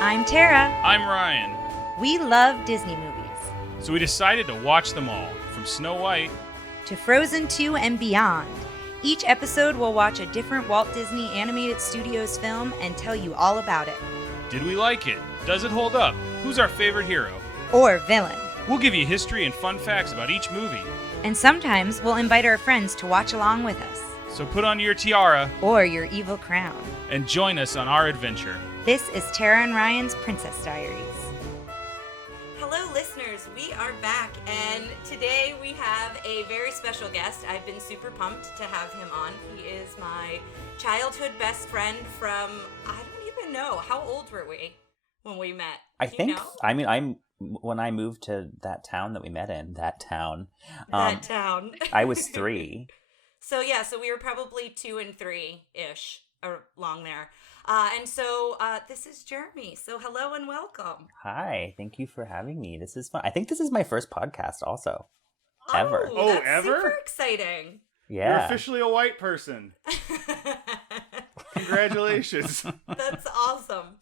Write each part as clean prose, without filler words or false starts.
I'm Tara. I'm Ryan. We love Disney movies. So we decided to watch them all, from Snow White to Frozen 2 and beyond. Each episode will watch a different Walt Disney Animated Studios film and tell you all about it. Did we like it? Does it hold up? Who's our favorite hero? Or villain. We'll give you history and fun facts about each movie. And sometimes we'll invite our friends to watch along with us. So put on your tiara or your evil crown and join us on our adventure. This is Tara and Ryan's Princess Diaries. Hello listeners, we are back and today we have a very special guest. I've been super pumped to have him on. He is my childhood best friend from, I don't even know, how old were we when we met? When I moved to that town that we met in, I was 3. So we were probably 2 and 3-ish along there. This is Jeremy. So hello and welcome. Hi, thank you for having me. This is fun. I think this is my first podcast also. Ever. That's ever? Super exciting. Yeah. You're officially a white person. Congratulations. That's awesome.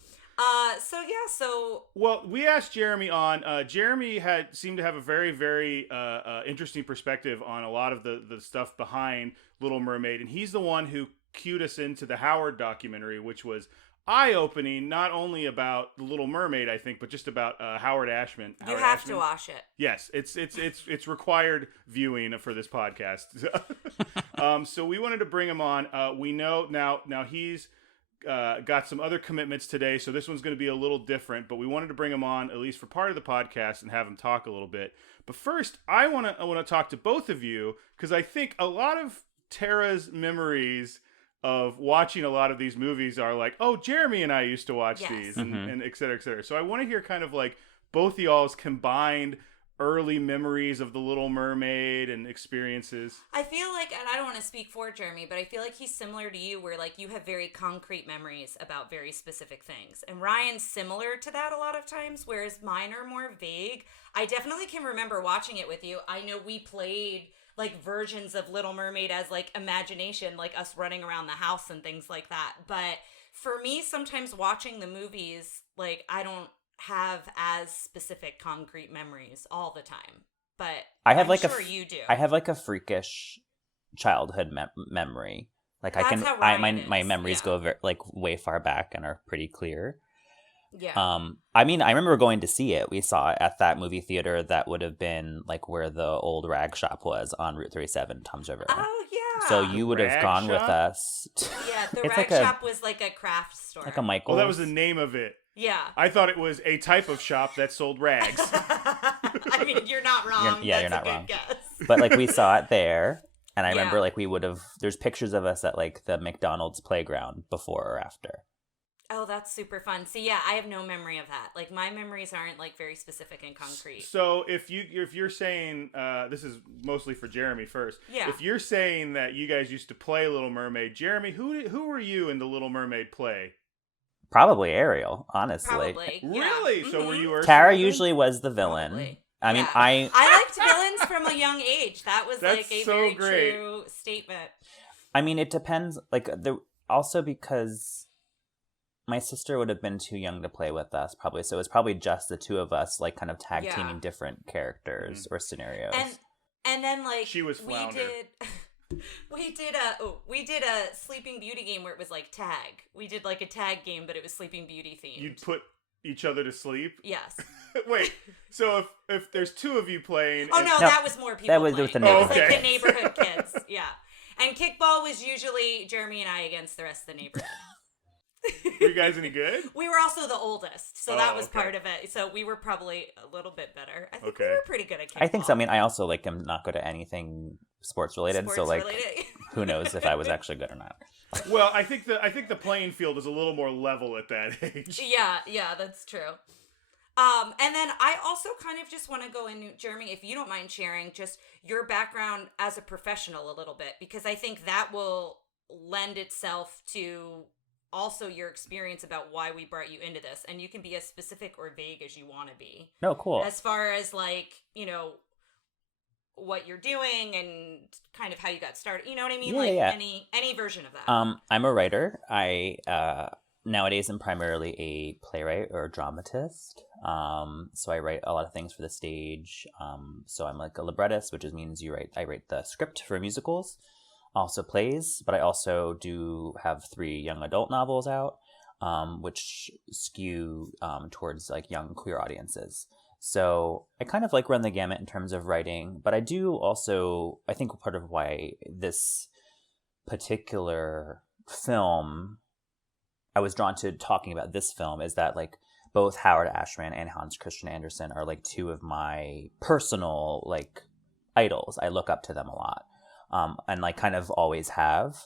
Well, we asked Jeremy on. Jeremy seemed to have a very, very interesting perspective on a lot of the stuff behind Little Mermaid, and he's the one who cued us into the Howard documentary, which was eye-opening, not only about the Little Mermaid, I think, but just about Howard Ashman. You have to watch it. Yes, it's required viewing for this podcast. So we wanted to bring him on. We know now he's got some other commitments today, so this one's going to be a little different, but we wanted to bring him on at least for part of the podcast and have him talk a little bit. But first, I want to talk to both of you because I think a lot of Tara's memories of watching a lot of these movies are like, oh, Jeremy and I used to watch these, and et cetera, et cetera. So I want to hear kind of like both of y'all's combined early memories of The Little Mermaid and experiences. I feel like, and I don't want to speak for Jeremy, but I feel like he's similar to you where like you have very concrete memories about very specific things. And Ryan's similar to that a lot of times, whereas mine are more vague. I definitely can remember watching it with you. I know we played like versions of Little Mermaid as like imagination, like us running around the house and things like that. But for me, sometimes watching the movies, like I don't have as specific concrete memories all the time. But I'm sure you do. I have like a freakish childhood memory. Like That's my memories go way far back and are pretty clear. Yeah. I remember going to see it. We saw it at that movie theater that would have been like where the old rag shop was on Route 37, Toms River. Oh, yeah. So you would have gone with us. Yeah, the rag shop was like a craft store. Like a Michael's. Well, that was the name of it. Yeah. I thought it was a type of shop that sold rags. I mean, you're not wrong. You're not wrong. Guess. But like we saw it there. And I remember like there's pictures of us at like the McDonald's playground before or after. Oh, that's super fun. See, yeah, I have no memory of that. Like my memories aren't like very specific and concrete. So if you're saying this is mostly for Jeremy first. Yeah. If you're saying that you guys used to play Little Mermaid, Jeremy, who were you in the Little Mermaid play? Probably Ariel, honestly. Probably. Yeah. Really? Mm-hmm. So were you Ursula? Tara usually was the villain. Probably. I liked villains from a young age. That was like a so very great. true statement. I mean, it depends. Like also because my sister would have been too young to play with us, probably. So it was probably just the two of us, like kind of tag teaming different characters or scenarios. And then like she was Flounder. We did a Sleeping Beauty game where it was like tag. We did like a tag game, but it was Sleeping Beauty themed. You'd put each other to sleep? Yes. Wait, so if there's two of you playing... Oh, no, that was more people that was playing. With the neighborhood. neighborhood. Like the neighborhood kids, yeah. And kickball was usually Jeremy and I against the rest of the neighborhood. Were you guys any good? We were also the oldest, so that was part of it. So we were probably a little bit better. I think we were pretty good at kickball. I think so. I mean, I also like am not good at anything sports related. So like, who knows if I was actually good or not. Well, I think the playing field is a little more level at that age. Yeah, that's true. And then I also kind of just want to go in, Jeremy, if you don't mind sharing just your background as a professional a little bit, because I think that will lend itself to also your experience about why we brought you into this. And you can be as specific or vague as you want to be. No, cool. As far as like, what you're doing and kind of how you got started. You know what I mean? Yeah. Any version of that. I'm a writer. I nowadays I'm primarily a playwright or a dramatist. So I write a lot of things for the stage. So I'm like a librettist, which means I write the script for musicals, also plays, but I also do have 3 young adult novels out, which skew towards like young queer audiences. So I kind of like run the gamut in terms of writing, but I do also, I think part of why this particular film, I was drawn to talking about this film, is that like both Howard Ashman and Hans Christian Andersen are like 2 of my personal like idols. I look up to them a lot. And like kind of always have.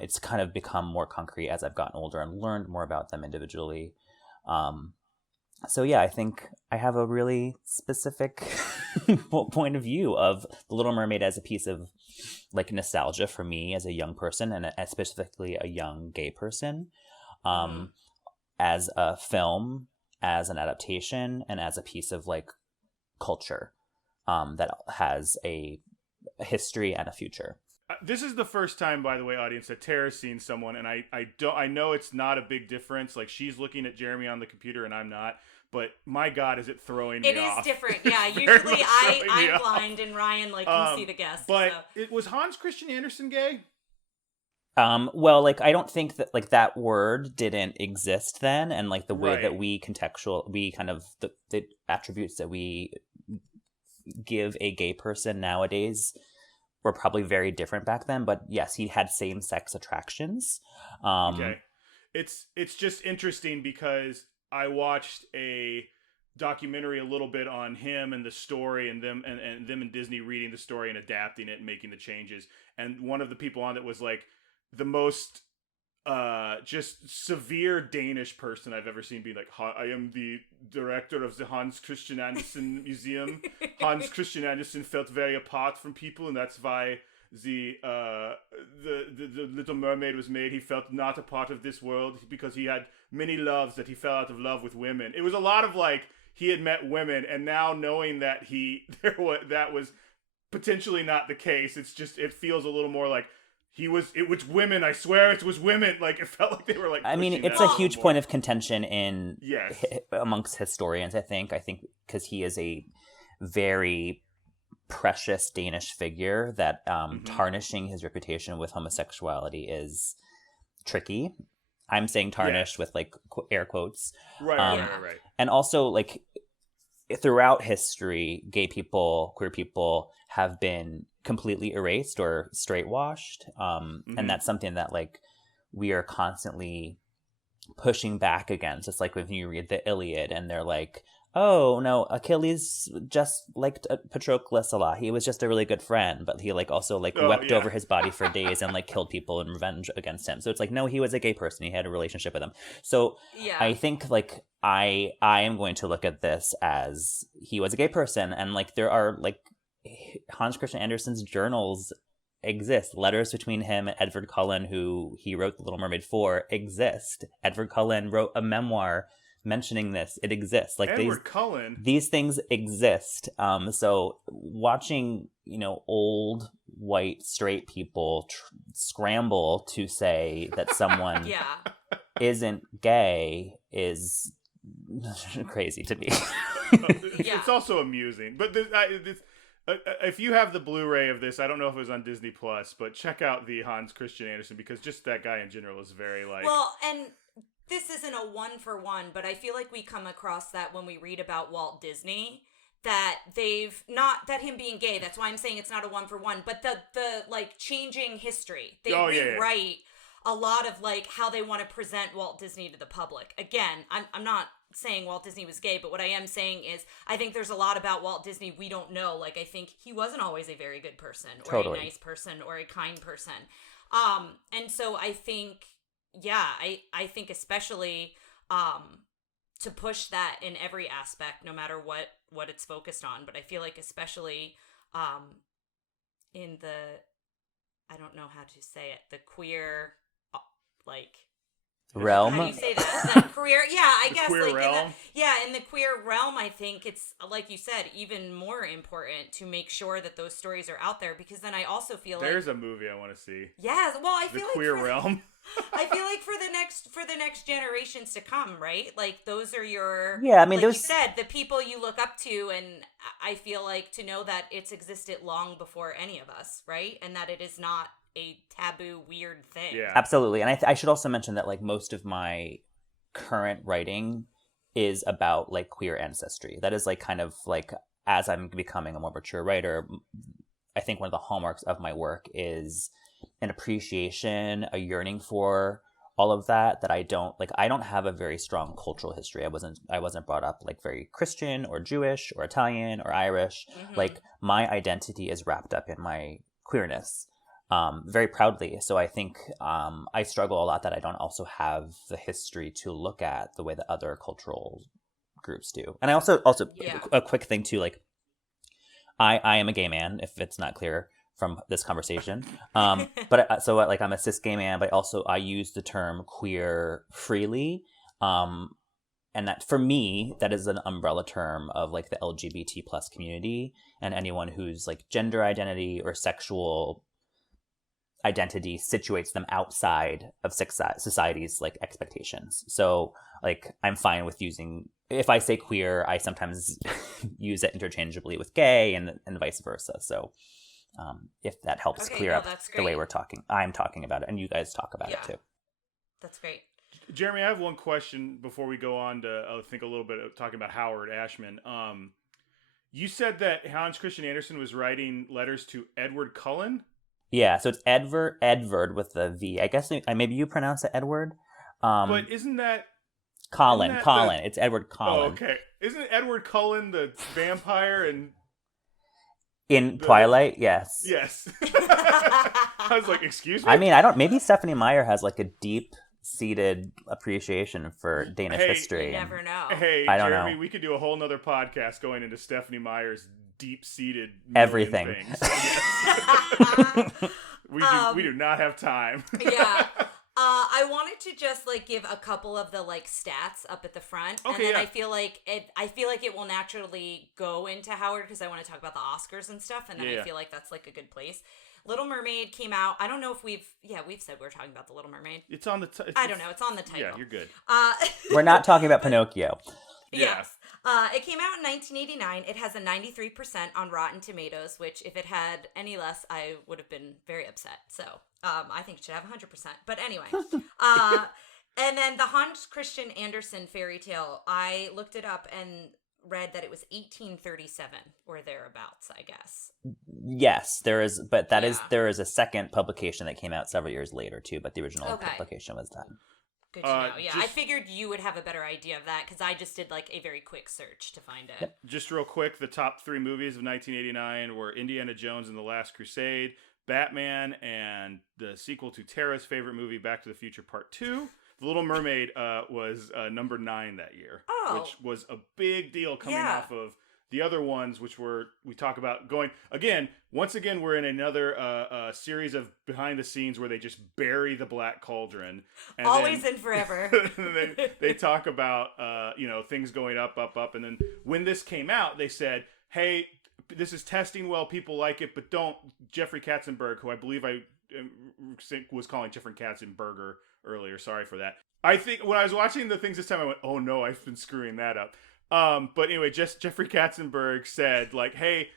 It's kind of become more concrete as I've gotten older and learned more about them individually. So yeah, I think I have a really specific point of view of The Little Mermaid as a piece of like nostalgia for me as a young person, and specifically a young gay person, as a film, as an adaptation, and as a piece of like culture that has a history and a future. This is the first time, by the way, audience, that Tara's seen someone, and I know it's not a big difference. Like, she's looking at Jeremy on the computer and I'm not, but my God, is it throwing me off. It is different, yeah. Usually I'm blind and Ryan like can see the guests. But so. Was Hans Christian Andersen gay? Well, like I don't think that like that word didn't exist then, and like the way Right. that we kind of the attributes that we give a gay person nowadays were probably very different back then. But yes, he had same-sex attractions. Okay. It's just interesting because I watched a documentary a little bit on him and the story, and them and Disney reading the story and adapting it and making the changes. And one of the people on it was like the most just severe Danish person I've ever seen, being like, I am the director of the Hans Christian Andersen Museum. Hans Christian Andersen felt very apart from people, and that's why the Little Mermaid was made. He felt not a part of this world because he had many loves, that he fell out of love with women. It was a lot of like, he had met women, and now knowing that that was potentially not the case, it feels a little more like it was women. I swear it was women. Like, it felt like they were like. I mean, it's a huge point of contention amongst historians. I think because he is a very precious Danish figure that tarnishing his reputation with homosexuality is tricky. I'm saying tarnished with like air quotes. Right. And also, like, throughout history, gay people, queer people have been completely erased or straight washed. And that's something that like we are constantly pushing back against. It's like when you read the Iliad and they're like, oh no, Achilles just liked Patroclus a lot. He was just a really good friend, but he like also like wept over his body for days and like killed people in revenge against him. So it's like, no, he was a gay person. He had a relationship with him. So I think like I am going to look at this as he was a gay person, and like there are like Hans Christian Andersen's journals exist. Letters between him and Edward Cullen, who he wrote The Little Mermaid for, exist. Edward Cullen wrote a memoir mentioning this. It exists. Like these things exist. So watching, old white straight people scramble to say that someone isn't gay is crazy to me. It's also amusing, but if you have the Blu-ray of this, I don't know if it was on Disney Plus, but check out the Hans Christian Andersen, because just that guy in general is very like. Well, and this isn't a 1-for-1, but I feel like we come across that when we read about Walt Disney, that they've not that him being gay. That's why I'm saying it's not a 1-for-1, but the like changing history. They rewrite a lot of like how they want to present Walt Disney to the public. Again, I'm not saying Walt Disney was gay, but what I am saying is I think there's a lot about Walt Disney we don't know. Like, I think he wasn't always a very good person or a nice person or a kind person. And so I think, I think especially to push that in every aspect, no matter what it's focused on. But I feel like especially in the, I don't know how to say it, the queer, like, realm. How do you say that? The queer, yeah, I guess queer like realm? in the queer realm, I think it's like you said, even more important to make sure that those stories are out there, because then I also feel There's a movie I want to see. yes, well, I The feel queer like realm. I feel like for the next generations to come, right? Like those are your Yeah, I mean, like you there's said, the people you look up to, and I feel like to know that it's existed long before any of us, right? And that it is not a taboo, weird thing. Yeah. absolutely, and I should also mention that like most of my current writing is about like queer ancestry. That is like kind of like as I'm becoming a more mature writer, I think one of the hallmarks of my work is an appreciation, a yearning for all of that I don't have a very strong cultural history. I wasn't brought up like very Christian or Jewish or Italian or Irish. Mhm. Like my identity is wrapped up in my queerness. Very proudly. So I think I struggle a lot that I don't also have the history to look at the way that other cultural groups do. And I also Yeah. a quick thing too, like I am a gay man, if it's not clear from this conversation. But so like I'm a cis gay man, but also I use the term queer freely. And that for me, that is an umbrella term of like the LGBT plus community and anyone whose like gender identity or sexual identity situates them outside of society's like expectations. So like I'm fine with using, if I say queer, I sometimes use it interchangeably with gay and vice versa. So if that helps clear up the way I'm talking about it, and you guys talk about it too. That's great. Jeremy, I have one question before we go on to think a little bit of talking about Howard Ashman. You said that Hans Christian Andersen was writing letters to Edward Cullen. Yeah, so it's Edvard with the V. I guess maybe you pronounce it Edward. But isn't that Colin? It's Edward Cullen. Oh, okay. Isn't Edward Cullen the vampire in Twilight? Yes. Yes. I was like, excuse me? I mean, maybe Stephanie Meyer has like a deep-seated appreciation for Danish history. You never know. Hey, I don't Jeremy, know. we could do a whole nother podcast going into Stephanie Meyer's deep-seated everything. Things. We do not have time. Yeah. I wanted to just like give a couple of the like stats up at the front, and then I feel like it will naturally go into Howard because I want to talk about the Oscars and stuff, and then I feel like that's like a good place. Little Mermaid came out. I don't know if we've said we were talking about the Little Mermaid. It's on the. I don't know. It's on the title. Yeah, you're good. We're not talking about Pinocchio. Yes. It came out in 1989. It has a 93% on Rotten Tomatoes, which if it had any less, I would have been very upset. So I think it should have 100%. But anyway. And then the Hans Christian Andersen fairy tale, I looked it up and read that it was 1837 or thereabouts, I guess. Yes, there is, but there is a second publication that came out several years later too, but the original publication was done. Good to know. Yeah, I figured you would have a better idea of that because I just did like a very quick search to find it. Yep. Just real quick, the top 3 movies of 1989 were Indiana Jones and the Last Crusade, Batman, and the sequel to Tara's favorite movie, Back to the Future Part 2. The Little Mermaid was number 9 that year, which was a big deal coming off of the other ones, which we talk about going again. Once again, we're in another series of behind the scenes where they just bury the Black Cauldron, and always and forever. And they talk about things going up, and then when this came out, they said, "Hey, this is testing well. People like it, but don't." Jeffrey Katzenberg, who I believe I was calling Jeffrey Katzenberger earlier. Sorry for that. I think when I was watching the things this time, I went, "Oh no, I've been screwing that up." But anyway, just Jeffrey Katzenberg said, like, hey,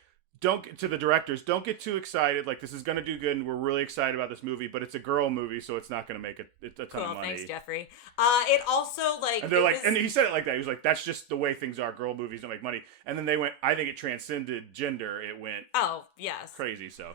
to the directors, don't get too excited. Like, this is going to do good, and we're really excited about this movie, but it's a girl movie, so it's not going to make a ton of money. Thanks, Jeffrey. It also, like... And they're like, and he said it like that. He was like, that's just the way things are. Girl movies don't make money. And then they went, I think it transcended gender. It went... Oh, yes. Crazy, so...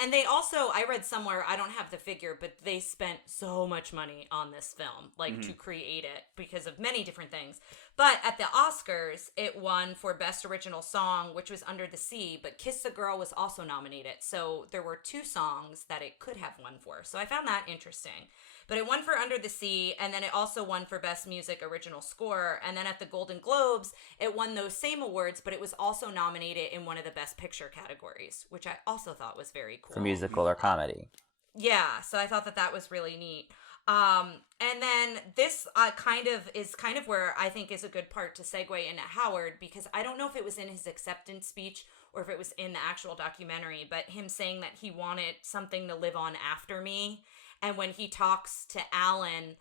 And they also, I read somewhere, I don't have the figure, but they spent so much money on this film, like, to create it, because of many different things. But at the Oscars, it won for Best Original Song, which was Under the Sea, but Kiss the Girl was also nominated. So there were 2 songs that it could have won for. So I found that interesting. But it won for Under the Sea, and then it also won for Best Music Original Score. And then at the Golden Globes, it won those same awards, but it was also nominated in one of the Best Picture categories, which I also thought was very cool. For musical or comedy. Yeah, so I thought that was really neat. And then this kind of where I think is a good part to segue into Howard, because I don't know if it was in his acceptance speech or if it was in the actual documentary, but him saying that he wanted something to live on after me. And when he talks to Alan,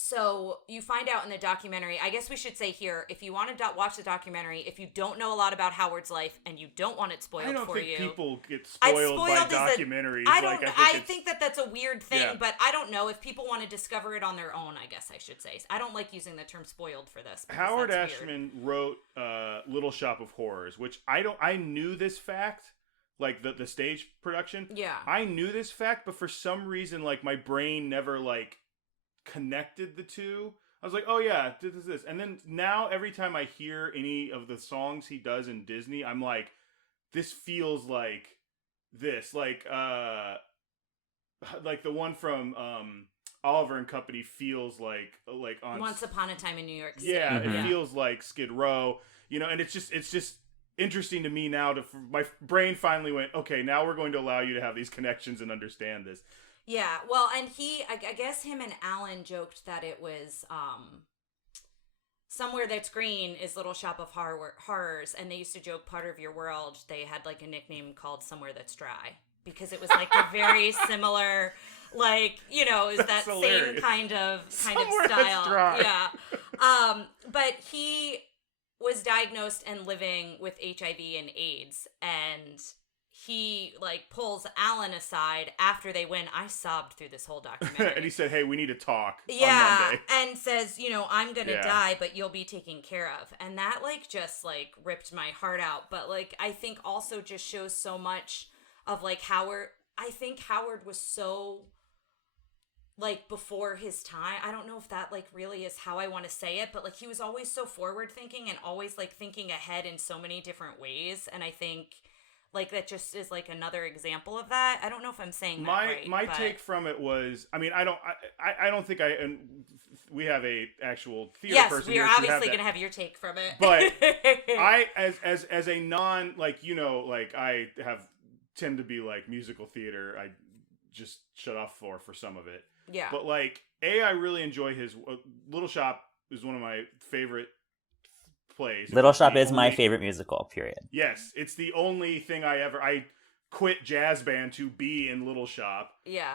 so you find out in the documentary, I guess we should say here, if you want to watch the documentary, if you don't know a lot about Howard's life and you don't want it spoiled for you. I don't think people get spoiled by documentaries. I think that's a weird thing, but I don't know if people want to discover it on their own, I guess I should say. I don't like using the term spoiled for this. Howard Ashman wrote Little Shop of Horrors, which I knew this fact, like the stage production. Yeah. I knew this fact, but for some reason, like, my brain never, like, connected the two. I was like, oh yeah, this. And then now every time I hear any of the songs he does in Disney, I'm like, this feels like this. Like the one from Oliver and Company feels like on Once Upon a Time in New York City. Yeah, it feels like Skid Row, and it's just interesting to me now my brain finally went, okay, now we're going to allow you to have these connections and understand this. Yeah, well, and I guess him and Alan joked that it was Somewhere That's Green is Little Shop of Horrors, and they used to joke Part of Your World, they had like a nickname called Somewhere That's Dry, because it was like a very similar, like, is that hilarious. Same kind of Somewhere style. That's Dry. Yeah. But he was diagnosed and living with HIV and AIDS, and he like pulls Alan aside after they win. I sobbed through this whole documentary. And he said, hey, we need to talk on Monday. And says, I'm going to die, but you'll be taken care of. And that like just like ripped my heart out. But like, I think also just shows so much of like Howard. I think Howard was so like before his time. I don't know if that like really is how I want to say it, but like he was always so forward thinking and always like thinking ahead in so many different ways. And I think like that just is like another example of that. I don't know if I'm saying that right. My take from it was, I mean, I don't think and we have a actual theater person. Yes, we are obviously going to have your take from it. But I, as a non, like, like I tend to be like musical theater. I just shut off for some of it. Yeah. But like, I really enjoy his Little Shop is one of my favorite plays. Little Shop is my favorite musical, period. Yes, it's the only thing I quit jazz band to be in Little Shop. Yeah.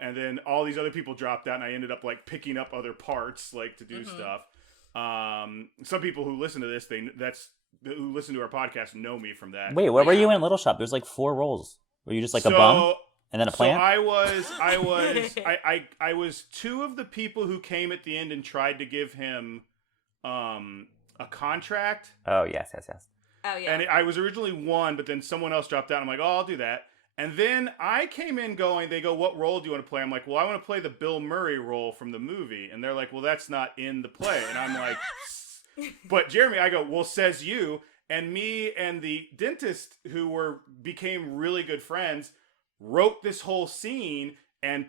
And then all these other people dropped out, and I ended up like picking up other parts, like to do stuff. Some people who listen to this, who listen to our podcast know me from that. Wait, where were you in Little Shop? There's like 4 roles. Were you just like a bum and then a plant? So I was 2 of the people who came at the end and tried to give him a contract. Oh, yes. Oh, yeah. And I was originally 1, but then someone else dropped out. I'm like, oh, I'll do that. And then I came in they go, what role do you want to play? I'm like, well, I want to play the Bill Murray role from the movie. And they're like, well, that's not in the play. And I'm like, but Jeremy, I go, well, says you. And me and the dentist who became really good friends wrote this whole scene and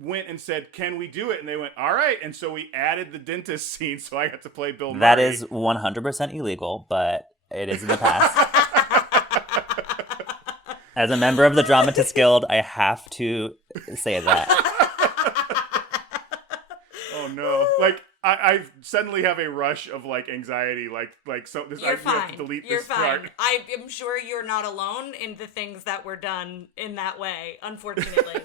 went and said, can we do it? And they went, all right. And so we added the dentist scene, so I got to play Bill Murray. That is 100% illegal, but it is in the past. As a member of the Dramatists Guild, I have to say that. Oh no. Like, I suddenly have a rush of like anxiety, so this. You're fine. Have to delete You're this fine. part. I am sure you're not alone in the things that were done in that way, unfortunately.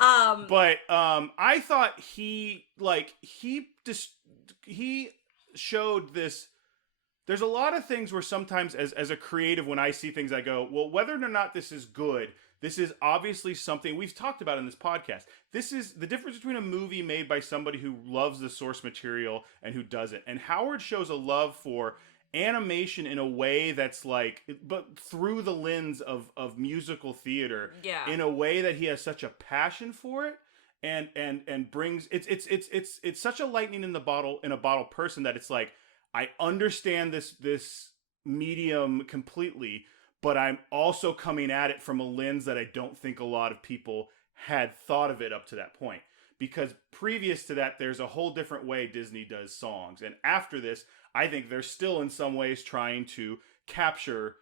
But I thought he showed this. There's a lot of things where sometimes as a creative, when I see things, I go, well, whether or not this is good, this is obviously something we've talked about in this podcast. This is the difference between a movie made by somebody who loves the source material and who doesn't. And Howard shows a love for animation in a way that's like, but through the lens of musical theater, in a way that he has such a passion for it, and brings it's such a lightning in a bottle person that it's like, I understand this medium completely, but I'm also coming at it from a lens that I don't think a lot of people had thought of it up to that point. Because previous to that, there's a whole different way Disney does songs. And after this, I think they're still in some ways trying to capture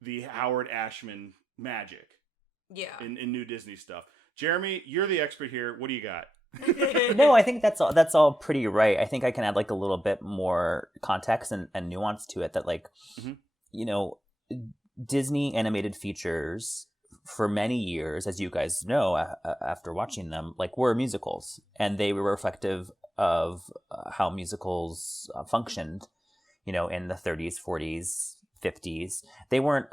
the Howard Ashman magic. in new Disney stuff. Jeremy, you're the expert here. What do you got? No, I think that's all pretty right. I think I can add like a little bit more context and nuance to it that like, you know, Disney animated features for many years, as you guys know, after watching them, like were musicals, and they were reflective of how musicals functioned, you know, in the 30s, 40s, 50s. They weren't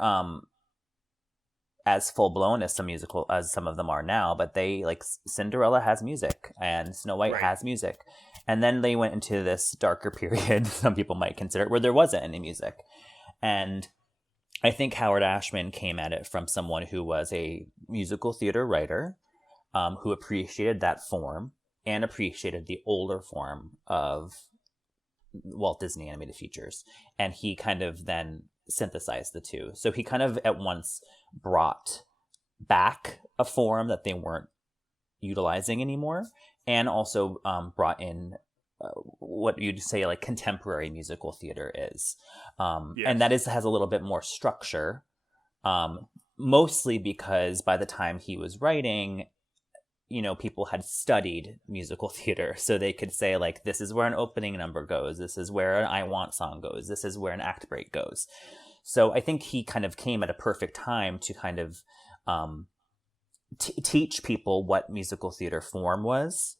as full blown as some of them are now, but they like Cinderella has music and Snow White has music, and then they went into this darker period, some people might consider it, where there wasn't any music. And I think Howard Ashman came at it from someone who was a musical theater writer, who appreciated that form and appreciated the older form of Walt Disney animated features, and he kind of then synthesized the two. So he kind of at once brought back a form that they weren't utilizing anymore, and also brought in what you'd say like contemporary musical theater is, and that has a little bit more structure, mostly because by the time he was writing, you know, people had studied musical theater, so they could say like, this is where an opening number goes, this is where an I Want song goes, this is where an act break goes. So I think he kind of came at a perfect time to kind of teach people what musical theater form was,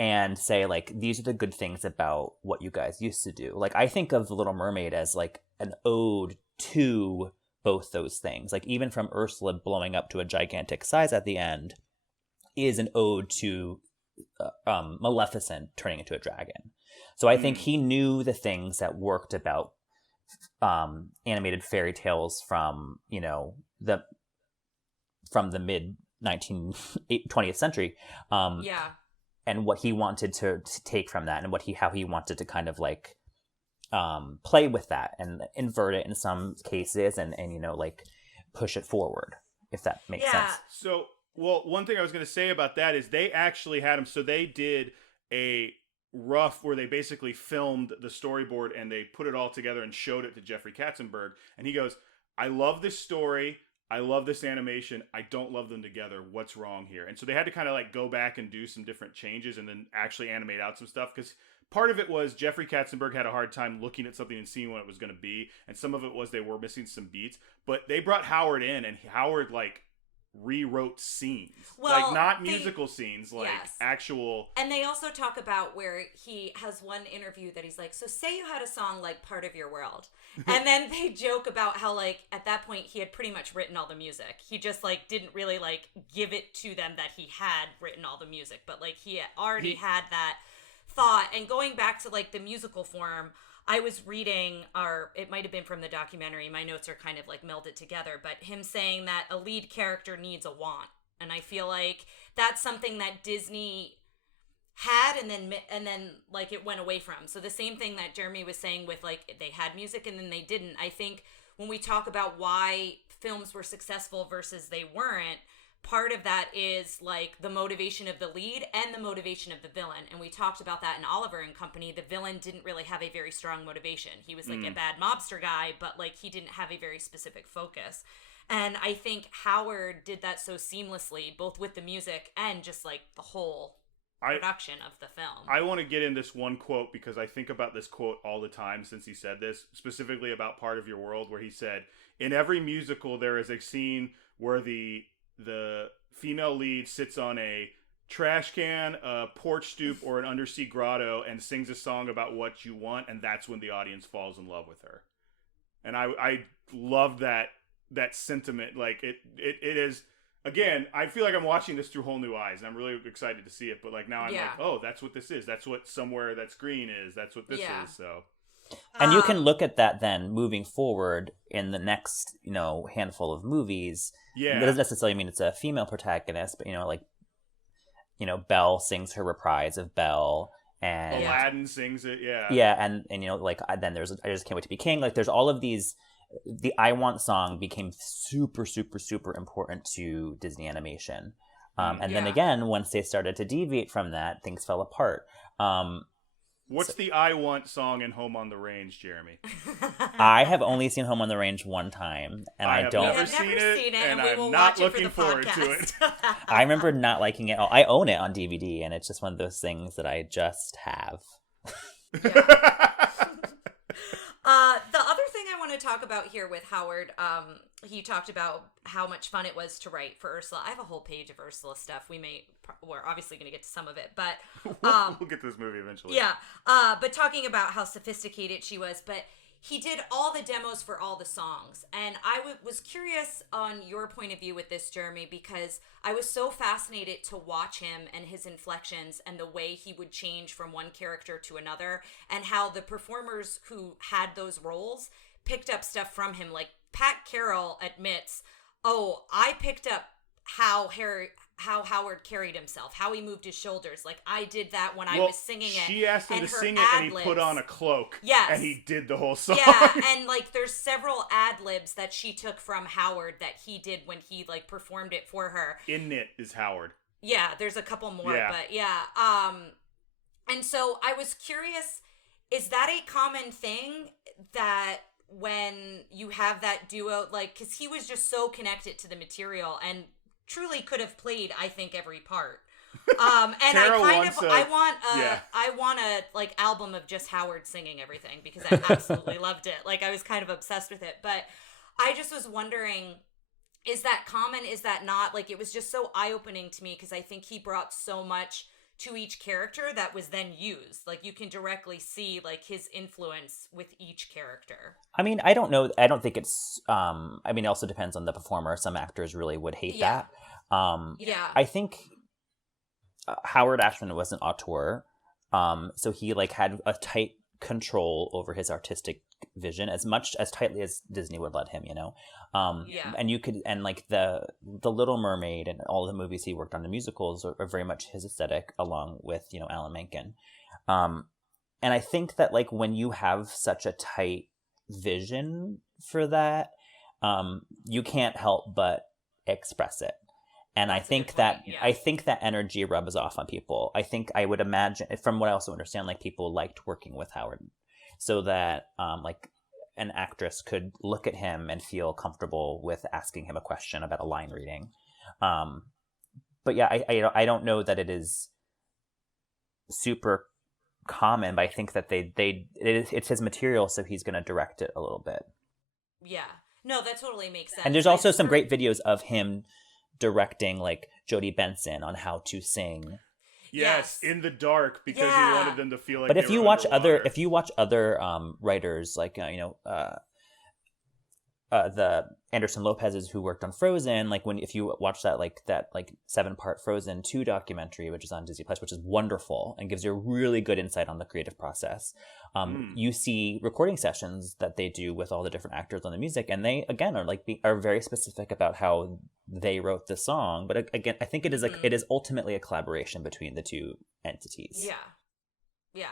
and say like, these are the good things about what you guys used to do. Like, I think of The Little Mermaid as like an ode to both those things. Like, even from Ursula blowing up to a gigantic size at the end is an ode to Maleficent turning into a dragon. So I think he knew the things that worked about animated fairy tales from, you know, from the mid 20th century. And what he wanted to take from that, and how he wanted to kind of like play with that and invert it in some cases, and you know, like push it forward, if that makes sense. So, well, one thing I was going to say about that is they actually had him. So they did a rough where they basically filmed the storyboard and they put it all together and showed it to Jeffrey Katzenberg. And he goes, I love this story. I love this animation. I don't love them together. What's wrong here? And so they had to kind of like go back and do some different changes and then actually animate out some stuff. Because part of it was Jeffrey Katzenberg had a hard time looking at something and seeing what it was going to be. And some of it was they were missing some beats. But they brought Howard in, and Howard like rewrote scenes, like not musical scenes, like actual. And they also talk about where he has one interview that he's like, so say you had a song like Part of Your World, and then they joke about how like at that point he had pretty much written all the music. He just like didn't really like give it to them that he had written all the music, but like he had already had that thought. And going back to like the musical form, I was reading, or it might have been from the documentary, my notes are kind of like melded together, but him saying that a lead character needs a want. And I feel like that's something that Disney had and then like it went away from. So the same thing that Jeremy was saying with like they had music and then they didn't. I think when we talk about why films were successful versus they weren't, part of that is like the motivation of the lead and the motivation of the villain. And we talked about that in Oliver and Company. The villain didn't really have a very strong motivation. He was like a bad mobster guy, but like he didn't have a very specific focus. And I think Howard did that so seamlessly, both with the music and just like the whole production of the film. I want to get in this one quote because I think about this quote all the time since he said this, specifically about Part of Your World, where he said, in every musical there is a scene where the female lead sits on a trash can, a porch stoop, or an undersea grotto and sings a song about what you want, and that's when the audience falls in love with her. And I love that sentiment. Like it is, again, I feel like I'm watching this through whole new eyes, and I'm really excited to see it. But like now I'm like, oh, that's what this is. That's what Somewhere That's Green is. That's what this is. So. And you can look at that then moving forward in the next, you know, handful of movies. Yeah. That doesn't necessarily mean it's a female protagonist, but, you know, like, you know, Belle sings her reprise of Belle. And Aladdin sings it, Yeah, and you know, like, then there's I Just Can't Wait to Be King. Like, there's all of these. The I Want song became super, super, super important to Disney animation. And then again, once they started to deviate from that, things fell apart. What's the I Want song in Home on the Range, Jeremy? I have only seen Home on the Range one time, and I don't. I've never seen it, and I'm not looking forward to it. I remember not liking it at all. I own it on DVD, and it's just one of those things that I just have. The other thing I want to talk about here with Howard, he talked about how much fun it was to write for Ursula. I have a whole page of Ursula stuff. We're obviously going to get to some of it, but we'll get to this movie eventually. Yeah, but talking about how sophisticated she was, but he did all the demos for all the songs, and I was curious on your point of view with this, Jeremy, because I was so fascinated to watch him and his inflections and the way he would change from one character to another, and how the performers who had those roles picked up stuff from him. Like Pat Carroll admits, "Oh, I picked up how Howard carried himself, how he moved his shoulders. Like, I did that when I was singing it." She asked him to sing it, and he put on a cloak. Yes. And he did the whole song. Yeah, and, like, there's several ad-libs that she took from Howard that he did when he, like, performed it for her. In It is Howard. Yeah, there's a couple more, but yeah. And so I was curious, is that a common thing that when you have that duo, like, because he was just so connected to the material and truly could have played, I think, every part. And I want a like album of just Howard singing everything, because I absolutely loved it. Like, I was kind of obsessed with it. But I just was wondering, is that common? Is that not? Like, it was just so eye-opening to me, because I think he brought so much to each character that was then used. Like, you can directly see, like, his influence with each character. I mean, I don't know. I don't think it's, I mean, it also depends on the performer. Some actors really would hate that. I think Howard Ashman was an auteur. So he, like, had a tight control over his artistic vision, as tightly as Disney would let him, you know? And you could, and like the Little Mermaid and all the movies he worked on, the musicals, are very much his aesthetic, along with, you know, Alan Menken. And I think that, like, when you have such a tight vision for that, you can't help but express it. And I think that energy rubs off on people. I would imagine, from what I also understand, like, people liked working with Howard, so that like an actress could look at him and feel comfortable with asking him a question about a line reading. But yeah, I don't know that it is super common, but I think that it's his material, so he's going to direct it a little bit. Yeah, no, that totally makes sense. And there's also some great videos of him directing, like, Jodie Benson on how to sing. Yes, in the dark, because he wanted them to feel like. But if you watch other writers, like the Anderson Lopez's who worked on Frozen, like, if you watch that 7-part Frozen 2 documentary, which is on Disney Plus, which is wonderful and gives you a really good insight on the creative process. You see recording sessions that they do with all the different actors on the music, and they again are very specific about how they wrote the song. But again, I think it is ultimately a collaboration between the two entities. Yeah.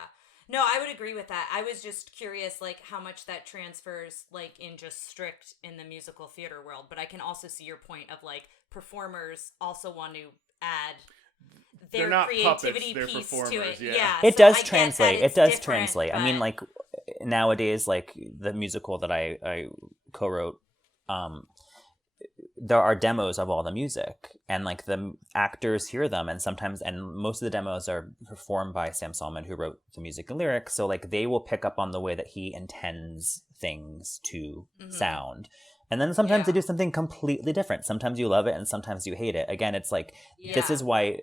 No, I would agree with that. I was just curious, like, how much that transfers, like, in just strict in the musical theater world. But I can also see your point of, like, performers also want to add their creativity piece to it. Yeah, it does translate. It does translate. But I mean, like, nowadays, like, the musical that I co-wrote, there are demos of all the music, and, like, the actors hear them, and most of the demos are performed by Sam Salmon, who wrote the music and lyrics, so, like, they will pick up on the way that he intends things to sound. And then sometimes they do something completely different. Sometimes you love it, and sometimes you hate it. Again, it's like, this is why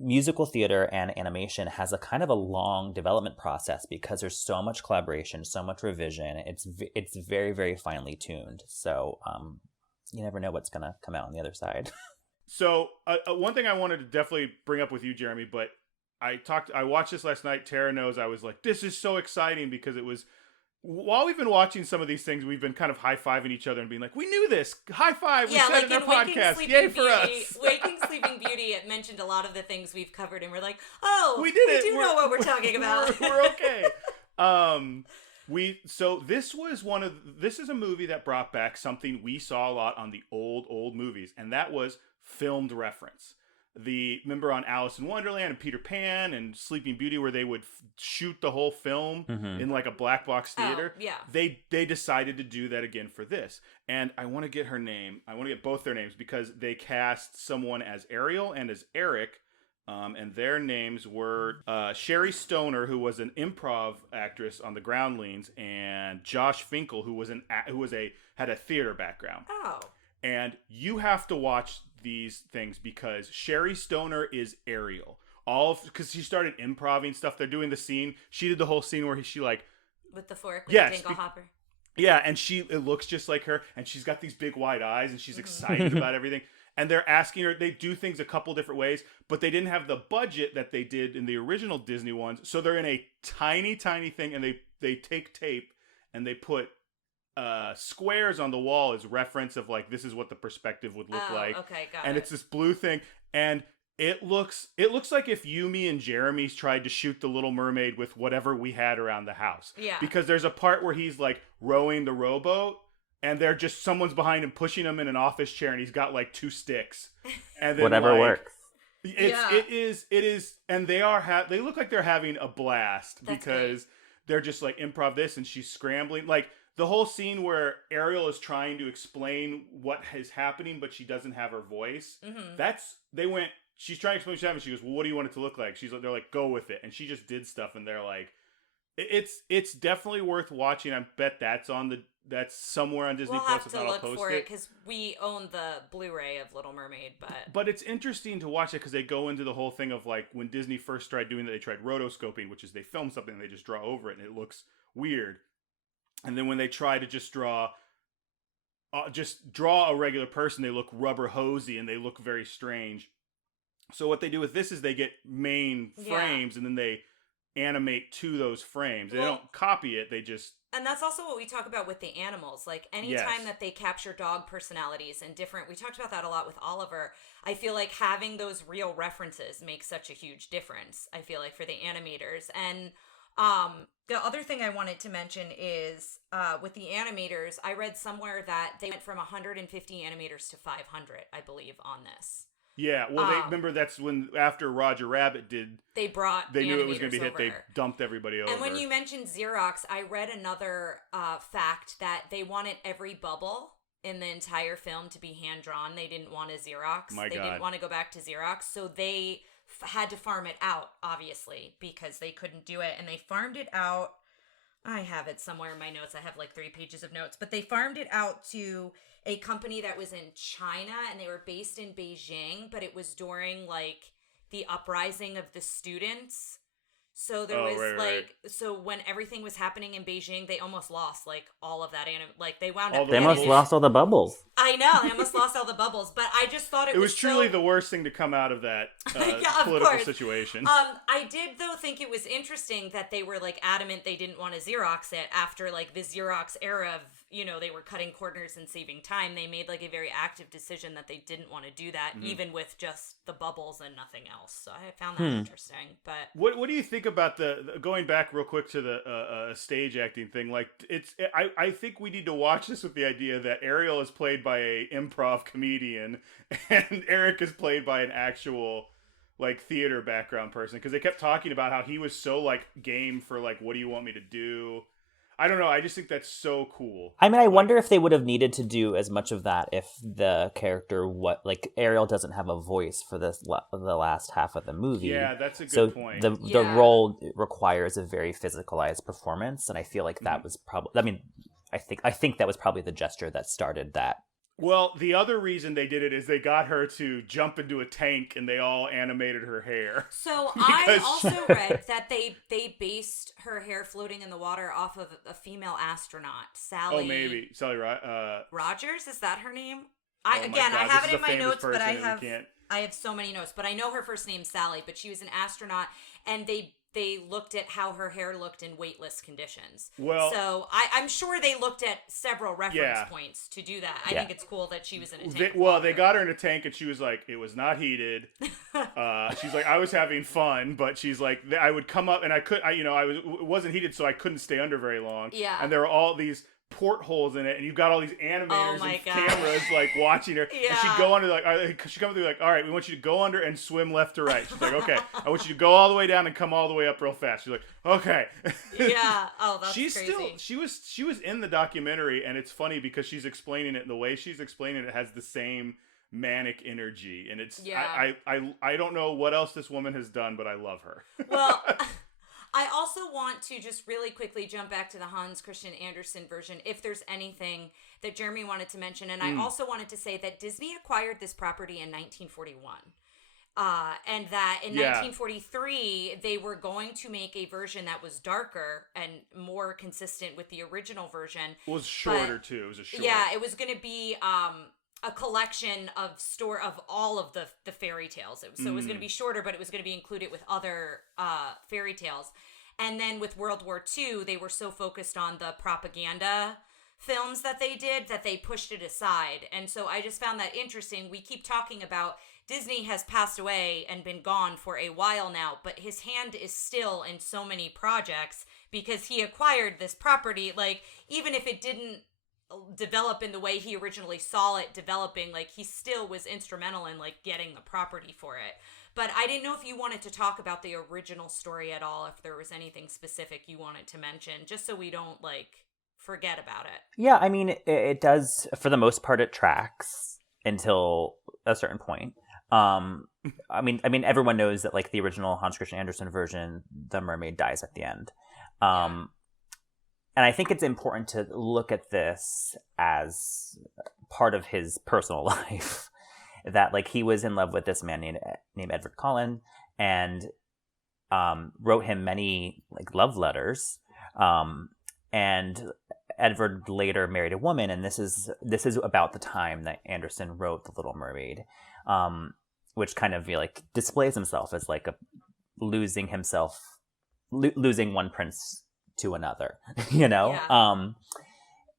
musical theater and animation has a kind of a long development process, because there's so much collaboration, so much revision. It's very, very finely tuned. So, you never know what's going to come out on the other side. So one thing I wanted to definitely bring up with you, Jeremy, but I watched this last night. Tara knows I was like, this is so exciting, because it was, while we've been watching some of these things, we've been kind of high-fiving each other and being like, we knew this. High five. We said it in our podcast. Yay for us. Waking Sleeping Beauty, it mentioned a lot of the things we've covered, and we're like, oh, we did it. We do know what we're talking about. We're okay. This is a movie that brought back something we saw a lot on the old movies, and that was filmed reference. remember on Alice in Wonderland and Peter Pan and Sleeping Beauty where they would shoot the whole film in like a black box theater. Yeah. They decided to do that again for this. And I want to get her name. I want to get both their names because they cast someone as Ariel and as Eric. And their names were Sherry Stoner, who was an improv actress on the Groundlings, and Josh Finkel, who had a theater background. Oh. And you have to watch these things because Sherry Stoner is Ariel. Because she started improvising stuff. They're doing the scene. She did the whole scene where she like with the fork with the dingle hopper. Yeah, and it looks just like her, and she's got these big wide eyes, and she's excited about everything. And they're asking her, they do things a couple different ways, but they didn't have the budget that they did in the original Disney ones. So they're in a tiny, tiny thing, and they take tape and they put squares on the wall as reference of like, this is what the perspective would look like. Okay, got and it. It's this blue thing, and it looks like if you, me, and Jeremy tried to shoot the Little Mermaid with whatever we had around the house. Yeah. Because there's a part where he's like rowing the rowboat, and they're just someone's behind him pushing him in an office chair, and he's got like 2 sticks. And then whatever works. It is, and they look like they're having a blast. That's because they're just like improv this, and she's scrambling. Like the whole scene where Ariel is trying to explain what is happening, but she doesn't have her voice. Mm-hmm. She's trying to explain what's happening. She goes, well, what do you want it to look like? They're like, go with it. And she just did stuff, and they're like, it's definitely worth watching. I bet that's somewhere on Disney Plus. We'll have to look for it because we own the Blu-ray of Little Mermaid. But it's interesting to watch it because they go into the whole thing of like when Disney first started doing that, they tried rotoscoping, which is they film something and they just draw over it and it looks weird. And then when they try to just draw a regular person, they look rubber hosey and they look very strange. So what they do with this is they get main frames and then they animate to those frames. They don't copy it. They just... And that's also what we talk about with the animals. Like, anytime that they capture dog personalities and different... We talked about that a lot with Oliver. I feel like having those real references makes such a huge difference, I feel like, for the animators. And the other thing I wanted to mention is with the animators, I read somewhere that they went from 150 animators to 500, I believe, on this. Yeah, well, they remember that's when after Roger Rabbit did, they knew it was going to be hit. They dumped everybody over. And when you mentioned Xerox, I read another fact that they wanted every bubble in the entire film to be hand drawn. They didn't want a Xerox. They didn't want to go back to Xerox, so they had to farm it out, obviously, because they couldn't do it, and they farmed it out. I have it somewhere in my notes. I have like 3 pages of notes, but they farmed it out to a company that was in China, and they were based in Beijing, but it was during like the uprising of the students. So there was so when everything was happening in Beijing, they almost lost like all of that they wound up. They almost lost all the bubbles. I know, they almost lost all the bubbles, but I just thought it was truly the worst thing to come out of that political situation. I did though think it was interesting that they were like adamant they didn't want to Xerox it after like the Xerox era of, they were cutting corners and saving time. They made like a very active decision that they didn't want to do that, even with just the bubbles and nothing else. So I found that interesting. But what do you think about the going back real quick to the stage acting thing? Like I think we need to watch this with the idea that Ariel is played by a improv comedian and Eric is played by an actual like theater background person, because they kept talking about how he was so like game for like, what do you want me to do? I don't know. I just think that's so cool. I mean, I wonder if they would have needed to do as much of that if the character, Ariel doesn't have a voice for the last half of the movie. Yeah, that's a good point. The role requires a very physicalized performance, and I feel like that was probably. I mean, I think that was probably the gesture that started that. Well, the other reason they did it is they got her to jump into a tank and they all animated her hair. So I also read that they based her hair floating in the water off of a female astronaut, Sally. Oh, maybe. Sally Rogers? Is that her name? I have it in my notes, but I have so many notes. But I know her first name's Sally, but she was an astronaut, and they looked at how her hair looked in weightless conditions. Well, so I'm sure they looked at several reference points to do that. I think it's cool that she was in a tank. They got her in a tank, and she was like, it was not heated. She's like, I was having fun, but she's like, I would come up, and it wasn't heated, so I couldn't stay under very long. Yeah. And there were all these portholes in it, and you've got all these animators and cameras like watching her. Yeah. And she'd go under she comes through like, all right, we want you to go under and swim left to right. She's like, okay, I want you to go all the way down and come all the way up real fast. She's like, okay. Yeah. Oh, that's she's crazy. She was in the documentary, and it's funny because she's explaining it, and the way she's explaining it has the same manic energy, and it's I don't know what else this woman has done, but I love her. Well, I also want to just really quickly jump back to the Hans Christian Andersen version, if there's anything that Jeremy wanted to mention. And I also wanted to say that Disney acquired this property in 1941. And that in 1943, they were going to make a version that was darker and more consistent with the original version. It was shorter, too. It was a short. Yeah, it was going to be a collection of all of the fairy tales. So it was going to be shorter, but it was going to be included with other fairy tales. And then with World War II, they were so focused on the propaganda films that they did that they pushed it aside. And so I just found that interesting. We keep talking about Disney has passed away and been gone for a while now, but his hand is still in so many projects because he acquired this property. Like, even if it didn't develop in the way he originally saw it developing, like, he still was instrumental in like getting the property for it. But I didn't know if you wanted to talk about the original story at all, if there was anything specific you wanted to mention, just so we don't like forget about it. Yeah, I mean, it does, for the most part, it tracks until a certain point. I mean, everyone knows that like the original Hans Christian Andersen version, the mermaid dies at the end. And I think it's important to look at this as part of his personal life. That like he was in love with this man named Edward Cullen, and wrote him many like love letters. And Edward later married a woman, and this is about the time that Andersen wrote The Little Mermaid, which kind of like displays himself as like losing one prince to another, you know? Yeah.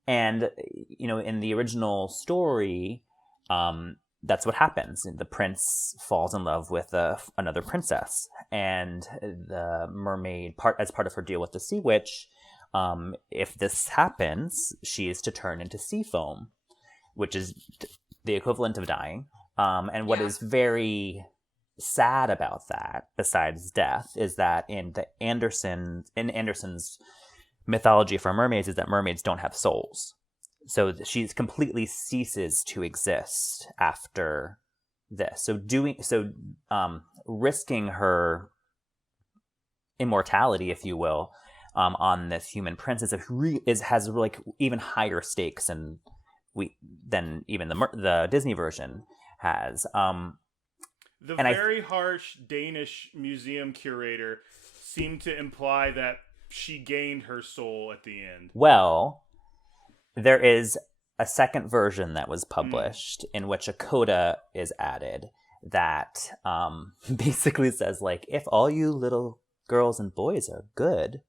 And, you know, in the original story, that's what happens. The prince falls in love with another princess, and the mermaid, as part of her deal with the sea witch, if this happens, she is to turn into sea foam, which is the equivalent of dying. And what is very sad about that, besides death, is that in Andersen's mythology for mermaids, is that mermaids don't have souls. So she completely ceases to exist after this. So risking her immortality, if you will, on this human princess has like even higher stakes than even the Disney version has. The very harsh Danish museum curator seemed to imply that she gained her soul at the end. Well, there is a second version that was published in which a coda is added that basically says, like, if all you little girls and boys are good,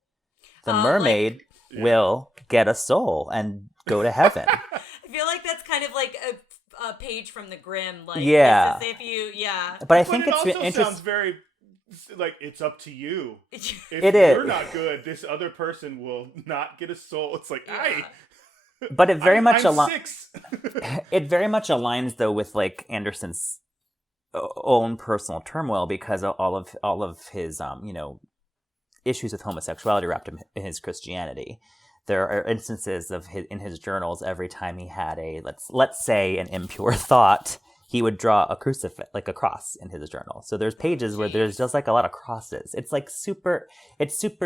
the mermaid will get a soul and go to heaven. I feel like that's kind of like a page from the Grimm. Like, yeah. If you, But I think it it's also interesting. Sounds very like it's up to you. If it you're is. not good, this other person will not get a soul. It's like, But it very much aligns. It very much aligns though with like Andersen's own personal turmoil, because of all of his issues with homosexuality wrapped in his Christianity. There are instances of in his journals, every time he had a let's say an impure thought, he would draw a crucifix, like a cross, in his journal. So there's pages where there's just like a lot of crosses. It's like super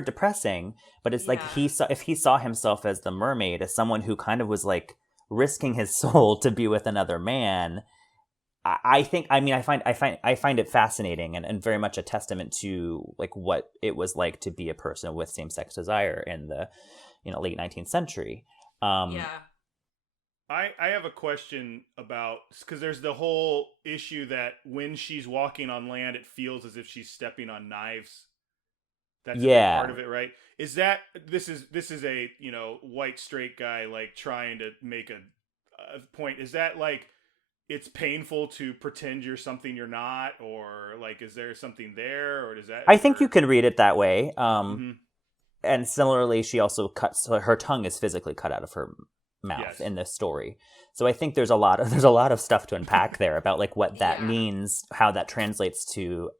depressing, but it's like if he saw himself as the mermaid, as someone who kind of was like risking his soul to be with another man. I find it fascinating and very much a testament to like what it was like to be a person with same-sex desire in the late 19th century. I have a question about, because there's the whole issue that when she's walking on land, it feels as if she's stepping on knives. That's a big part of it, right? Is that this is a white straight guy like trying to make a point? Is that like it's painful to pretend you're something you're not, or like is there something there, or does that? I think you can read it that way. and similarly, she also her tongue is physically cut out of her mouth in this story. So I think there's a lot of stuff to unpack there about like what that means, how that translates to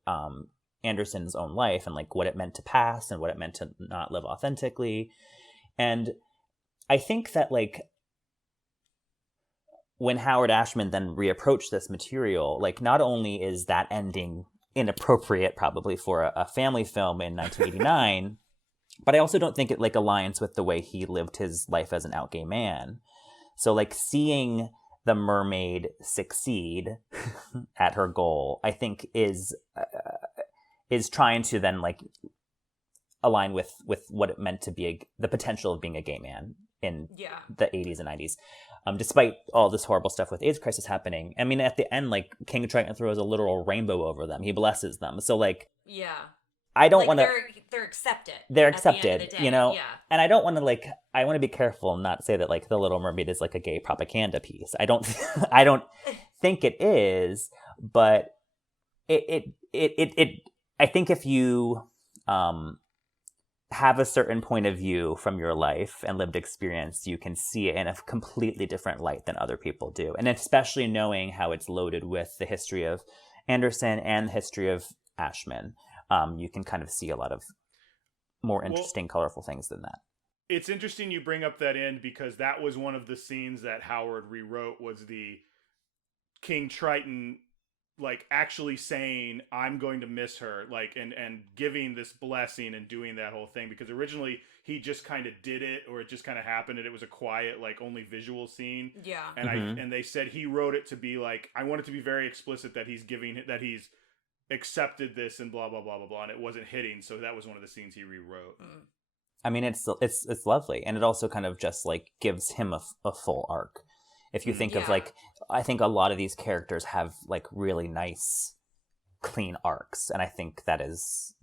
Andersen's own life, and like what it meant to pass and what it meant to not live authentically. And I think that like when Howard Ashman then reapproached this material, like not only is that ending inappropriate probably for a family film in 1989, but I also don't think it like aligns with the way he lived his life as an out gay man. So like seeing the mermaid succeed at her goal, I think is trying to then like align with what it meant to be the potential of being a gay man in the 80s and 90s. Despite all this horrible stuff with AIDS crisis happening. I mean, at the end, like, King Triton throws a literal rainbow over them. He blesses them. So, like, I don't want to... They're accepted. They're accepted, at the end of the day. you know? Yeah. And I don't want to, like... I want to be careful and not say that, like, The Little Mermaid is, like, a gay propaganda piece. I don't think it is, but it I think if you... have a certain point of view from your life and lived experience, you can see it in a completely different light than other people do. And especially knowing how it's loaded with the history of Andersen and the history of Ashman, you can kind of see a lot of more interesting, colorful things than that. It's interesting you bring up that end, because that was one of the scenes that Howard rewrote, was the King Triton like actually saying, I'm going to miss her, like, and giving this blessing and doing that whole thing, because originally he just kind of did it, or it just kind of happened, and it was a quiet, like, only visual scene. Yeah. And and they said he wrote it to be like, I want it to be very explicit that he's accepted this and blah blah blah blah blah, and it wasn't hitting, so that was one of the scenes he rewrote. I mean, it's lovely, and it also kind of just like gives him a full arc. If you think of like, I think a lot of these characters have like really nice, clean arcs. And I think that is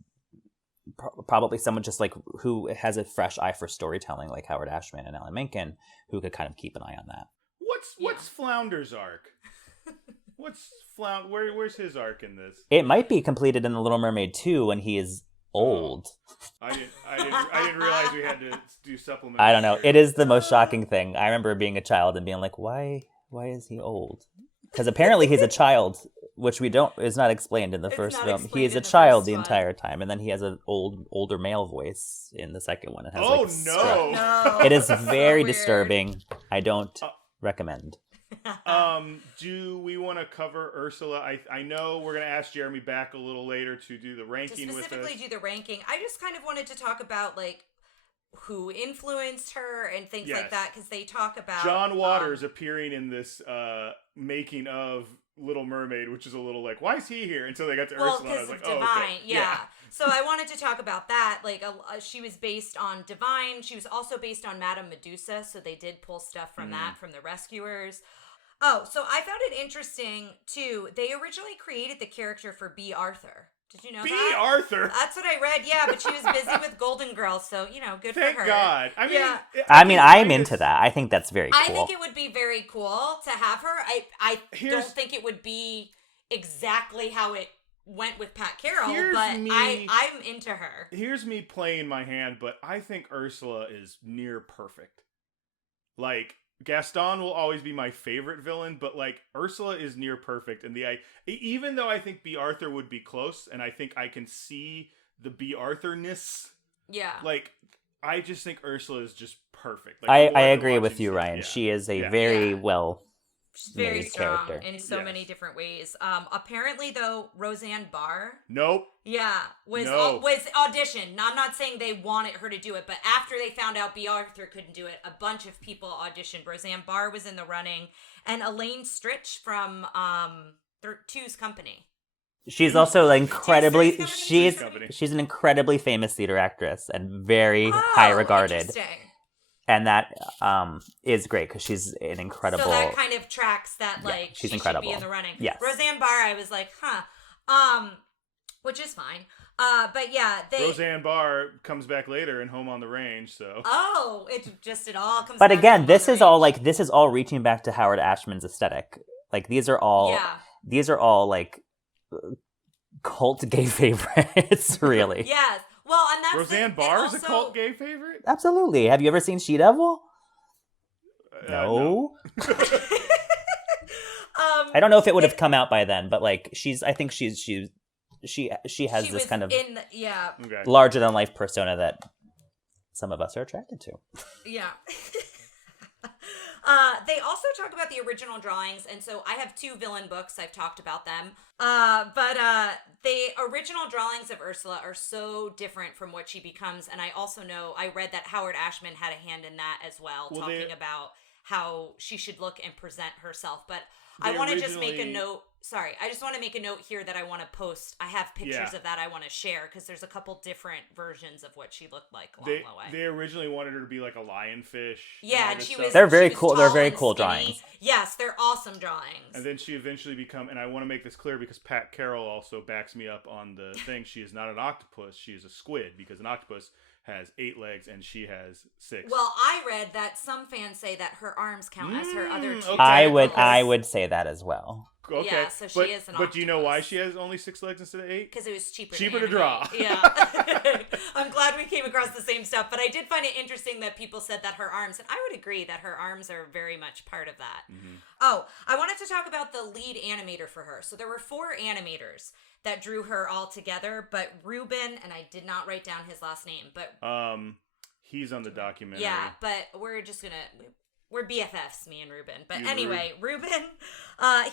probably someone just like who has a fresh eye for storytelling, like Howard Ashman and Alan Menken, who could kind of keep an eye on that. What's Flounder's arc? Where's his arc in this? It might be completed in The Little Mermaid 2 when he is old. I didn't realize we had to do supplemental. I don't know. It is the most shocking thing. I remember being a child and being like, why is he old? Because apparently he's a child, which is not explained in the first film. He is a child the entire time, and then he has an older male voice in the second one. It has no! It is very disturbing. I don't recommend. Do we want to cover Ursula? I know we're going to ask Jeremy back a little later to do the ranking with us. Specifically do the ranking. I just kind of wanted to talk about, like, who influenced her and things like that, because they talk about... John Waters appearing in this making of Little Mermaid, which is a little like, why is he here? Until they got to Ursula, I was like, Divine, okay. Yeah. So I wanted to talk about that. Like, she was based on Divine. She was also based on Madame Medusa, so they did pull stuff from that, from the Rescuers. Oh, so I found it interesting, too. They originally created the character for B. Arthur. Did you know that? B. Arthur? That's what I read, yeah, but she was busy with Golden Girls, so, good for her. Thank God. I mean, I'm into that. I think that's very cool. I think it would be very cool to have her. I don't think it would be exactly how it went with Pat Carroll, but I'm into her. Here's me playing my hand, but I think Ursula is near perfect. Like, Gaston will always be my favorite villain, but like Ursula is near perfect, and even though I think B. Arthur would be close, and I think I can see the B. Arthur-ness. Yeah. Like, I just think Ursula is just perfect. Like, I agree with you, Ryan. She is a very well. She's very strong character. In so many different ways. Apparently, though, Roseanne Barr. Nope. Yeah, was auditioned. Now, I'm not saying they wanted her to do it, but after they found out B. Arthur couldn't do it, a bunch of people auditioned. Roseanne Barr was in the running, and Elaine Stritch from Two's Company. She's also incredibly. She's an incredibly famous theater actress and very high regarded. Interesting. And that is great because she's an incredible... So that kind of tracks that, like, she's she incredible. should be in the running. Yes. Roseanne Barr, I was like, which is fine. But yeah, Roseanne Barr comes back later in Home on the Range, so... Oh, it all comes But back again, this is all reaching back to Howard Ashman's aesthetic. Like, these are all, like, cult gay favorites, really. Yes. Well, and that's Roseanne Barr is a cult gay favorite? Absolutely. Have you ever seen She Devil? No. I don't know if it would have come out by then, but like she has this kind of larger than life persona that some of us are attracted to. Yeah. They also talk about the original drawings, and so I have 2 villain books. I've talked about them. But the original drawings of Ursula are so different from what she becomes, and I also know I read that Howard Ashman had a hand in that as well, talking about how she should look and present herself. But I want to just make a note. Sorry, I just want to make a note here that I want to post. I have pictures of that I want to share because there's a couple different versions of what she looked like along the way. They originally wanted her to be like a lionfish. Yeah, and she was. They're very cool. They're very cool drawings. Yes, they're awesome drawings. And then she eventually and I want to make this clear because Pat Carroll also backs me up on the thing. She is not an octopus. She is a squid because an octopus has 8 legs and she has 6. Well, I read that some fans say that her arms count as her other 2. Okay. I would say that as well. Okay. Yeah, so she is an octopus. But do you know why she has only 6 legs instead of 8? Because it was cheaper to draw. Yeah. I'm glad we came across the same stuff, but I did find it interesting that people said that her arms, and I would agree that her arms are very much part of that. Mm-hmm. Oh, I wanted to talk about the lead animator for her. So there were 4 animators that drew her all together, but Ruben, and I did not write down his last name, but he's on the documentary. Yeah, but we're BFFs, me and Ruben. But anyway, Ruben,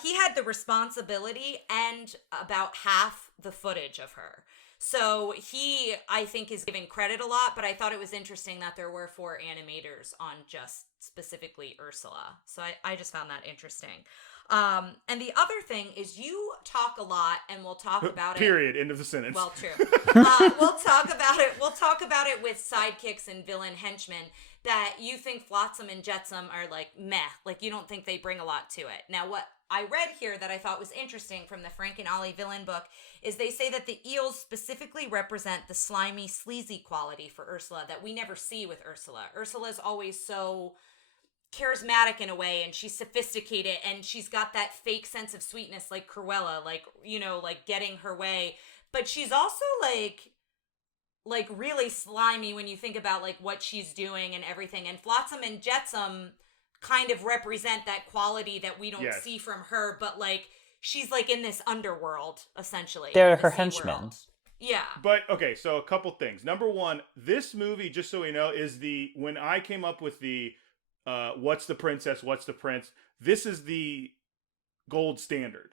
he had the responsibility and about half the footage of her. So he, I think, is given credit a lot, but I thought it was interesting that there were 4 animators on just specifically Ursula. So I just found that interesting. And the other thing is you talk a lot, and we'll talk about Period. End of the sentence. Well, true. We'll talk about it. We'll talk about it with sidekicks and villain henchmen, that you think Flotsam and Jetsam are like meh. Like you don't think they bring a lot to it. Now, what I read here that I thought was interesting from the Frank and Ollie villain book is they say that the eels specifically represent the slimy, sleazy quality for Ursula that we never see with Ursula. Ursula's always so charismatic in a way, and she's sophisticated, and she's got that fake sense of sweetness like Cruella, like, you know, like getting her way. But she's also like really slimy when you think about like what she's doing and everything. And Flotsam and Jetsam kind of represent that quality that we don't see from her, but like she's like in this underworld essentially. They're her henchmen. Yeah. But okay, so a couple things. Number one, this movie, just so we know, is when I came up with the what's the princess, what's the prince, this is the gold standard.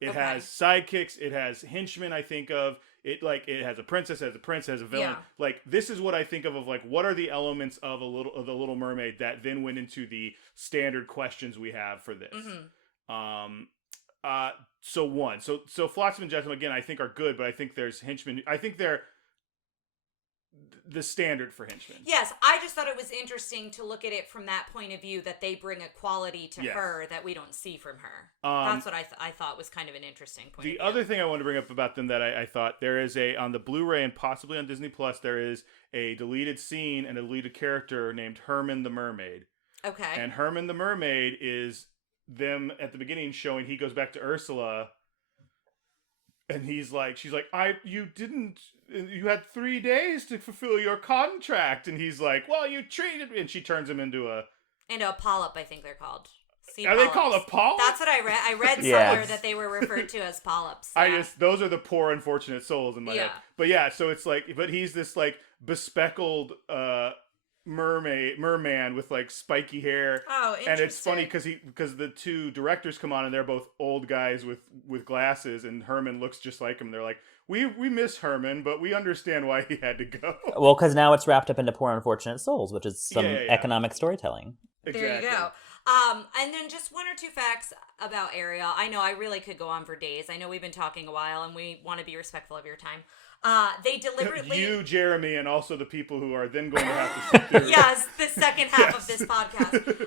It has sidekicks, it has henchmen, I think of. It has a princess, it has a prince, it has a villain. Yeah. Like this is what I think of like what are the elements of the Little Mermaid that then went into the standard questions we have for this. Mm-hmm. So Flotsam and Jetsam again I think are good, but I think there's henchmen. I think they're the standard for henchmen. Yes, I just thought it was interesting to look at it from that point of view, that they bring a quality to her that we don't see from her. That's what I thought was kind of an interesting point. The other thing I want to bring up about them that I thought, there is on the Blu-ray and possibly on Disney Plus, there is a deleted scene and a deleted character named Herman the Mermaid. Okay. And Herman the Mermaid is them at the beginning showing he goes back to Ursula. And she's like, you had 3 days to fulfill your contract. And he's like, well, you treated me. And she turns him into a polyp, I think they're called. Are they called a polyp? That's what I read. I read somewhere that they were referred to as polyps. Yeah. Those are the poor, unfortunate souls in my head. But yeah, so it's like, but he's this like bespeckled, merman with like spiky hair. Oh, interesting. And it's funny because the 2 directors come on and they're both old guys with glasses, and Herman looks just like him. They're like, we miss Herman, but we understand why he had to go. Well, because now it's wrapped up into Poor Unfortunate Souls, which is some economic storytelling. Exactly. There you go. And then just 1 or 2 facts about Ariel. I know I really could go on for days. I know we've been talking a while, and we want to be respectful of your time. They deliberately... You, Jeremy, and also the people who are then going to have to sit through... Yes, the second half of this podcast.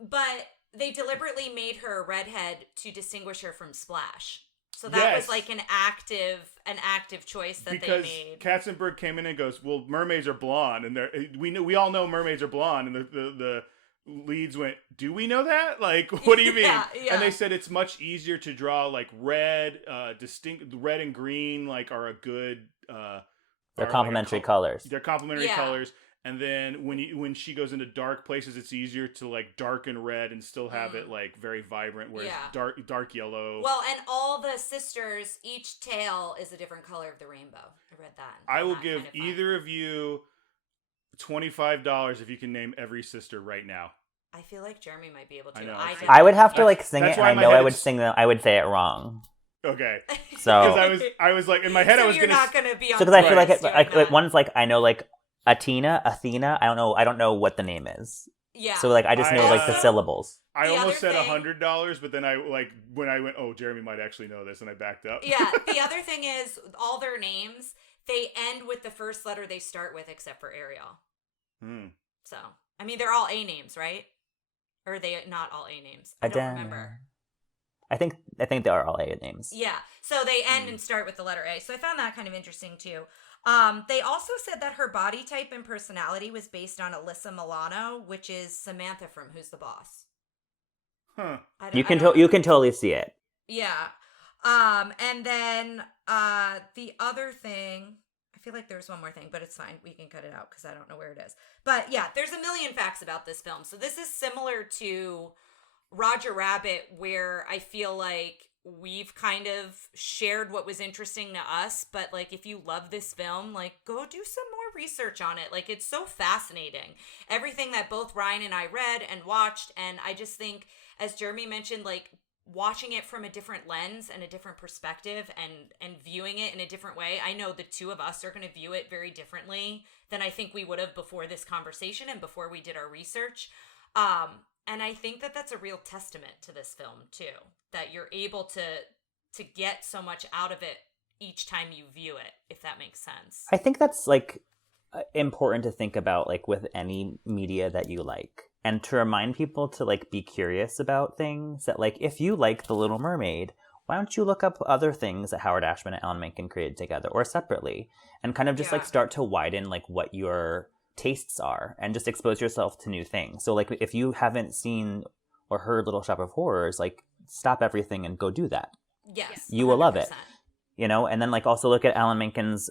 But they deliberately made her a redhead to distinguish her from Splash. So that was like an active choice that they made. Because Katzenberg came in and goes, well, mermaids are blonde. And we all know mermaids are blonde. And the leads went, do we know that? Like, what do you mean? Yeah. And they said it's much easier to draw like red, red and green, like are a good They're complementary colors. They're complementary colors. And then when she goes into dark places, it's easier to like darken red and still have it like very vibrant, whereas dark yellow. Well, and all the sisters, each tail is a different color of the rainbow. I read that. I will give either of you $25 if you can name every sister right now. I feel like Jeremy might be able to. I would have to like sing it, and I know I would sing them. I would say it wrong. Okay. So because I was like in my head, I was you're not gonna be on. So because I feel like one's like I know like Athena. I don't know what the name is. Yeah. So like I just know like the syllables. I almost said $100, but then I like when I went, oh, Jeremy might actually know this, and I backed up. Yeah. The other thing is all their names, they end with the first letter they start with, except for Ariel. So I mean, they're all A names, right? Or are they not all A names? I don't remember. I think they are all A names. Yeah. So they end and start with the letter A. So I found that kind of interesting too. They also said that her body type and personality was based on Alyssa Milano, which is Samantha from Who's the Boss. Huh. You can totally see it. Yeah. And then the other thing, I feel like there's one more thing, but it's fine. We can cut it out because I don't know where it is. But yeah, there's a million facts about this film. So this is similar to Roger Rabbit, where I feel like we've kind of shared what was interesting to us, but like if you love this film, like go do some more research on it. Like it's so fascinating. Everything that both Ryan and I read and watched, and I just think, as Jeremy mentioned, like watching it from a different lens and a different perspective and viewing it in a different way. I know the two of us are going to view it very differently than I think we would have before this conversation and before we did our research. And I think that that's a real testament to this film too, that you're able to get so much out of it each time you view it, if that makes sense. I think that's like important to think about, like with any media that you like, and to remind people to like be curious about things. That like if you like The Little Mermaid, why don't you look up other things that Howard Ashman and Alan Menken created together or separately, and kind of just like start to widen like what your tastes are and just expose yourself to new things. So like if you haven't seen or heard Little Shop of Horrors, like stop everything and go do that. Yes. You will love it. You know, and then like also look at Alan Menken's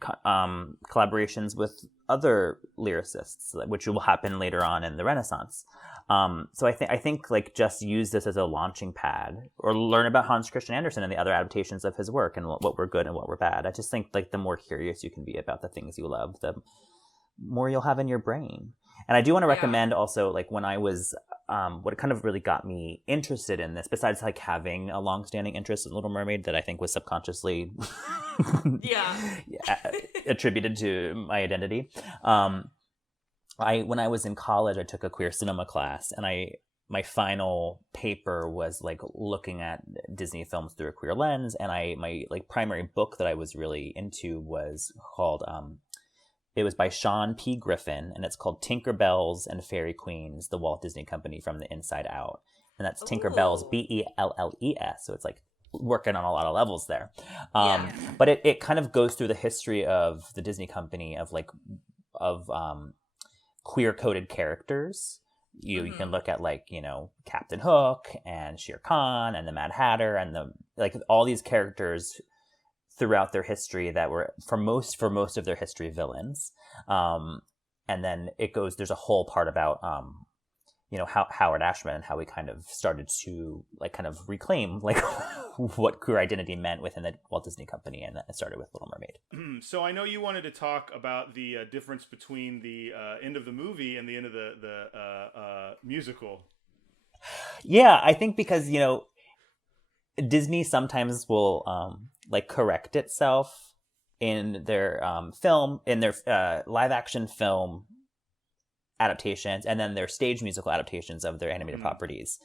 collaborations with other lyricists, which will happen later on in the Renaissance. So I think like just use this as a launching pad, or learn about Hans Christian Andersen and the other adaptations of his work and what were good and what were bad. I just think like the more curious you can be about the things you love, the more you'll have in your brain. And I do want to recommend also, like when I was, what kind of really got me interested in this, besides like having a long-standing interest in Little Mermaid that I think was subconsciously attributed to my identity. When I was in college, I took a queer cinema class, and my final paper was like looking at Disney films through a queer lens. And my like primary book that I was really into was called, it was by Sean P. Griffin, and it's called Tinkerbells and Fairy Queens, the Walt Disney Company from the Inside Out. And that's Tinkerbells, Belles. So it's like working on a lot of levels there. But it kind of goes through the history of the Disney Company of queer-coded characters. You can look at like, you know, Captain Hook and Shere Khan and the Mad Hatter and all these characters throughout their history that were for most of their history villains. And then there's a whole part about you know, how Howard Ashman and how he kind of started to like kind of reclaim like what queer identity meant within the Walt Disney Company, and that started with Little Mermaid. So I know you wanted to talk about the difference between the end of the movie and the end of the musical. Yeah, I think because, you know, Disney sometimes will like correct itself in their live action film adaptations, and then their stage musical adaptations of their animated properties.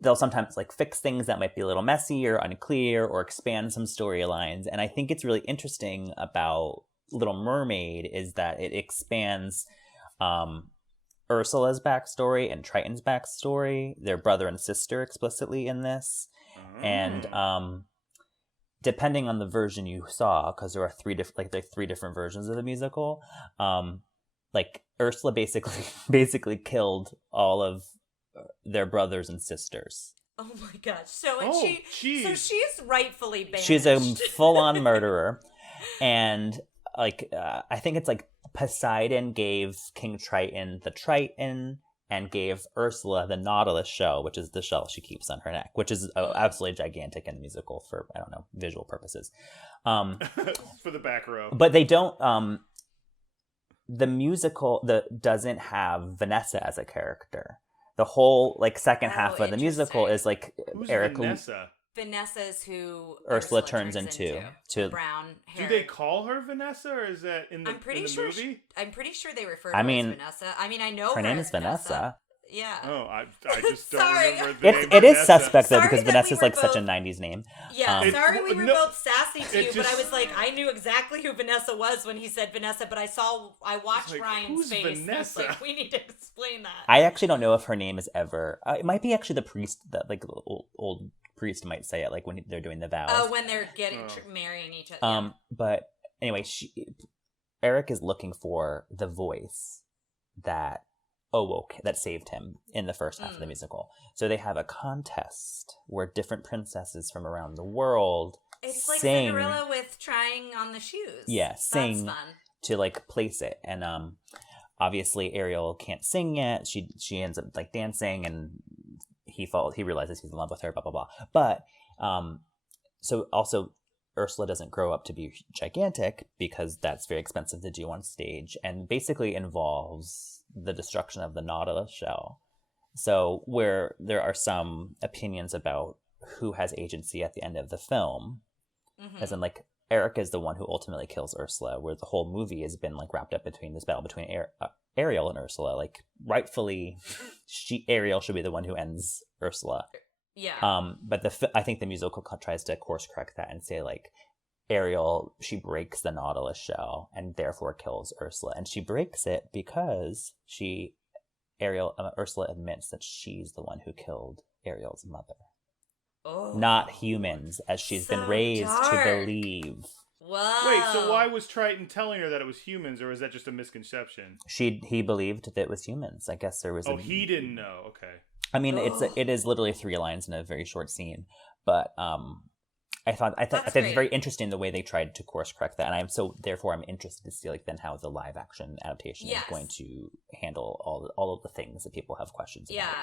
They'll sometimes like fix things that might be a little messy or unclear, or expand some storylines. And I think it's really interesting about Little Mermaid is that it expands Ursula's backstory and Triton's backstory, their brother and sister explicitly in this. And depending on the version you saw, because there are three different versions of the musical, like Ursula basically killed all of their brothers and sisters. Oh my gosh! So she's rightfully banished. She's a full-on murderer, and I think it's like Poseidon gave King Triton the Triton and gave Ursula the Nautilus shell, which is the shell she keeps on her neck, which is absolutely gigantic and musical for, I don't know, visual purposes. For the back row. But they don't, the musical doesn't have Vanessa as a character. The whole like second half of the musical is like Who's Eric. Vanessa? Vanessa's who Ursula turns into brown hair. Do they call her Vanessa, or is that in the movie? I'm pretty sure they refer to her as Vanessa. I mean, I know her name is Vanessa. Yeah. Oh, I just don't remember the name It is Vanessa. suspect though, because Vanessa's like such a 90s name. Yeah, sorry we were both sassy to you, but I was like, I knew exactly who Vanessa was when he said Vanessa, but I watched like, Ryan's face. Vanessa? And I was like, we need to explain that. I actually don't know if her name is ever. It might be actually the priest that like old priest might say it, like when they're doing the vows. Oh, when they're marrying each other. But anyway, Eric is looking for the voice that that saved him in the first half of the musical. So they have a contest where different princesses from around the world it's like Cinderella with trying on the shoes. Yeah, sing to like place it. And obviously Ariel can't sing yet. She ends up like dancing, and he realizes he's in love with her, blah blah blah. But so also Ursula doesn't grow up to be gigantic because that's very expensive to do on stage, and basically involves the destruction of the Nautilus shell. So where there are some opinions about who has agency at the end of the film, as in like Eric is the one who ultimately kills Ursula, where the whole movie has been like wrapped up between this battle between Ariel and Ursula. Like rightfully, Ariel should be the one who ends Ursula. Yeah. But I think the musical tries to course correct that and say like, Ariel, she breaks the Nautilus shell and therefore kills Ursula. And she breaks it because Ursula admits that she's the one who killed Ariel's mother. Oh, not humans, as she's been raised to believe. Whoa. Wait, so why was Triton telling her that it was humans, or was that just a misconception? He believed that it was humans. I guess there was he didn't know. Okay. I mean, it is literally 3 lines in a very short scene, but I thought it's very interesting the way they tried to course correct that, and therefore I'm interested to see like then how the live action adaptation is going to handle all of the things that people have questions about. Yeah,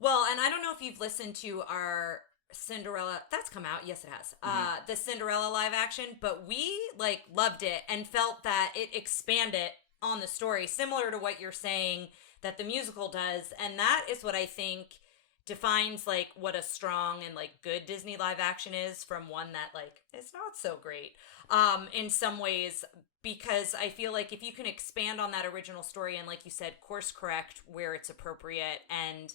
well, and I don't know if you've listened to our Cinderella that's come out. Yes, it has. The Cinderella live action, but we like loved it and felt that it expanded on the story, similar to what you're saying that the musical does, and that is what I think defines like what a strong and like good Disney live action is from one that like is not so great in some ways, because I feel like if you can expand on that original story and like you said course correct where it's appropriate and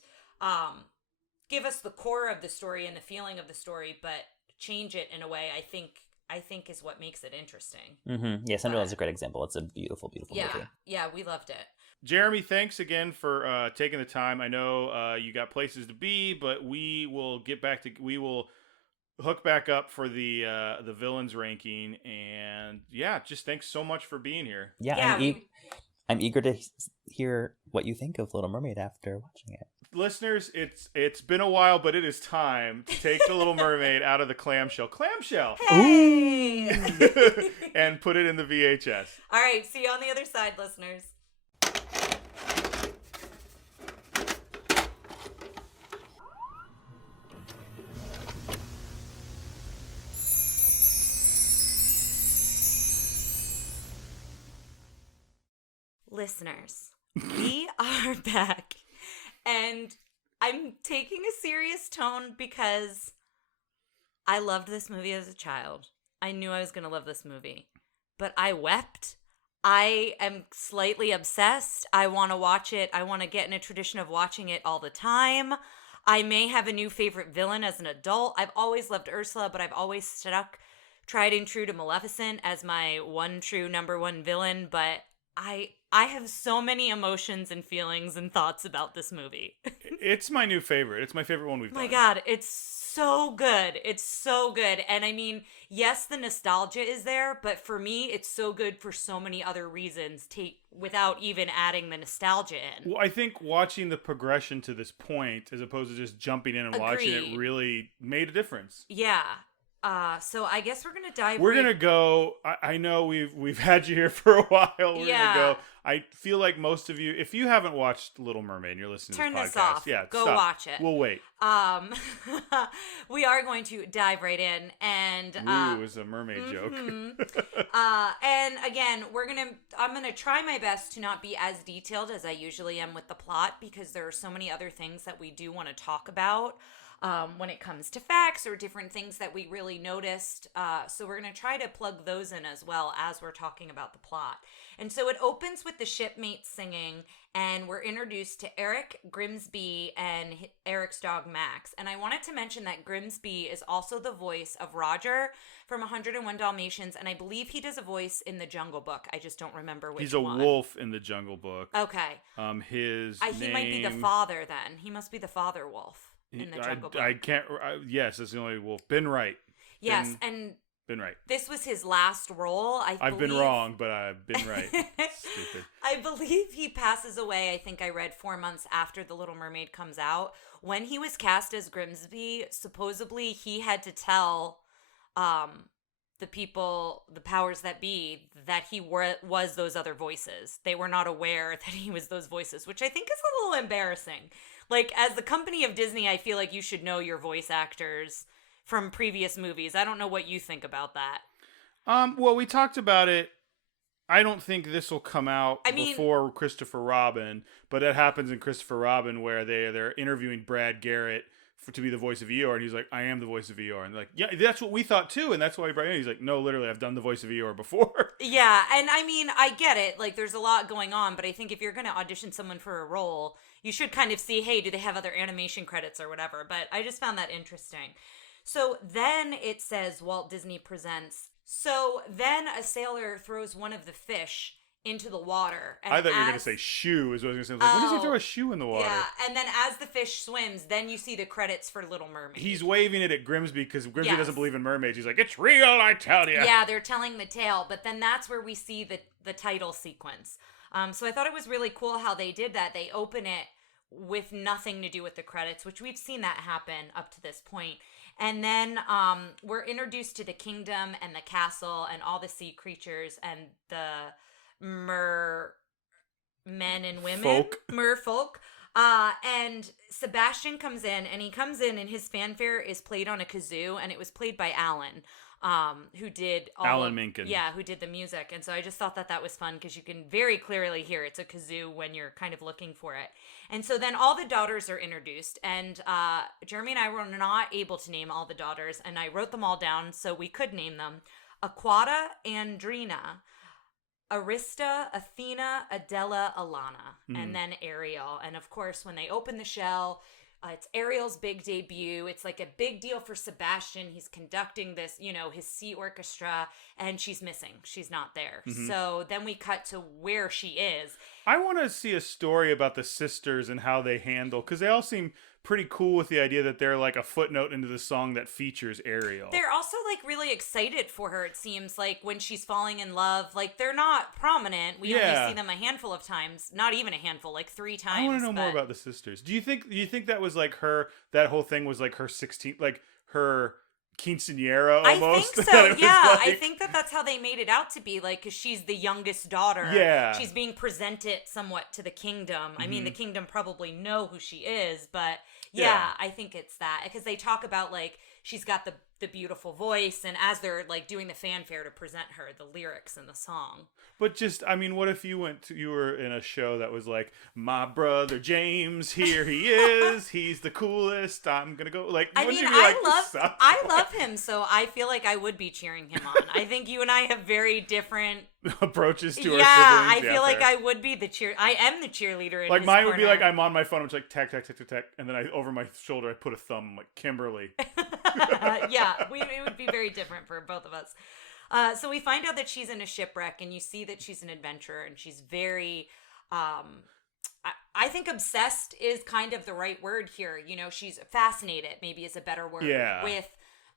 give us the core of the story and the feeling of the story but change it in a way I think is what makes it interesting. Yeah, Cinderella's a great example. It's a beautiful movie. Yeah, we loved it. Jeremy, thanks again for taking the time. I know you got places to be, but we will hook back up for the villains ranking, and just thanks so much for being here. I'm eager to hear what you think of Little Mermaid after watching it. Listeners, it's been a while, but it is time to take the Little Mermaid out of the clamshell, hey! and put it in the VHS. All right, see you on the other side, listeners. Listeners, we are back, and I'm taking a serious tone because I loved this movie as a child. I knew I was going to love this movie, but I wept. I am slightly obsessed. I want to watch it. I want to get in a tradition of watching it all the time. I may have a new favorite villain as an adult. I've always loved Ursula, but I've always stuck tried and true to Maleficent as my one true number one villain, but I have so many emotions and feelings and thoughts about this movie. It's my new favorite. It's my favorite one we've done. My God, it's so good. It's so good. And I mean, yes, the nostalgia is there, but for me, it's so good for so many other reasons without even adding the nostalgia in. Well, I think watching the progression to this point, as opposed to just jumping in and watching it, really made a difference. Yeah. So I guess we're gonna dive. We're gonna go. I know we've had you here for a while. We're gonna go. I feel like most of you, if you haven't watched Little Mermaid and you're listening Turn to this this podcast, off. Go watch it. We'll wait. We are going to dive right in, and Ooh, is a mermaid joke. And again, I'm gonna try my best to not be as detailed as I usually am with the plot, because there are so many other things that we do want to talk about. When it comes to facts or different things that we really noticed. So we're going to try to plug those in as well as we're talking about the plot. And so it opens with the shipmates singing, and we're introduced to Eric, Grimsby, and Eric's dog Max. And I wanted to mention that Grimsby is also the voice of Roger from 101 Dalmatians, and I believe he does a voice in the Jungle Book. I just don't remember which one. He's a wolf in the Jungle Book. Okay. His He name... might be the father then. He must be the father wolf. In the Jungle Book. I can't. Yes, it's the only wolf. Been right. Yes, and been right. This was his last role. I've been wrong, but I've been right. Stupid. I believe he passes away. I think I read 4 months after The Little Mermaid comes out. When he was cast as Grimsby, supposedly he had to tell the people, the powers that be, that he was those other voices. They were not aware that he was those voices, which I think is a little embarrassing. Like, as the company of Disney, I feel like you should know your voice actors from previous movies. I don't know what you think about that. Well, we talked about it. I don't think this will come out before Christopher Robin, but that happens in Christopher Robin where they're interviewing Brad Garrett to be the voice of Eeyore, and he's like, I am the voice of Eeyore. And they're like, yeah, that's what we thought too, and that's why he brought it in. He's like, no, literally, I've done the voice of Eeyore before. Yeah, and I mean, I get it. Like, there's a lot going on, but I think if you're going to audition someone for a role, you should kind of see, hey, do they have other animation credits or whatever? But I just found that interesting. So then it says Walt Disney Presents. So then a sailor throws one of the fish into the water. And I thought you were going to say shoe is what I was going to say. I was like, when does he throw a shoe in the water? Yeah, and then as the fish swims, then you see the credits for Little Mermaid. He's waving it at Grimsby because Grimsby doesn't believe in mermaids. He's like, it's real, I tell you. Yeah, they're telling the tale, but then that's where we see the title sequence. So I thought it was really cool how they did that. They open it with nothing to do with the credits, which we've seen that happen up to this point. And then we're introduced to the kingdom and the castle and all the sea creatures and the men and women. Merfolk. And Sebastian comes in, and he comes in, and his fanfare is played on a kazoo, and it was played by Alan, who did Alan Menken. Yeah, who did the music. And so I just thought that was fun because you can very clearly hear it's a kazoo when you're kind of looking for it. And so then all the daughters are introduced, and Jeremy and I were not able to name all the daughters, and I wrote them all down so we could name them. Aquata, Andrina, Arista, Athena, Adela, Alana, and then Ariel. And of course, when they open the shell, it's Ariel's big debut. It's like a big deal for Sebastian. He's conducting this, his sea orchestra, and she's missing. She's not there. Mm-hmm. So then we cut to where she is. I want to see a story about the sisters and how they handle, because they all seem pretty cool with the idea that they're like a footnote into the song that features Ariel. They're also like really excited for her, it seems, like when she's falling in love. Like, they're not prominent. We only see them a handful of times. Not even a handful, like 3 times. I want to know more about the sisters. Do you think that was like that whole thing was like her 16th, like her quinceañera almost? I think so, yeah. I think that's how they made it out to be, like, because she's the youngest daughter. Yeah. She's being presented somewhat to the kingdom. I mean, the kingdom probably know who she is, but yeah, I think it's that. Because they talk about, like, she's got the beautiful voice, and as they're, like, doing the fanfare to present her, the lyrics in the song. But just, I mean, what if you were in a show that was like, my brother James, here he is, he's the coolest, I'm gonna go, like, I love him, so I feel like I would be cheering him on. I think you and I have very different approaches to our siblings. I feel like I would be I am the cheerleader in like his mine corner. would be like, I'm on my phone, I'm just like, tack, and then over my shoulder I put a thumb, like, Kimberly. Yeah, it would be very different for both of us. So we find out that she's in a shipwreck, and you see that she's an adventurer, and she's very, I think obsessed is kind of the right word here. She's fascinated, maybe is a better word, with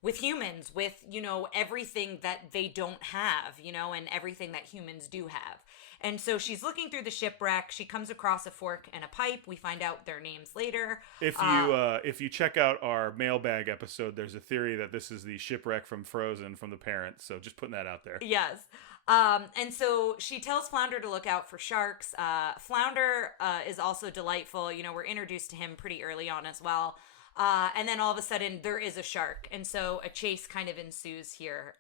with humans, with, you know, everything that they don't have, you know, and everything that humans do have. And so she's looking through the shipwreck. She comes across a fork and a pipe. We find out their names later. If you check out our mailbag episode, there's a theory that this is the shipwreck from Frozen from the parents. So just putting that out there. Yes. And so she tells Flounder to look out for sharks. Flounder is also delightful. You know, we're introduced to him pretty early on as well. And then all of a sudden there is a shark. And so a chase kind of ensues here.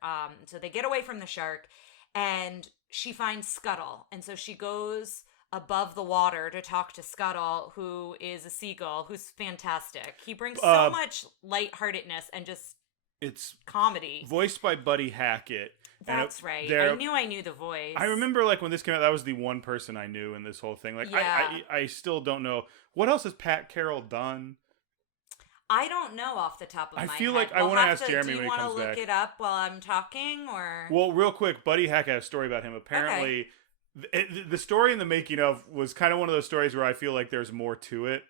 So they get away from the shark and she finds Scuttle. And so she goes above the water to talk to Scuttle, who is a seagull, who's fantastic. He brings so much lightheartedness and just comedy. Voiced by Buddy Hackett. That's right. I knew the voice. I remember, like, when this came out, that was the one person I knew in this whole thing. Like, yeah. I still don't know. What else has Pat Carroll done? I don't know off the top of my head. I feel like I want to ask Jeremy when he comes back. Do you want to look it up while I'm talking, or? Well, real quick, Buddy Hackett has a story about him. Apparently, the story in the making of was kind of one of those stories where I feel like there's more to it.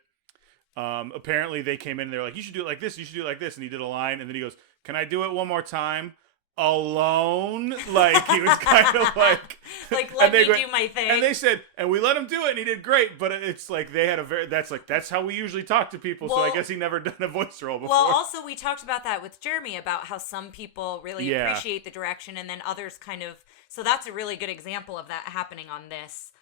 Apparently, they came in and they're like, you should do it like this, you should do it like this. And he did a line, and then he goes, can I do it one more time? Alone? Like, he was kind of like... like, let me do my thing. And they said, and we let him do it, and he did great. But it's like, they had a very... That's how we usually talk to people, so I guess he never done a voice role before. Well, also, we talked about that with Jeremy, about how some people really appreciate the direction, and then others kind of... So that's a really good example of that happening on this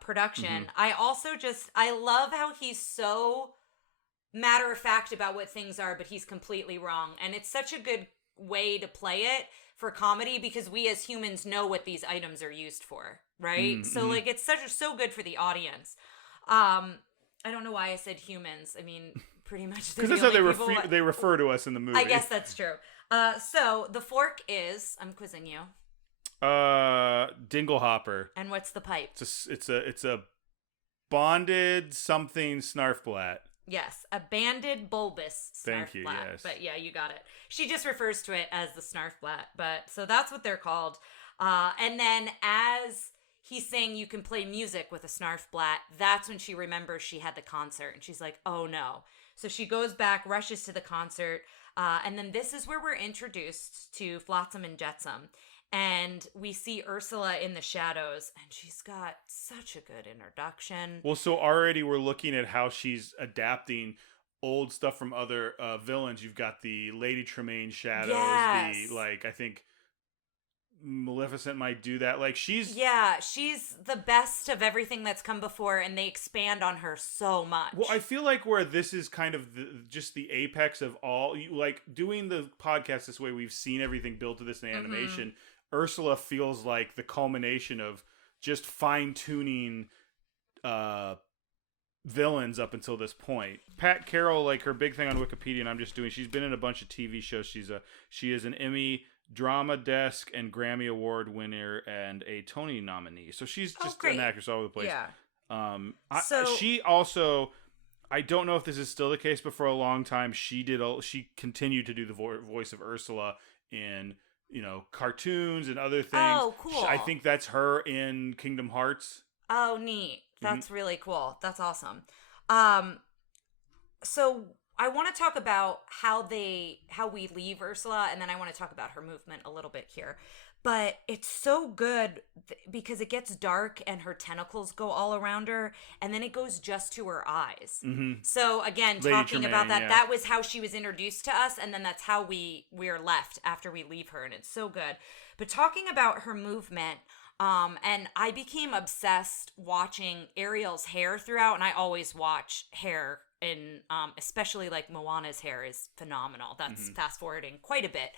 production. Mm-hmm. I also I love how he's so matter-of-fact about what things are, but he's completely wrong. And it's such a good way to play it for comedy, because we as humans know what these items are used for, right? Mm-hmm. So like it's so good for the audience. I don't know why I said humans. I mean, pretty much because that's how they refer to us in the movie. I guess that's true. So the fork is, I'm quizzing you, Dinglehopper. And what's the pipe? It's a bonded something snarfblat. Yes, a banded bulbous snarfblat. Thank you, yes. But yeah, you got it. She just refers to it as the snarfblat, but so that's what they're called. And then as he's saying you can play music with a snarfblat, that's when she remembers she had the concert, and she's like, oh no. So she goes back, rushes to the concert, and then this is where we're introduced to Flotsam and Jetsam. And we see Ursula in the shadows, and she's got such a good introduction. Well, so already we're looking at how she's adapting old stuff from other villains. You've got the Lady Tremaine shadows. Yes. I think Maleficent might do that. Like, she's the best of everything that's come before, and they expand on her so much. Well, I feel like where this is kind of just the apex of all, like, doing the podcast this way, we've seen everything built to this in animation. Mm-hmm. Ursula feels like the culmination of just fine-tuning villains up until this point. Pat Carroll, like, her big thing on Wikipedia, and I'm just doing, she's been in a bunch of TV shows. She is an Emmy, Drama Desk, and Grammy Award winner, and a Tony nominee. So she's just an actress all over the place. Yeah. She also, I don't know if this is still the case, but for a long time she continued to do the voice of Ursula in, you know, cartoons and other things. Oh, cool. I think that's her in Kingdom Hearts. Oh, neat. That's really cool. That's awesome. So I want to talk about how we leave Ursula, and then I want to talk about her movement a little bit here. But it's so good because it gets dark and her tentacles go all around her, and then it goes just to her eyes. Mm-hmm. So again, Lady talking Tremaine, about that, that was how she was introduced to us, and then that's how we're left after we leave her, and it's so good. But talking about her movement, and I became obsessed watching Ariel's hair throughout, and I always watch hair, and especially like Moana's hair is phenomenal. That's fast forwarding quite a bit.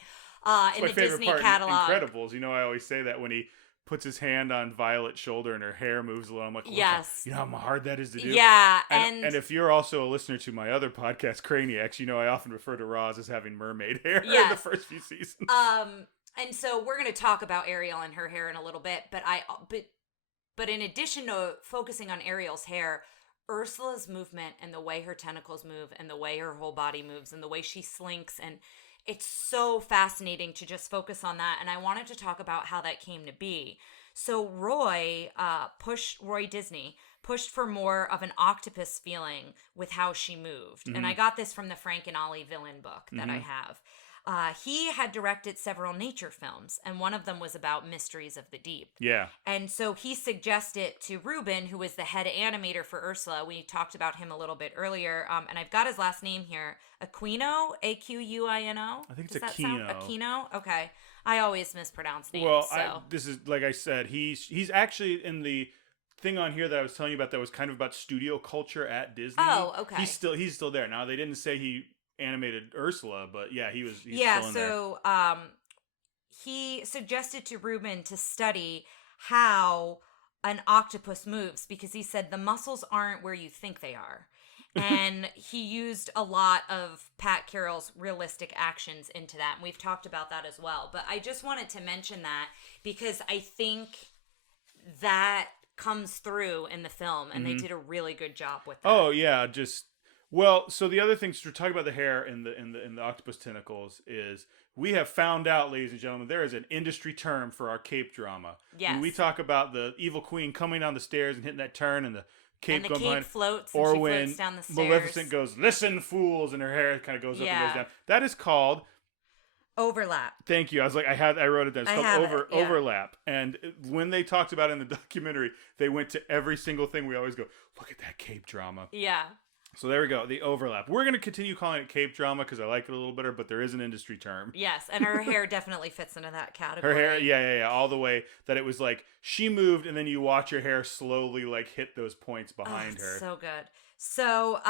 In the Disney catalog. Incredibles. You know, I always say that when he puts his hand on Violet's shoulder and her hair moves a little. I'm like, yes. You know how hard that is to do? Yeah. And if you're also a listener to my other podcast, Craniacs, you know I often refer to Roz as having mermaid hair in the first few seasons. And so we're going to talk about Ariel and her hair in a little bit, but in addition to focusing on Ariel's hair, Ursula's movement and the way her tentacles move and the way her whole body moves and the way she slinks, and it's so fascinating to just focus on that. And I wanted to talk about how that came to be. So Roy Disney pushed for more of an octopus feeling with how she moved. Mm-hmm. And I got this from the Frank and Ollie villain book that I have. he had directed several nature films, and one of them was about mysteries of the deep. Yeah. And so he suggested to Ruben, who was the head animator for Ursula. We talked about him a little bit earlier, and I've got his last name here. Aquino, Aquino. I think it's Does that sound Aquino? Okay. I always mispronounce names. Well, this is, like I said, he's actually in the thing on here that I was telling you about that was kind of about studio culture at Disney. Oh, okay. He's still there. Now, they didn't say he animated Ursula, but yeah, he's still in there. So he suggested to Ruben to study how an octopus moves, because he said the muscles aren't where you think they are. And he used a lot of Pat Carroll's realistic actions into that. And we've talked about that as well. But I just wanted to mention that because I think that comes through in the film, and they did a really good job with that. Oh, yeah, so the other things we're talking about the hair in the octopus tentacles is we have found out, ladies and gentlemen, there is an industry term for our cape drama. Yes. When we talk about the evil queen coming down the stairs and hitting that turn and the cape going behind, floats, or and she when floats down the stairs. Maleficent goes, "Listen, fools," and her hair kind of goes up and goes down. That is called overlap. Thank you. I was like, I wrote it down. It's called yeah. overlap. And when they talked about it in the documentary, they went to every single thing. We always go, look at that cape drama. Yeah. So there we go, the overlap. We're going to continue calling it cape drama because I like it a little better, but there is an industry term. Yes, and her hair definitely fits into that category. Her hair, yeah, all the way that it was like she moved, and then you watch her hair slowly like hit those points behind her. So good. So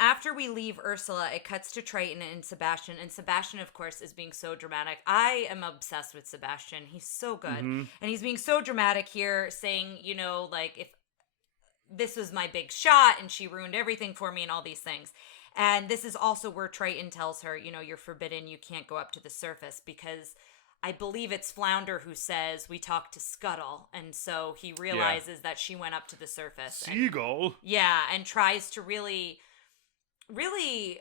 after we leave Ursula, it cuts to Triton and Sebastian. And Sebastian, of course, is being so dramatic. I am obsessed with Sebastian. He's so good. And he's being so dramatic here, saying, like, if this was my big shot and she ruined everything for me and all these things. And this is also where Triton tells her, you're forbidden. You can't go up to the surface, because I believe it's Flounder who says we talked to Scuttle, and so he realizes that she went up to the surface. Seagull. And tries to really, really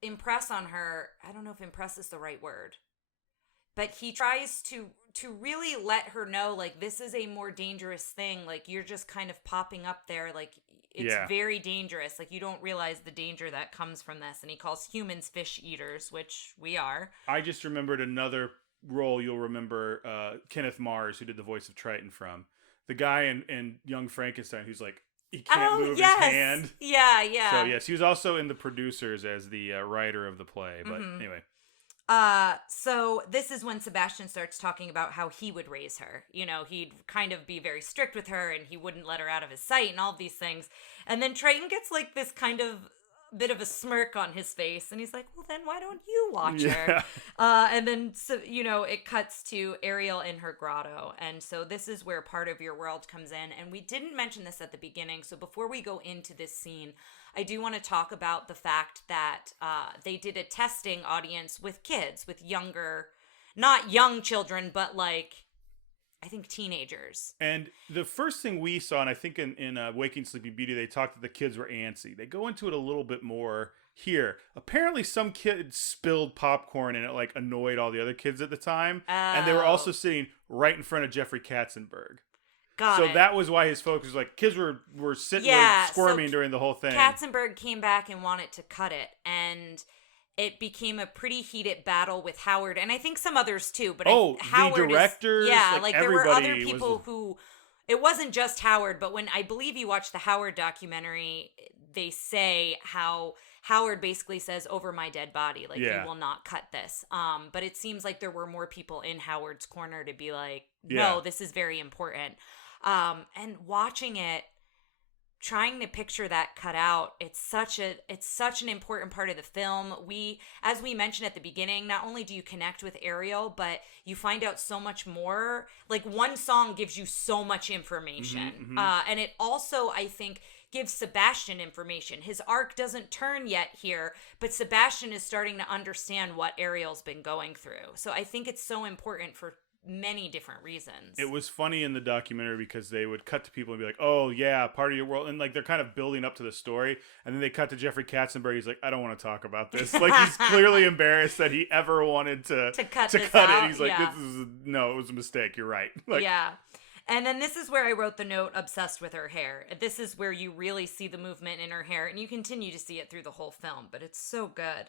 impress on her. I don't know if impress is the right word, but he tries to really let her know, like, this is a more dangerous thing. Like, you're just kind of popping up there. Like, it's very dangerous. Like, you don't realize the danger that comes from this. And he calls humans fish eaters, which we are. I just remembered another role you'll remember Kenneth Mars, who did the voice of Triton from. The guy in Young Frankenstein who's like, he can't move his hand. Yeah. So, yes, he was also in the producers as the writer of the play. But anyway. So this is when Sebastian starts talking about how he would raise her. He'd kind of be very strict with her, and he wouldn't let her out of his sight and all of these things. And then Triton gets like this kind of bit of a smirk on his face, and he's like, well, then why don't you watch her? And then, it cuts to Ariel in her grotto. And so this is where part of your world comes in. And we didn't mention this at the beginning. So before we go into this scene, I do want to talk about the fact that they did a testing audience with kids, with younger, not young children, but like, I think teenagers. And the first thing we saw, and I think in Waking Sleeping Beauty, they talked that the kids were antsy. They go into it a little bit more here. Apparently some kids spilled popcorn and it like annoyed all the other kids at the time. And they were also sitting right in front of Jeffrey Katzenberg. So that was why his focus was like, kids were sitting squirming during the whole thing. Katzenberg came back and wanted to cut it, and it became a pretty heated battle with Howard, and I think some others too. But Howard, the directors, like there were other people who. It wasn't just Howard, but when I believe you watch the Howard documentary, they say how Howard basically says, "Over my dead body, like you will not cut this." But it seems like there were more people in Howard's corner to be like, "No, this is very important." And watching it, trying to picture that cut out, it's such an important part of the film. As we mentioned at the beginning, not only do you connect with Ariel, but you find out so much more. Like, one song gives you so much information. And it also, I think, gives Sebastian information. His arc doesn't turn yet here, but Sebastian is starting to understand what Ariel's been going through. So I think it's so important for many different reasons. It was funny in the documentary because they would cut to people and be like, oh yeah, part of your world, and like they're kind of building up to the story, and then they cut to Jeffrey Katzenberg. He's like, I don't want to talk about this. Like, he's clearly embarrassed that he ever wanted to cut it. He's like, it was a mistake, you're right. Like, and then this is where I wrote the note, obsessed with her hair. This is where you really see the movement in her hair, and you continue to see it through the whole film, but it's so good.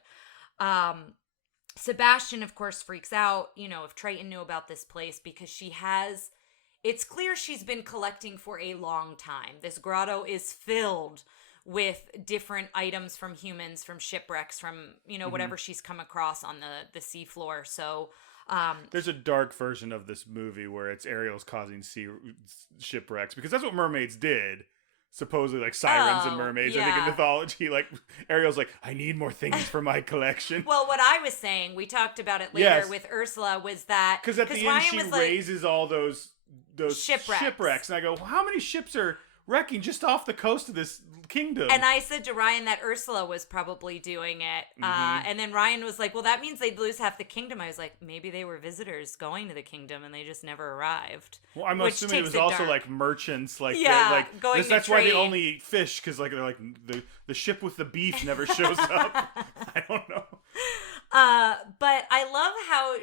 Sebastian, of course, freaks out, if Triton knew about this place, because it's clear she's been collecting for a long time. This grotto is filled with different items from humans, from shipwrecks, from, whatever she's come across on the seafloor. So, there's a dark version of this movie where it's Ariel's causing shipwrecks, because that's what mermaids did. Supposedly, like sirens and mermaids. I think in mythology, like Ariel's like, I need more things for my collection. Well, what I was saying, we talked about it later with Ursula, was that because at the end she raises all those shipwrecks, and I go, well, how many ships are wrecking just off the coast of this kingdom? And I said to Ryan that Ursula was probably doing it, and then Ryan was like, well, that means they'd lose half the kingdom. I was like, maybe they were visitors going to the kingdom and they just never arrived. Well, I'm assuming it was also like merchants, like going that's to why trade. they only eat fish, because like they're like the ship with the beef never shows up. I don't know. But I love how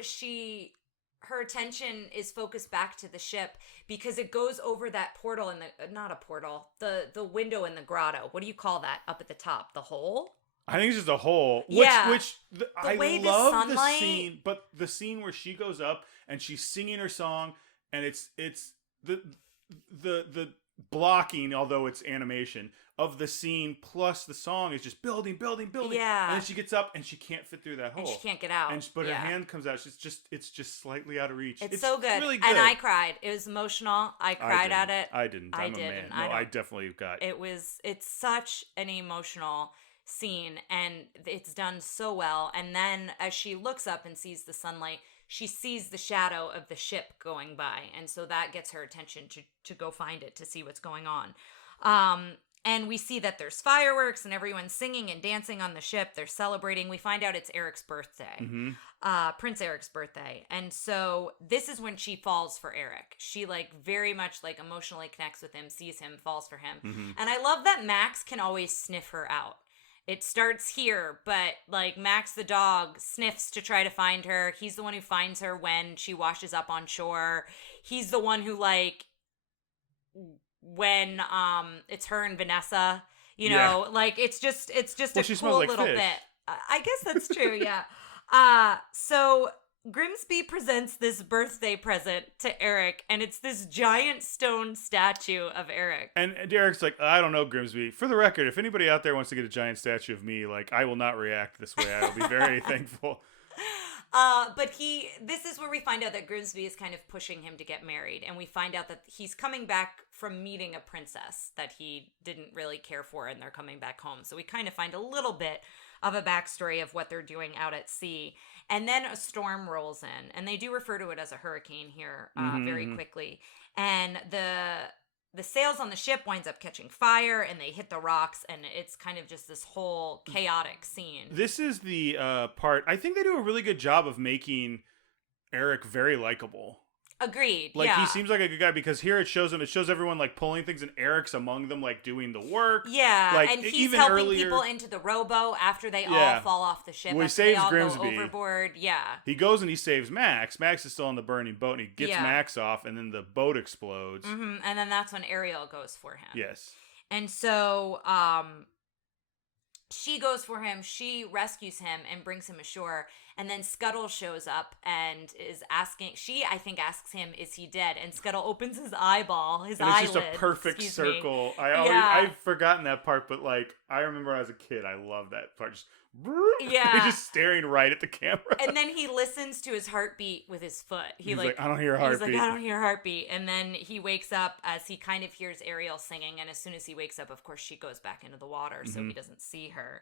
her attention is focused back to the ship, because it goes over that portal not a portal, the window in the grotto. What do you call that up at the top? The hole? I think it's just a hole. I love the scene, but the scene where she goes up and she's singing her song, and it's the blocking, although it's animation, of the scene plus the song is just building. Yeah. And then she gets up and she can't fit through that hole. And she can't get out. But her hand comes out. It's just slightly out of reach. It's so good. Really good. And I cried. It was emotional. I cried at it. I didn't. I'm a man. No, I definitely got it. It's such an emotional scene, and it's done so well. And then as she looks up and sees the sunlight, she sees the shadow of the ship going by, and so that gets her attention to go find it, to see what's going on. And we see that there's fireworks and everyone's singing and dancing on the ship. They're celebrating. We find out it's Eric's birthday, Prince Eric's birthday. And so this is when she falls for Eric. She very much emotionally connects with him, sees him, falls for him. And I love that Max can always sniff her out. It starts here, but Max the dog sniffs to try to find her. He's the one who finds her when she washes up on shore. He's the one who when it's her and Vanessa, it's just a cool little bit. I guess that's true, yeah. So Grimsby presents this birthday present to Eric, and it's this giant stone statue of Eric. And Derek's like, I don't know, Grimsby. For the record, if anybody out there wants to get a giant statue of me, I will not react this way. I will be very thankful. But this is where we find out that Grimsby is kind of pushing him to get married. And we find out that he's coming back from meeting a princess that he didn't really care for, and they're coming back home. So we kind of find a little bit of a backstory of what they're doing out at sea. And then a storm rolls in, and they do refer to it as a hurricane here very quickly. And the sails on the ship winds up catching fire, and they hit the rocks, and it's kind of just this whole chaotic scene. This is the part, I think they do a really good job of making Eric very likable. Agreed. He seems like a good guy, because here it shows everyone pulling things, and Eric's among them doing the work. Yeah, and he's helping people into the rowboat after they all fall off the ship. Well, he saves they all Grimsby. Go overboard. Yeah. He goes and he saves Max. Max is still on the burning boat, and he gets Max off, and then the boat explodes. Mm-hmm. And then that's when Ariel goes for him. Yes. And so she goes for him, she rescues him and brings him ashore, and then Scuttle shows up and is asking, I think asks him, is he dead? And Scuttle opens his eyeball, his eyelid. It's just a perfect circle. I've forgotten that part, but I remember as a kid, I loved that part. He's just staring right at the camera. And then he listens to his heartbeat with his foot. He's like, I don't hear a heartbeat. He's like, I don't hear a heartbeat. And then he wakes up as he kind of hears Ariel singing. And as soon as he wakes up, of course, she goes back into the water, so he doesn't see her.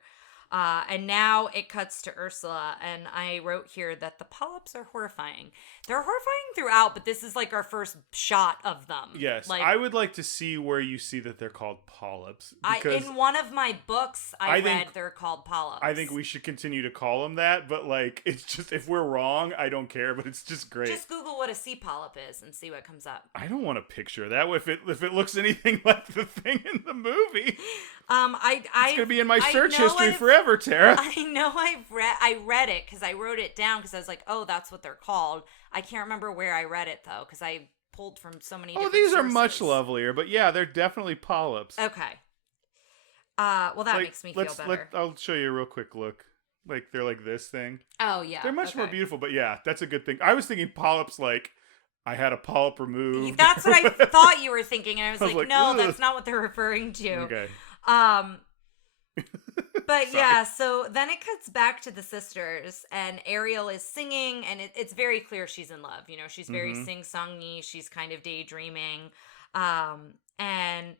And now it cuts to Ursula, and I wrote here that the polyps are horrifying. They're horrifying throughout, but this is our first shot of them. Yes, I would like to see where you see that they're called polyps. In one of my books, I read they're called polyps. I think we should continue to call them that, but it's just, if we're wrong, I don't care, but it's just great. Just Google what a sea polyp is and see what comes up. I don't want to picture that if it looks anything like the thing in the movie. It's gonna be in my search history forever, Tara. I know I read it because I wrote it down because I was like, oh, that's what they're called. I can't remember where I read it though because I pulled from so many. Oh, these are much lovelier, but yeah, they're definitely polyps. Okay. Well, that makes me feel better. I'll show you a real quick look. Like they're like this thing. Oh yeah. They're much more beautiful, but yeah, that's a good thing. I was thinking polyps like I had a polyp removed. That's what I thought you were thinking, and I was like, no, ugh. that's not what they're referring to. Okay. But yeah, so then it cuts back to the sisters, and Ariel is singing, and it's very clear she's in love. You know, she's very sing-songy. She's kind of daydreaming. And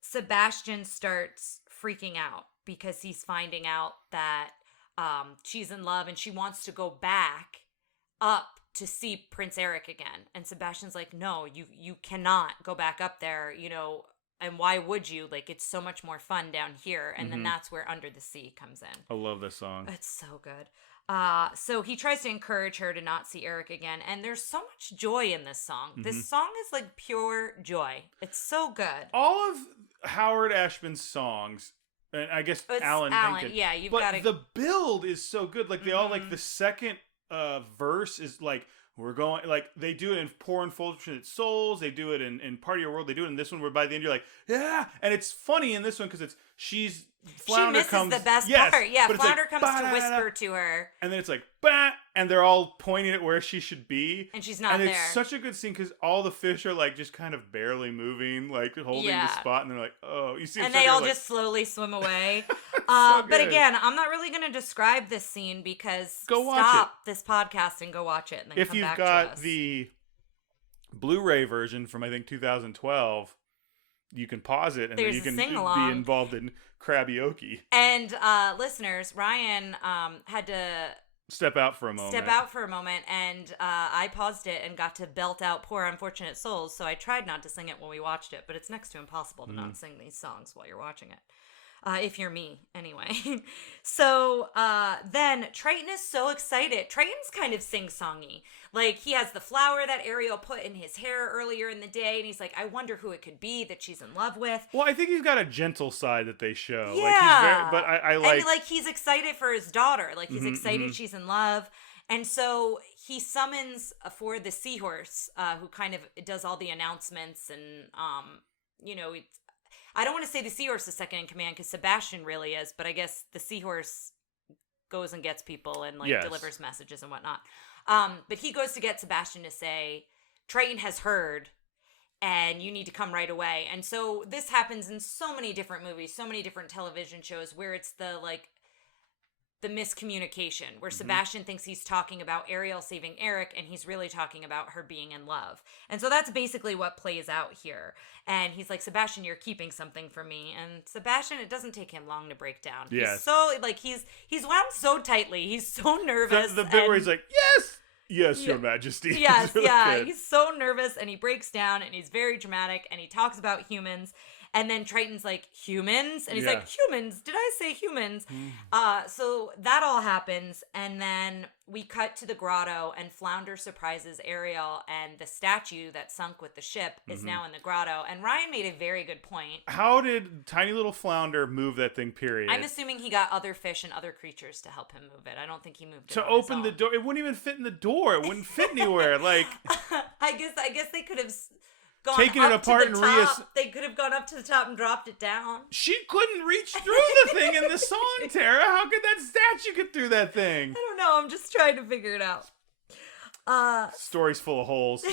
Sebastian starts freaking out because he's finding out that she's in love, and she wants to go back up to see Prince Eric again. And Sebastian's like, no, you cannot go back up there, you know, and why would you? Like, it's so much more fun down here. And then that's where Under the Sea comes in. I love this song. It's so good. So he tries to encourage her to not see Eric again. And there's so much joy in this song. This song is like pure joy. It's so good. All of Howard Ashman's songs, and I guess Alan Menken, yeah, you've but got to... the build is so good. Like, they all, like, the second verse is like, we're going, like, they do it in Poor Unfortunate Souls, they do it in Part of Your World, they do it in this one where by the end you're like, yeah, and it's funny in this one because Flounder she misses comes, the best part. Yeah, Flounder comes to whisper to her. And then it's like, bah, and they're all pointing at where she should be. And she's not there. And it's such a good scene because all the fish are like just kind of barely moving, like holding the spot. And they're like, oh, you see them. And they all just slowly swim away. But again, I'm not really going to describe this scene because stop this podcast and go watch it. And then if come you've back got to us. the Blu-ray version from, I think, 2012, you can pause it and then you can be involved in karaoke. And listeners, Ryan had to step out for a moment, and I paused it and got to belt out Poor Unfortunate Souls, so I tried not to sing it when we watched it, but it's next to impossible to not sing these songs while you're watching it. If you're me, anyway. So then Triton is so excited. Triton's kind of sing-songy. Like, he has the flower that Ariel put in his hair earlier in the day, and he's like, I wonder who it could be that she's in love with. Well, I think he's got a gentle side that they show. Yeah. Like, he's very, but I like... And, like, he's excited for his daughter. Like, he's excited she's in love. And so he summons for the seahorse, who kind of does all the announcements and, you know, I don't want to say the seahorse is second in command because Sebastian really is, but I guess the seahorse goes and gets people and delivers messages and whatnot. But he goes to get Sebastian to say, Triton has heard and you need to come right away. And so this happens in so many different movies, so many different television shows where it's the miscommunication, where Sebastian thinks he's talking about Ariel saving Eric, and he's really talking about her being in love. And so that's basically what plays out here. And he's like, Sebastian, you're keeping something from me. And Sebastian, it doesn't take him long to break down. Yes. He's so, like, he's wound so tightly. He's so nervous. The bit where he's like, yes, Your Majesty. Yes, really good. He's so nervous, and he breaks down, and he's very dramatic, and he talks about humans. And then Triton's like, humans? And he's like, humans? Did I say humans? So that all happens. And then we cut to the grotto, and Flounder surprises Ariel, and the statue that sunk with the ship is now in the grotto. And Ryan made a very good point. How did tiny little Flounder move that thing, period? I'm assuming he got other fish and other creatures to help him move it. I don't think he moved it to on open his the own. door. It wouldn't even fit in the door. It wouldn't fit anywhere. Like, I guess they could have gone taking up it apart to the and top. They could have gone up to the top and dropped it down. She couldn't reach through the thing in the song, Tara. How could that statue get through that thing? I don't know. I'm just trying to figure it out. Story's full of holes.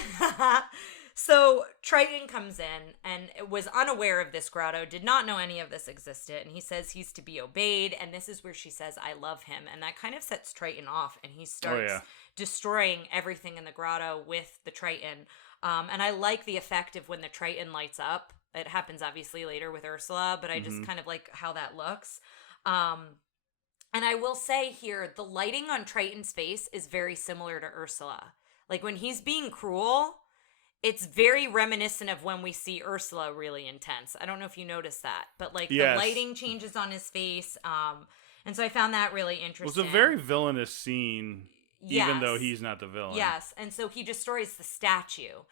So Triton comes in and was unaware of this grotto, did not know any of this existed, and he says he's to be obeyed, and this is where she says, I love him, and that kind of sets Triton off, and he starts destroying everything in the grotto with the Triton. And I like the effect of when the Triton lights up. It happens obviously later with Ursula, but I just kind of like how that looks. And I will say here, the lighting on Triton's face is very similar to Ursula. Like when he's being cruel, it's very reminiscent of when we see Ursula really intense. I don't know if you noticed that, but like the lighting changes on his face. And so I found that really interesting. It was a very villainous scene. Yes. Even though he's not the villain. Yes, and so he destroys the statue.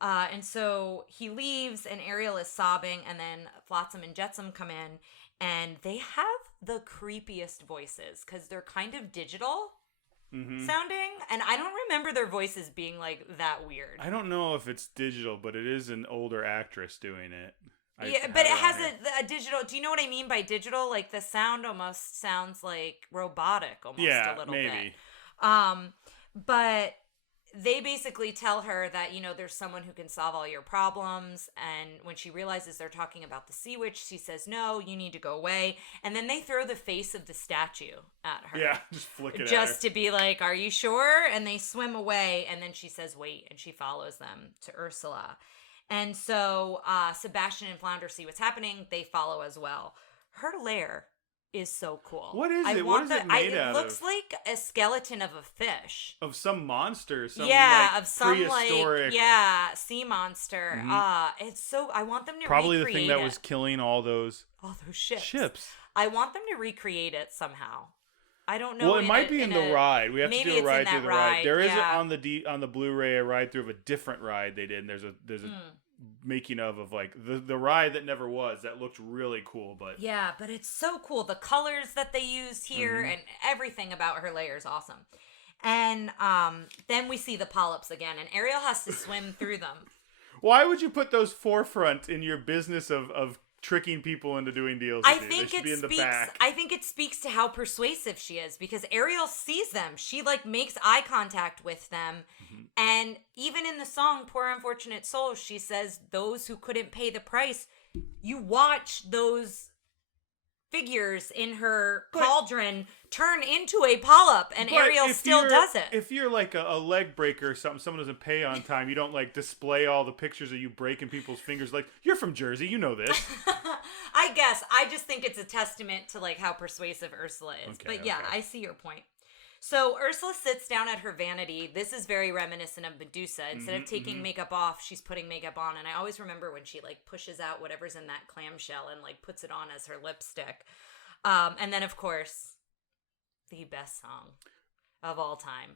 And so he leaves, and Ariel is sobbing, and then Flotsam and Jetsam come in, and they have the creepiest voices, because they're kind of digital sounding, and I don't remember their voices being, like, that weird. I don't know if it's digital, but it is an older actress doing it. Yeah, but it has a digital. Do you know what I mean by digital? Like the sound almost sounds like robotic, almost a little bit. But they basically tell her that, there's someone who can solve all your problems. And when she realizes they're talking about the sea witch, she says, no, you need to go away. And then they throw the face of the statue at her. Yeah, just flick it at her. Just to be like, are you sure? And they swim away. And then she says, wait. And she follows them to Ursula. And so Sebastian and Flounder see what's happening. They follow as well. Her lair is so cool. What is it? What is it made out of? It looks like a skeleton of a fish. Of some monster. Some, of some prehistoric... sea monster. Mm-hmm. It's so... I want them to probably recreate the thing that was killing all those ships. I want them to recreate it somehow. I don't know. Well, it might be in the ride. We have to do a ride through the ride. There is on the Blu-ray a ride through of a different ride they did. And there's a making of like the ride that never was that looked really cool. But but it's so cool. The colors that they used here and everything about her layer is awesome. And then we see the polyps again, and Ariel has to swim through them. Why would you put those forefront in your business of tricking people into doing deals? I think it speaks to how persuasive she is, because Ariel sees them. She makes eye contact with them. And even in the song Poor Unfortunate Souls, she says those who couldn't pay the price. You watch those figures in her cauldron turn into a polyp, and Ariel still does it. If you're like a leg breaker or something, someone doesn't pay on time, you don't display all the pictures of you breaking people's fingers. You're from Jersey, you know this. I guess. I just think it's a testament to how persuasive Ursula is. Okay, but yeah, I see your point. So Ursula sits down at her vanity. This is very reminiscent of Medusa. Instead of taking makeup off, she's putting makeup on. And I always remember when she pushes out whatever's in that clamshell and puts it on as her lipstick. And then of course, the best song of all time.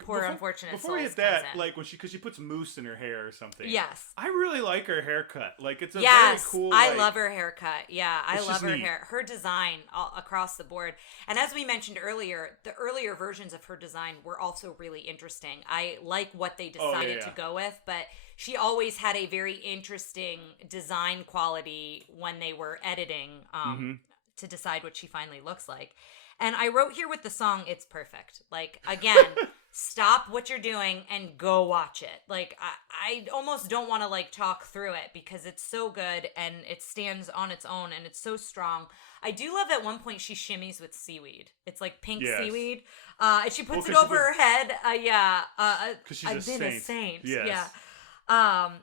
Poor Unfortunate Souls. Before we hit that, because she puts mousse in her hair or something. Yes. I really like her haircut. It's a very cool. I love her haircut. Yeah, I love her hair. Her design across the board. And as we mentioned earlier, the earlier versions of her design were also really interesting. I like what they decided to go with, but she always had a very interesting design quality when they were editing to decide what she finally looks like. And I wrote here with the song, it's perfect. Again, stop what you're doing and go watch it. I almost don't want to talk through it because it's so good and it stands on its own and it's so strong. I do love at one point she shimmies with seaweed. It's pink seaweed. And she puts it over her head. Because she's a saint. Yes. Yeah.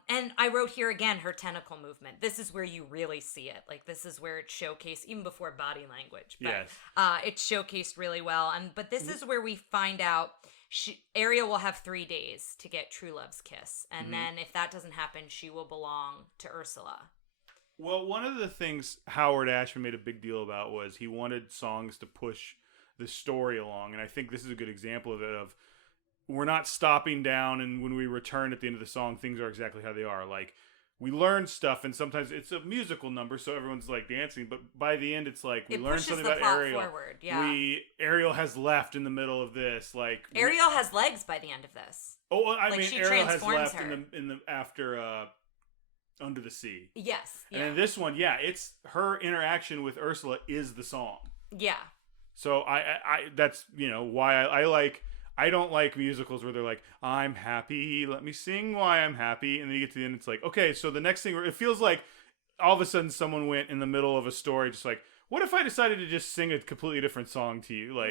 And I wrote here again, her tentacle movement. This is where you really see it. This is where it's showcased, even before body language. But, it's showcased really well. But this is where we find out Ariel will have 3 days to get true love's kiss. And then if that doesn't happen, she will belong to Ursula. Well, one of the things Howard Ashman made a big deal about was he wanted songs to push the story along. And I think this is a good example of it, we're not stopping down, and when we return at the end of the song, things are exactly how they are. We learn stuff, and sometimes it's a musical number, so everyone's dancing. But by the end, it's we learn something about Ariel. Forward, yeah. Ariel has left in the middle of this. Ariel has legs by the end of this. Oh, I mean, Ariel has left in the after Under the Sea. Yes. And in this one, it's her interaction with Ursula is the song. Yeah. So I that's why I don't like musicals where they're I'm happy, let me sing why I'm happy. And then you get to the end, it's okay, so the next thing, it feels like all of a sudden someone went in the middle of a story, just what if I decided to just sing a completely different song to you?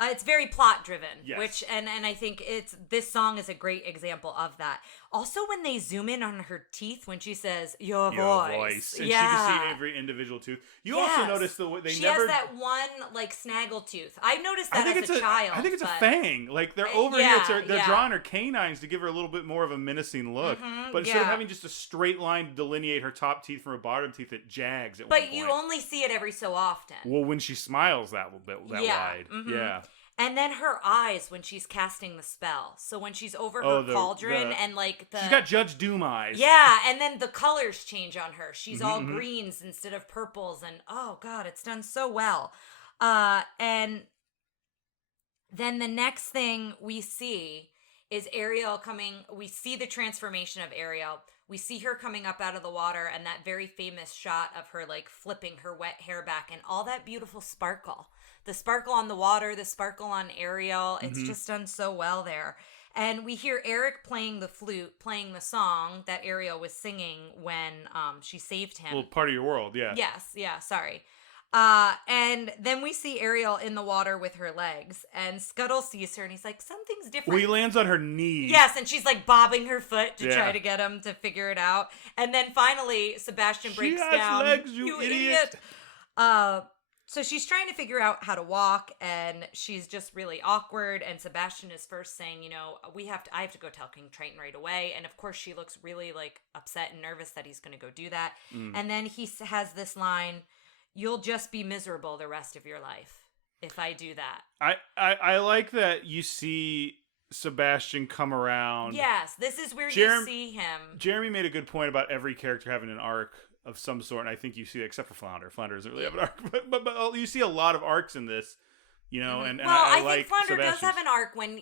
It's very plot driven, yes. Which and I think this song is a great example of that. Also, when they zoom in on her teeth when she says your voice, and she can see every individual tooth. You also notice the way she has that one snaggle tooth. I've noticed that as a child. I think it's a fang. They're over here. They're drawing her canines to give her a little bit more of a menacing look. But instead of having just a straight line to delineate her top teeth from her bottom teeth, it jags at one point. But you only see it every so often. Well, when she smiles that wide, yeah. And then her eyes when she's casting the spell. So when she's over her cauldron and she's got Judge Doom eyes. Yeah, and then the colors change on her. She's all greens instead of purples, and oh god, it's done so well. And then the next thing we see is Ariel coming. We see the transformation of Ariel. We see her coming up out of the water, and that very famous shot of her like flipping her wet hair back, and all that beautiful sparkle. The sparkle on the water, the sparkle on Ariel. It's just done so well there. And we hear Eric playing the flute, playing the song that Ariel was singing when she saved him. Well, Part of Your World, yeah. Yes, yeah, sorry. And then we see Ariel in the water with her legs, and Scuttle sees her, and he's like, something's different. Well, he lands on her knees. Yes, and she's like bobbing her foot to try to get him to figure it out. And then finally, Sebastian breaks down. She has legs, you idiot. So she's trying to figure out how to walk, and she's just really awkward. And Sebastian is first saying, you know, I have to go tell King Triton right away. And of course, she looks really like upset and nervous that he's going to go do that. And then he has this line, "You'll just be miserable the rest of your life if I do that." I like that you see Sebastian come around. Yes, this is where you see him. Jeremy made a good point about every character having an arc of some sort, and I think you see it, except for Flounder. Flounder doesn't really have an arc, but you see a lot of arcs in this, you know. And I think Flounder does have an arc when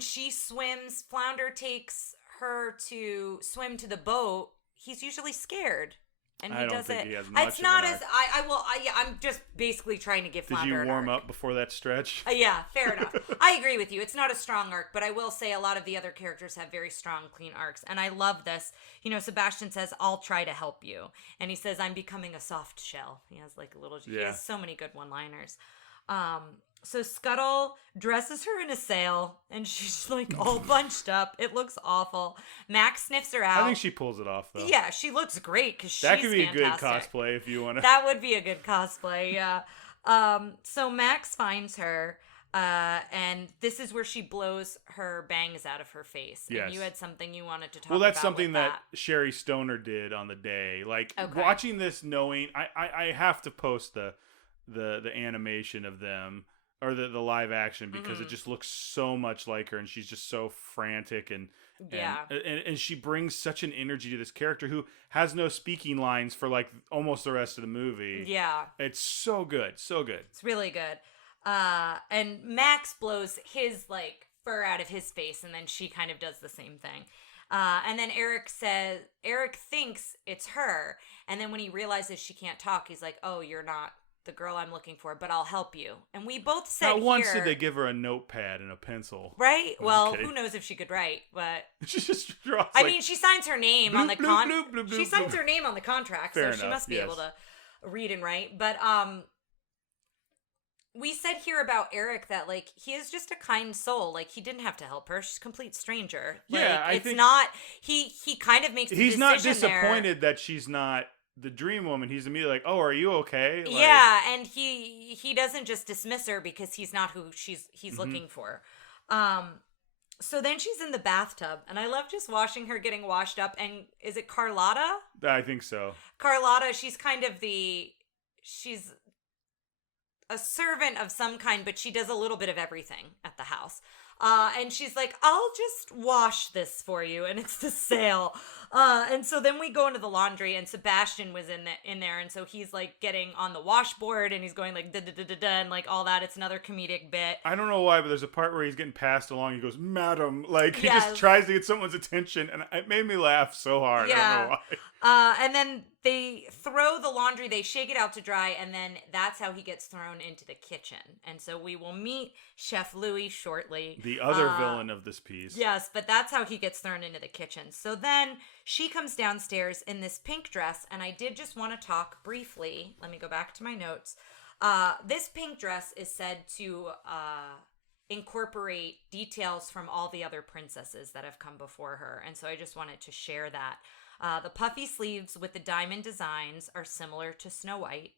she swims. Flounder takes her to swim to the boat. He's usually scared. And I don't think he has much it's not of an as arc. I'm just basically trying to give Flounder Did you an warm arc. up before that stretch? Yeah, fair enough. I agree with you. It's not a strong arc, but I will say a lot of the other characters have very strong, clean arcs. And I love this. You know, Sebastian says, "I'll try to help you." And he says, "I'm becoming a soft shell." He has like a little, he has so many good one-liners. So Scuttle dresses her in a sail, and she's like all bunched up. It looks awful. Max sniffs her out. I think she pulls it off, though. Yeah, she looks great because she's that could be fantastic. a good cosplay if you want to. That would be a good cosplay, yeah. So Max finds her, and this is where she blows her bangs out of her face. Yes. And you had something you wanted to talk about. Well, that's something with that Sherry Stoner did on the day. Like, Okay. watching this, knowing I have to post the animation of them. Or the live action, because it just looks so much like her, and she's just so frantic and she brings such an energy to this character who has no speaking lines for like almost the rest of the movie. Yeah. It's so good. So good. It's really good. And Max blows his like fur out of his face, and then she kind of does the same thing. And then Eric thinks it's her, and then when he realizes she can't talk, he's like, "Oh, you're not the girl I'm looking for, but I'll help you." And we both said Not once did they give her a notepad and a pencil. Right? Well, who knows if she could write, but she just draws. I mean, she signs her name on the She signs her name on the contract, Fair so she enough, must be able to read and write. But we said here about Eric that like he is just a kind soul. Like he didn't have to help her; she's a complete stranger. Yeah, like, it's not. He kind of makes. He's not decision disappointed that she's not the dream woman. He's immediately like, "Oh, are you okay?" Like, yeah, and he doesn't just dismiss her because he's not who he's looking for. So then she's in the bathtub, and I love just watching her getting washed up. And is it Carlotta? I think so. Carlotta, she's kind of she's a servant of some kind, but she does a little bit of everything at the house. And she's like, "I'll just wash this for you," and it's the sale. And so then we go into the laundry, and Sebastian was in there, and so he's like getting on the washboard, and he's going like da da da da da, and like all that. It's another comedic bit. I don't know why, but there's a part where he's getting passed along. He goes, "Madam," like he just tries to get someone's attention, and it made me laugh so hard. Yeah. I don't know why. And then they throw the laundry, they shake it out to dry, and then that's how he gets thrown into the kitchen. And so we will meet Chef Louis shortly. The other villain of this piece. Yes, but that's how he gets thrown into the kitchen. So then she comes downstairs in this pink dress, and I did just want to talk briefly. Let me go back to my notes. This pink dress is said to incorporate details from all the other princesses that have come before her. And so I just wanted to share that. The puffy sleeves with the diamond designs are similar to Snow White.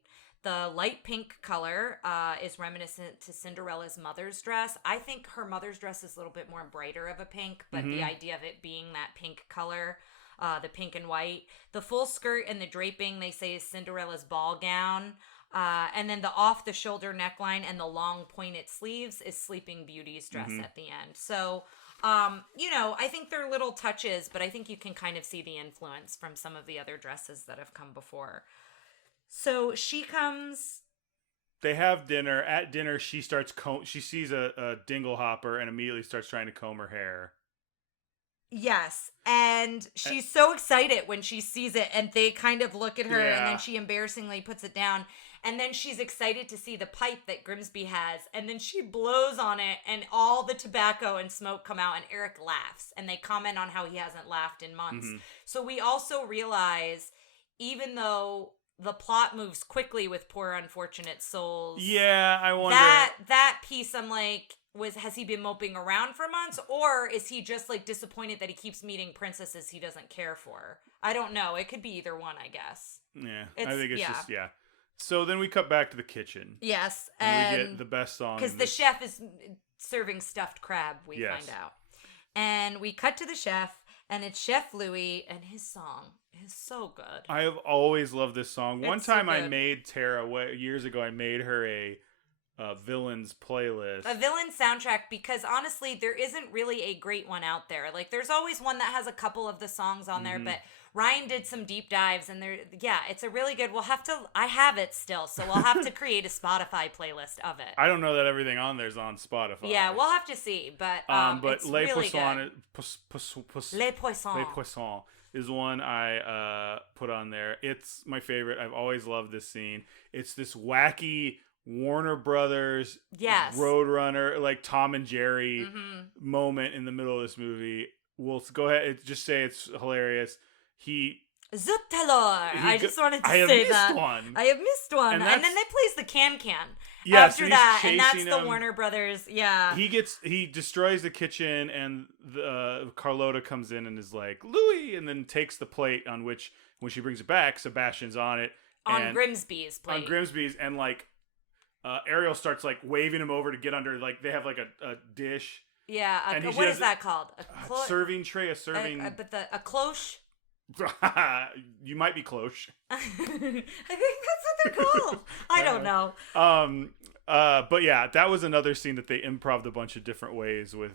The light pink color is reminiscent to Cinderella's mother's dress. I think her mother's dress is a little bit more brighter of a pink, but the idea of it being that pink color, the pink and white. The full skirt and the draping, they say, is Cinderella's ball gown. And then the off-the-shoulder neckline and the long pointed sleeves is Sleeping Beauty's dress at the end. So... I think they're little touches, but I think you can kind of see the influence from some of the other dresses that have come before. So she comes. They have dinner. At dinner, she starts she sees a dingle hopper and immediately starts trying to comb her hair. Yes, and she's so excited when she sees it, and they kind of look at her, and then she embarrassingly puts it down, and then she's excited to see the pipe that Grimsby has, and then she blows on it, and all the tobacco and smoke come out, and Eric laughs, and they comment on how he hasn't laughed in months. So we also realize, even though the plot moves quickly with Poor Unfortunate Souls, I wonder that piece, I'm like, has he been moping around for months, or is he just like disappointed that he keeps meeting princesses he doesn't care for? I don't know. It could be either one, I guess. Yeah, I think it's just So then we cut back to the kitchen. Yes, and we get the best song because the chef is serving stuffed crab. We find out, and we cut to the chef, and it's Chef Louis, and his song is so good. I have always loved this song. One time so I made Tara years ago. I made her a villains playlist, a villain soundtrack, because honestly there isn't really a great one out there. Like, there's always one that has a couple of the songs on there, but Ryan did some deep dives, and it's a really good. I have it still, so we'll have to create a Spotify playlist of it. I don't know that everything on there's on Spotify. Yeah, we'll have to see, but it's Les really Poissons, good. Les Poissons. Les Poissons is one I put on there. It's my favorite. I've always loved this scene. It's this wacky Warner Brothers, Roadrunner, like Tom and Jerry moment in the middle of this movie. We'll go ahead, just say it's hilarious. Zut alors! I just wanted to say that. I have missed one. And then they plays the can after that, and that's the Warner Brothers. Yeah. He destroys the kitchen, and Carlotta comes in and is like, Louis, and then takes the plate on which, when she brings it back, Sebastian's on it. On Grimsby's plate. On Grimsby's, and like, Ariel starts like waving him over to get under, like they have like a dish. Yeah, what is that called? A serving tray, a serving. A cloche. You might be cloche. I think that's what they're called. I don't know. But yeah, that was another scene that they improv'd a bunch of different ways with,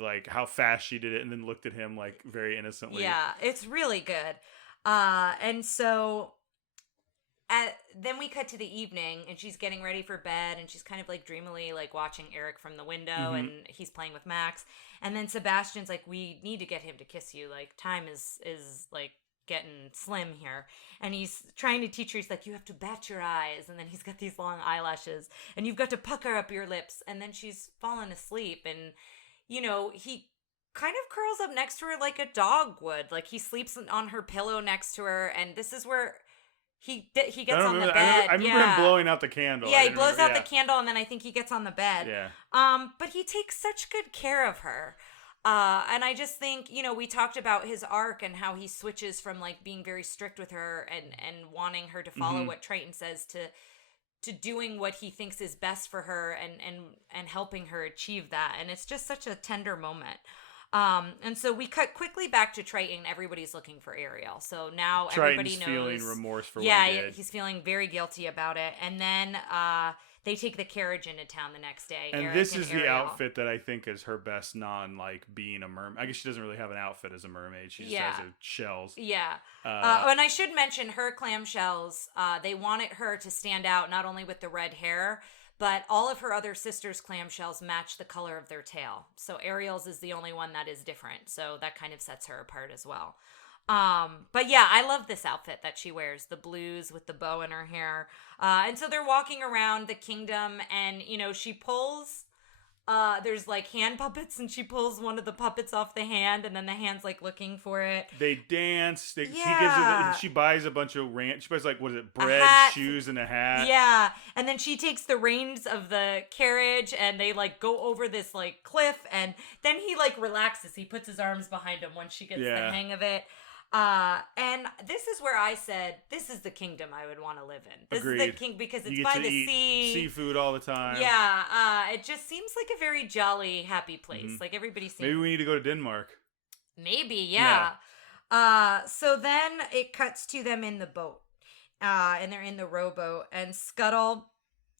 like how fast she did it, and then looked at him like very innocently. Yeah, it's really good. And so. Then we cut to the evening, and she's getting ready for bed, and she's kind of like dreamily like watching Eric from the window, and he's playing with Max. And then Sebastian's like, we need to get him to kiss you. Like, time is like getting slim here. And he's trying to teach her. He's like, you have to bat your eyes. And then he's got these long eyelashes, and you've got to pucker up your lips. And then she's fallen asleep, and he kind of curls up next to her like a dog would. Like, he sleeps on her pillow next to her, and this is where he gets on the bed. I remember him blowing out the candle. Yeah, he blows out the candle, and then I think he gets on the bed. Yeah. But he takes such good care of her. And I just think, we talked about his arc and how he switches from like being very strict with her and wanting her to follow what Triton says to doing what he thinks is best for her and helping her achieve that. And it's just such a tender moment. And so we cut quickly back to Triton. Everybody's looking for Ariel. So now Triton's everybody knows. Feeling remorse for what he did. He's feeling very guilty about it. And then they take the carriage into town the next day. And Eric this is Ariel. the outfit that I think is her best being a mermaid. I guess she doesn't really have an outfit as a mermaid. She just has shells. Yeah. And I should mention her clamshells. They wanted her to stand out not only with the red hair, but all of her other sisters' clamshells match the color of their tail. So Ariel's is the only one that is different. So that kind of sets her apart as well. But yeah, I love this outfit that she wears, the blues with the bow in her hair. And so they're walking around the kingdom, and, she pulls, there's like hand puppets, and she pulls one of the puppets off the hand, and then the hand's like looking for it. They dance. She buys a bunch of she buys like, what is it, bread, shoes, and a hat. Yeah. And then she takes the reins of the carriage, and they like go over this like cliff, and then he like relaxes. He puts his arms behind him once she gets the hang of it. And this is where I said, this is the kingdom I would want to live in. This is the king, because it's by the sea. Seafood all the time. Yeah. It just seems like a very jolly, happy place. Like, everybody seems. Maybe we need to go to Denmark. Maybe, yeah. So then it cuts to them in the boat. And they're in the rowboat, and Scuttle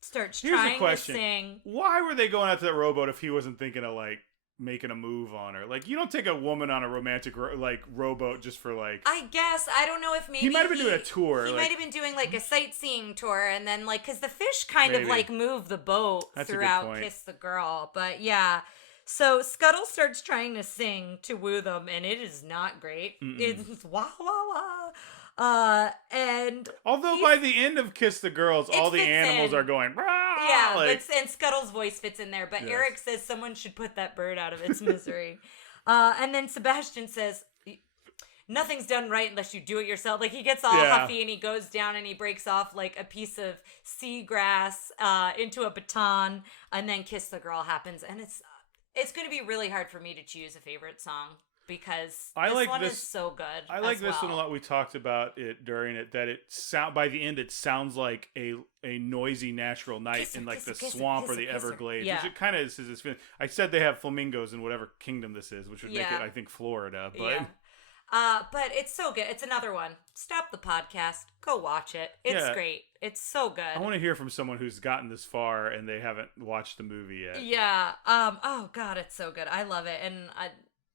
starts trying to sing. Why were they going out to that rowboat if he wasn't thinking of like making a move on her? Like, you don't take a woman on a romantic rowboat just for like. I guess, I don't know if maybe he might have been doing a tour. He might have been doing like a sightseeing tour, and then like, because the fish kind of like move the boat throughout Kiss the Girl. But yeah, So Scuttle starts trying to sing to woo them, and it is not great. It's wah wah wah. And although by the end of Kiss the Girls, all the animals are going, rah! Yeah, like, and Scuttle's voice fits in there. But yes. Eric says someone should put that bird out of its misery. And then Sebastian says, nothing's done right unless you do it yourself. Like, he gets all huffy and he goes down and he breaks off like a piece of seagrass into a baton, and then Kiss the Girl happens. And it's going to be really hard for me to choose a favorite song because this one is so good. I like this one a lot. We talked about it during it, that by the end it sounds like a noisy natural night in like the swamp or the Everglades, which it kind of is. I said they have flamingos in whatever kingdom this is, which would make it, I think, Florida. But but it's so good. It's another one. Stop the podcast. Go watch it. It's great. It's so good. I want to hear from someone who's gotten this far and they haven't watched the movie yet. Yeah. Oh God, it's so good. I love it, and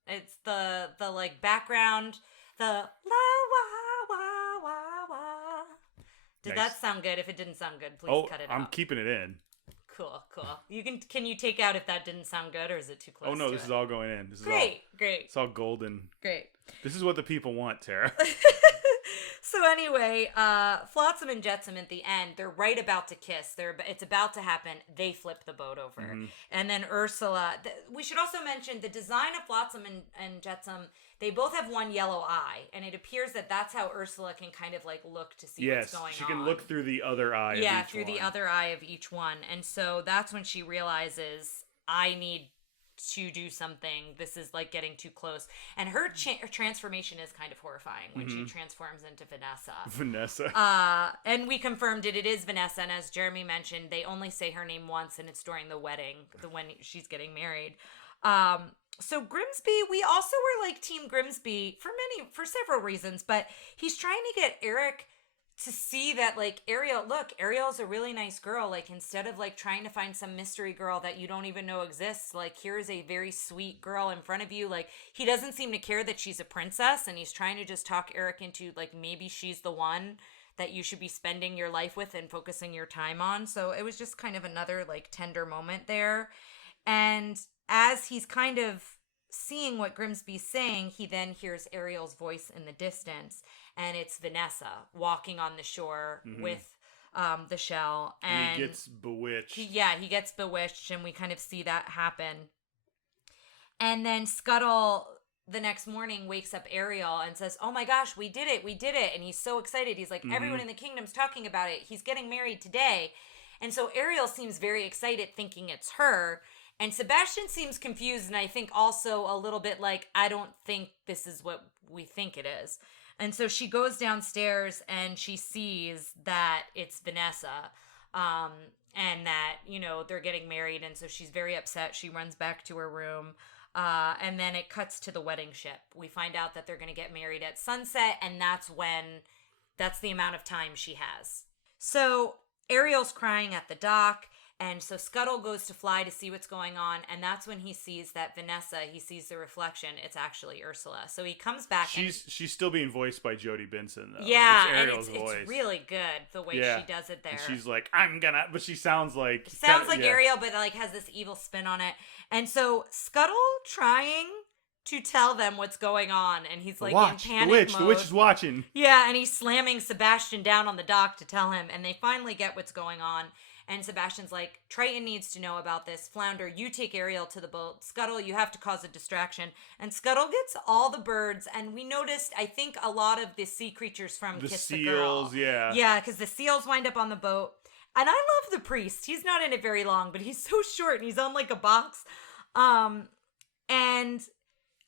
it's the like background, the la wah wah wah wah. Did that sound good? If it didn't sound good, please cut it out. I'm keeping it in. Cool. You can you take out if that didn't sound good, or is it too close? Oh no, this is all going in. This is great. It's all golden. Great. This is what the people want, Tara. So anyway, Flotsam and Jetsam at the end, they're right about to kiss. It's about to happen. They flip the boat over. And then Ursula, we should also mention the design of Flotsam and Jetsam, they both have one yellow eye. And it appears that that's how Ursula can kind of like look to see what's going on. Yes, she can look through the other eye of each one. Yeah, through the other eye of each one. And so that's when she realizes, I need to do something. This is like getting too close. And her transformation is kind of horrifying when she transforms into Vanessa. And we confirmed it is Vanessa, and as Jeremy mentioned, they only say her name once, and it's during the wedding, when she's getting married. So Grimsby, we also were like Team Grimsby for several reasons, but he's trying to get Eric to see that, like, Ariel's a really nice girl. Like, instead of, like, trying to find some mystery girl that you don't even know exists, like, here's a very sweet girl in front of you. Like, he doesn't seem to care that she's a princess, and he's trying to just talk Eric into, like, maybe she's the one that you should be spending your life with and focusing your time on. So it was just kind of another, like, tender moment there. And as he's kind of seeing what Grimsby's saying, he then hears Ariel's voice in the distance, and it's Vanessa walking on the shore with the shell. And he gets bewitched. He gets bewitched, and we kind of see that happen. And then Scuttle, the next morning, wakes up Ariel and says, oh my gosh, we did it. And he's so excited. He's like, everyone in the kingdom's talking about it. He's getting married today. And so Ariel seems very excited, thinking it's her. And Sebastian seems confused, and I think also a little bit like, I don't think this is what we think it is. And so she goes downstairs and she sees that it's Vanessa, and that, they're getting married. And so she's very upset. She runs back to her room. And then it cuts to the wedding ship. We find out that they're going to get married at sunset, and that's the amount of time she has. So Ariel's crying at the dock. And so Scuttle goes to fly to see what's going on, and that's when he sees that Vanessa, he sees the reflection, it's actually Ursula. So he comes back. She's still being voiced by Jodie Benson, though. Yeah, it's Ariel's voice. It's really good, the way she does it there. And she's like, but she sounds like... Ariel, but like has this evil spin on it. And so Scuttle trying to tell them what's going on, and he's like in panic mode. The witch is watching. Yeah, and he's slamming Sebastian down on the dock to tell him, and they finally get what's going on. And Sebastian's like, Triton needs to know about this. Flounder, you take Ariel to the boat. Scuttle, you have to cause a distraction. And Scuttle gets all the birds. And we noticed, I think, a lot of the sea creatures from Kiss the Girl. The seals, yeah. Yeah, because the seals wind up on the boat. And I love the priest. He's not in it very long, but he's so short and he's on like a box. And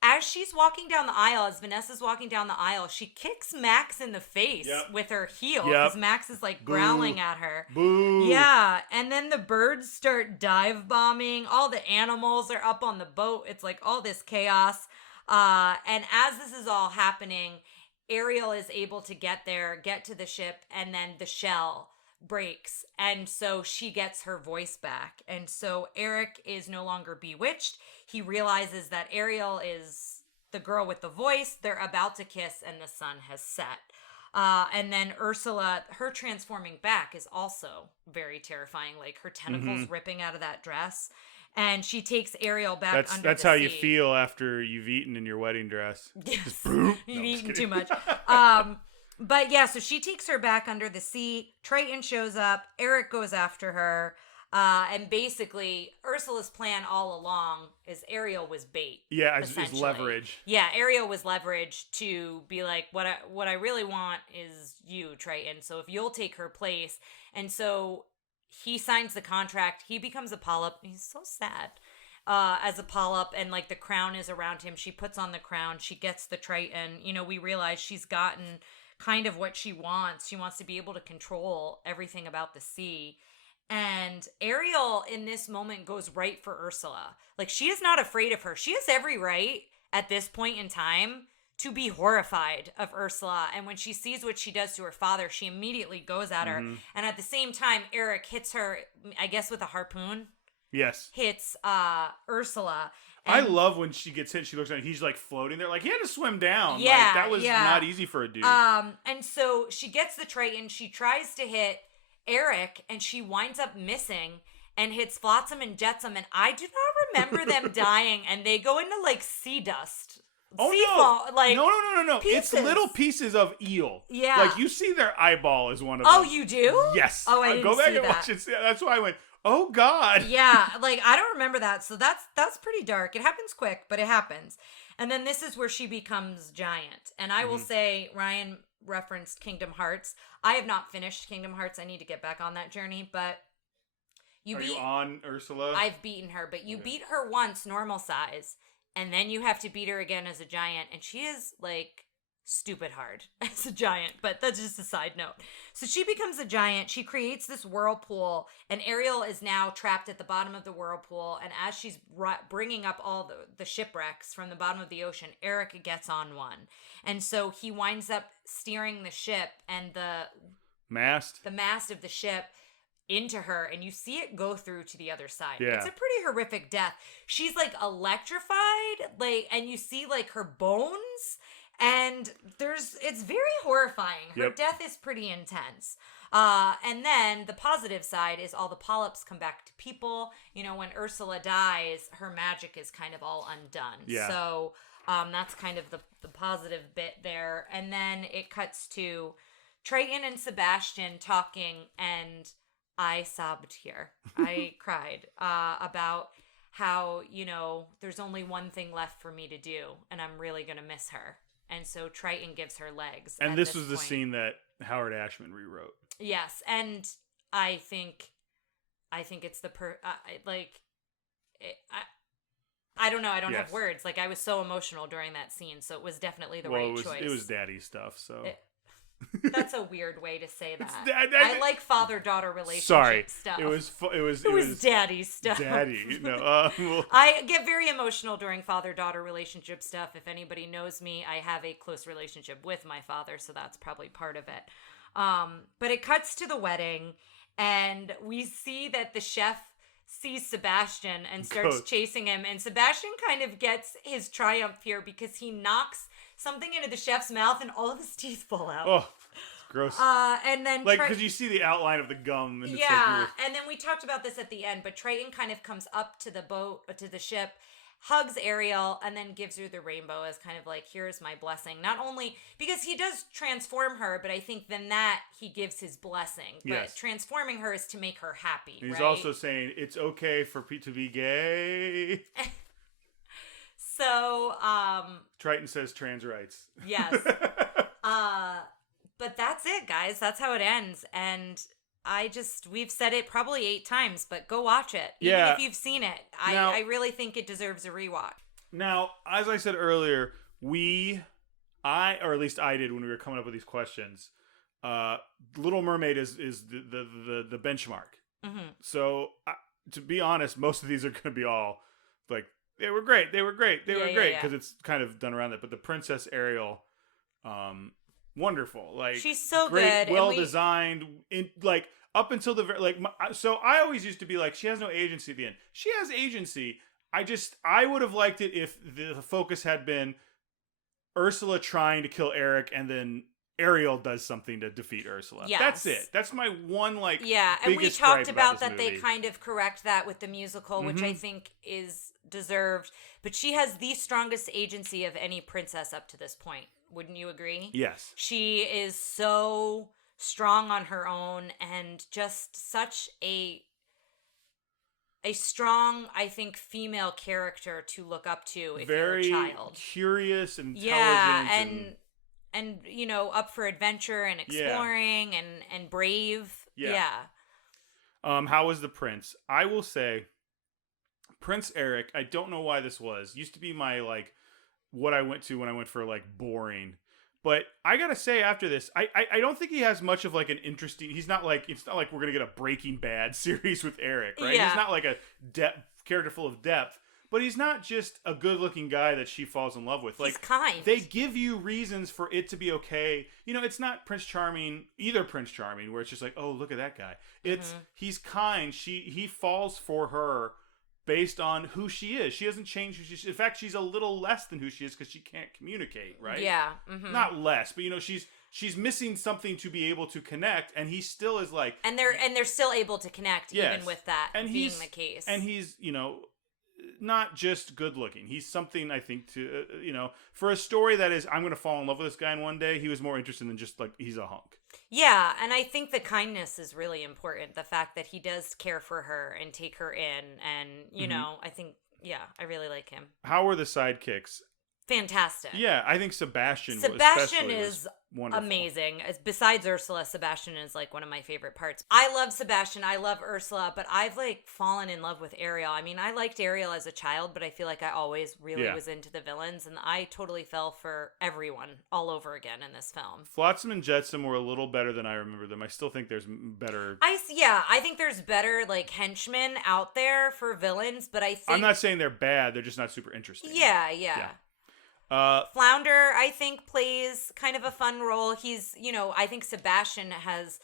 as she's walking down the aisle, as Vanessa's walking down the aisle, she kicks Max in the face with her heel because Max is like growling at her. Boo. Yeah, and then the birds start dive bombing. All the animals are up on the boat. It's like all this chaos. And as this is all happening, Ariel is able to get to the ship, and then the shell breaks, and so she gets her voice back. And so Eric is no longer bewitched. He realizes that Ariel is the girl with the voice. They're about to kiss, and the sun has set. And then Ursula, her transforming back is also very terrifying, like her tentacles ripping out of that dress. and she takes Ariel back under That's the how sea. you feel after you've eaten in your wedding dress. Yes. Just boom. You've No, I'm just eaten kidding. too much. But yeah, so she takes her back under the sea. Triton shows up. Eric goes after her. And basically, Ursula's plan all along is Ariel was bait. Yeah, is essentially. leverage. Yeah, Ariel was leverage to be like, what I really want is you, Triton. So if you'll take her place. And so he signs the contract. He becomes a polyp. He's so sad. As a polyp, and like the crown is around him. She puts on the crown. She gets the Triton. You know, we realize she's gotten kind of what she wants. She wants to be able to control everything about the sea. And Ariel in this moment goes right for Ursula. Like, she is not afraid of her. She has every right at this point in time to be horrified of Ursula. And when she sees what she does to her father, she immediately goes at her. And at the same time, Eric hits her, I guess with a harpoon. Yes. Hits Ursula. I love when she gets hit. She looks at him. He's like floating there. Like, he had to swim down. Yeah, Like, that was yeah. not easy for a dude. And so she gets the Triton. She tries to hit Eric, and she winds up missing and hits Flotsam and Jetsam. And I do not remember them dying. And they go into like sea dust. Oh sea no! fall, like, No! pieces. It's little pieces of eel. Yeah. Like, you see their eyeball is one of Oh, them. you do? Yes. Oh, I didn't go back see and that. watch it. That's why I went, oh God. Yeah, like I don't remember that. So that's pretty dark. It happens quick, but it happens. And then this is where she becomes giant. And I will say, Ryan referenced Kingdom Hearts. I have not finished Kingdom Hearts. I need to get back on that journey, but Are you on Ursula? I've beaten her, but you beat her once normal size, and then you have to beat her again as a giant, and she is like stupid hard as a giant, but that's just a side note. So she becomes a giant. She creates this whirlpool, and Ariel is now trapped at the bottom of the whirlpool. And as she's bringing up all the shipwrecks from the bottom of the ocean, Eric gets on one. And so he winds up steering the ship and the mast of the ship into her, and you see it go through to the other side. Yeah. It's a pretty horrific death. She's like electrified, like, and you see like her bones. And it's very horrifying. Her death is pretty intense. And then the positive side is all the polyps come back to people. You know, when Ursula dies, her magic is kind of all undone. Yeah. So that's kind of the positive bit there. And then it cuts to Triton and Sebastian talking, and I sobbed here. I cried about how, you know, there's only one thing left for me to do, and I'm really going to miss her. And so Triton gives her legs. And this was the scene that Howard Ashman rewrote. Yes, and I think it's the I don't know. I don't have words. Like, I was so emotional during that scene, so it was definitely the right choice. It was daddy stuff, so. That's a weird way to say that. I like father-daughter relationship stuff. It was daddy stuff. Daddy. No. I get very emotional during father-daughter relationship stuff. If anybody knows me, I have a close relationship with my father, so that's probably part of it. But it cuts to the wedding, and we see that the chef sees Sebastian and starts chasing him, and Sebastian kind of gets his triumph here because he knocks something into the chef's mouth and all of his teeth fall out. Oh, it's gross. And then because you see the outline of the gum. And yeah, and then we talked about this at the end, but Triton kind of comes up to the boat, to the ship, hugs Ariel, and then gives her the rainbow as kind of like, here's my blessing. Not only because he does transform her, but I think then that he gives his blessing. But transforming her is to make her happy. He's also saying it's okay for Pete to be gay. So, Triton says trans rights. Yes. But that's it, guys. That's how it ends. And we've said it probably 8 times, but go watch it. Even if you've seen it. I really think it deserves a rewatch. Now, as I said earlier, or at least I did when we were coming up with these questions, Little Mermaid is the benchmark. Mm-hmm. So, to be honest, most of these are going to be all like, they were great, because it's kind of done around that. But the Princess Ariel, wonderful. Like, she's so great, good, well designed. In like up until the very so I always used to be like, she has no agency at the end. She has agency. I would have liked it if the focus had been Ursula trying to kill Eric and then Ariel does something to defeat Ursula. Yes. That's it. That's my one, like, yeah, and we biggest talked gripe about this that they movie. kind of correct that with the musical, which I think is deserved. But she has the strongest agency of any princess up to this point. Wouldn't you agree? Yes. She is so strong on her own and just such a strong, I think, female character to look up to if Very you're a child. curious and intelligent. Yeah, and you know, up for adventure and exploring and brave. Yeah. How was the prince? I will say, Prince Eric, I don't know why this was. Used to be my, like, what I went to when I went for, like, boring. But I gotta say, after this, I don't think he has much of, like, an interesting... He's not like... It's not like we're gonna get a Breaking Bad series with Eric, right? Yeah. He's not like a character full of depth. But he's not just a good-looking guy that she falls in love with. Like, he's kind. They give you reasons for it to be okay. You know, it's not Prince Charming, either Prince Charming, where it's just like, oh, look at that guy. It's, he's kind. He falls for her based on who she is. She doesn't change who she is. In fact, she's a little less than who she is because she can't communicate, right? Yeah. Not less, but, you know, she's missing something to be able to connect, and he still is like... And they're still able to connect, even with that being the case. And he's, you know... not just good looking. He's something, I think, to, you know, for a story that is, I'm going to fall in love with this guy in one day, he was more interested than just, like, he's a hunk. Yeah, and I think the kindness is really important. The fact that he does care for her and take her in, and, you know, I think, I really like him. How were the sidekicks? Fantastic. Yeah, I think Sebastian is wonderful. Amazing. Besides Ursula, Sebastian is like one of my favorite parts. I love Sebastian. I love Ursula, but I've like fallen in love with Ariel. I mean, I liked Ariel as a child, but I feel like I always really was into the villains, and I totally fell for everyone all over again in this film. Flotsam and Jetsam were a little better than I remember them. I still think there's better... I think there's better like henchmen out there for villains, but I think... I'm not saying they're bad, they're just not super interesting. Yeah. Flounder, I think, plays kind of a fun role. He's, you know, I think Sebastian has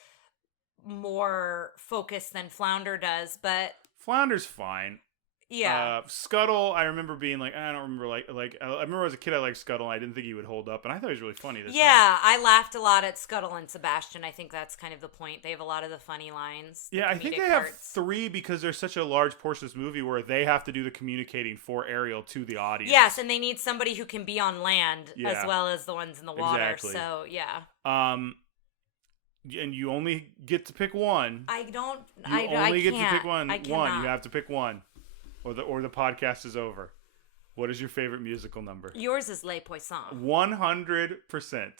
more focus than Flounder does, but... Flounder's fine. Yeah. Scuttle, I remember being like, I don't remember, like I remember as a kid I liked Scuttle, and I didn't think he would hold up, and I thought he was really funny this time. I laughed a lot at Scuttle and Sebastian. I think that's kind of the point. They have a lot of the funny lines. Yeah, I think they have 3 because there's such a large portion of this movie where they have to do the communicating for Ariel to the audience. Yes, and they need somebody who can be on land as well as the ones in the water. Exactly. So, yeah. And you only get to pick one. I don't. You only get to pick one. One. You have to pick one. Or the podcast is over. What is your favorite musical number? Yours is Les Poissons. 100%.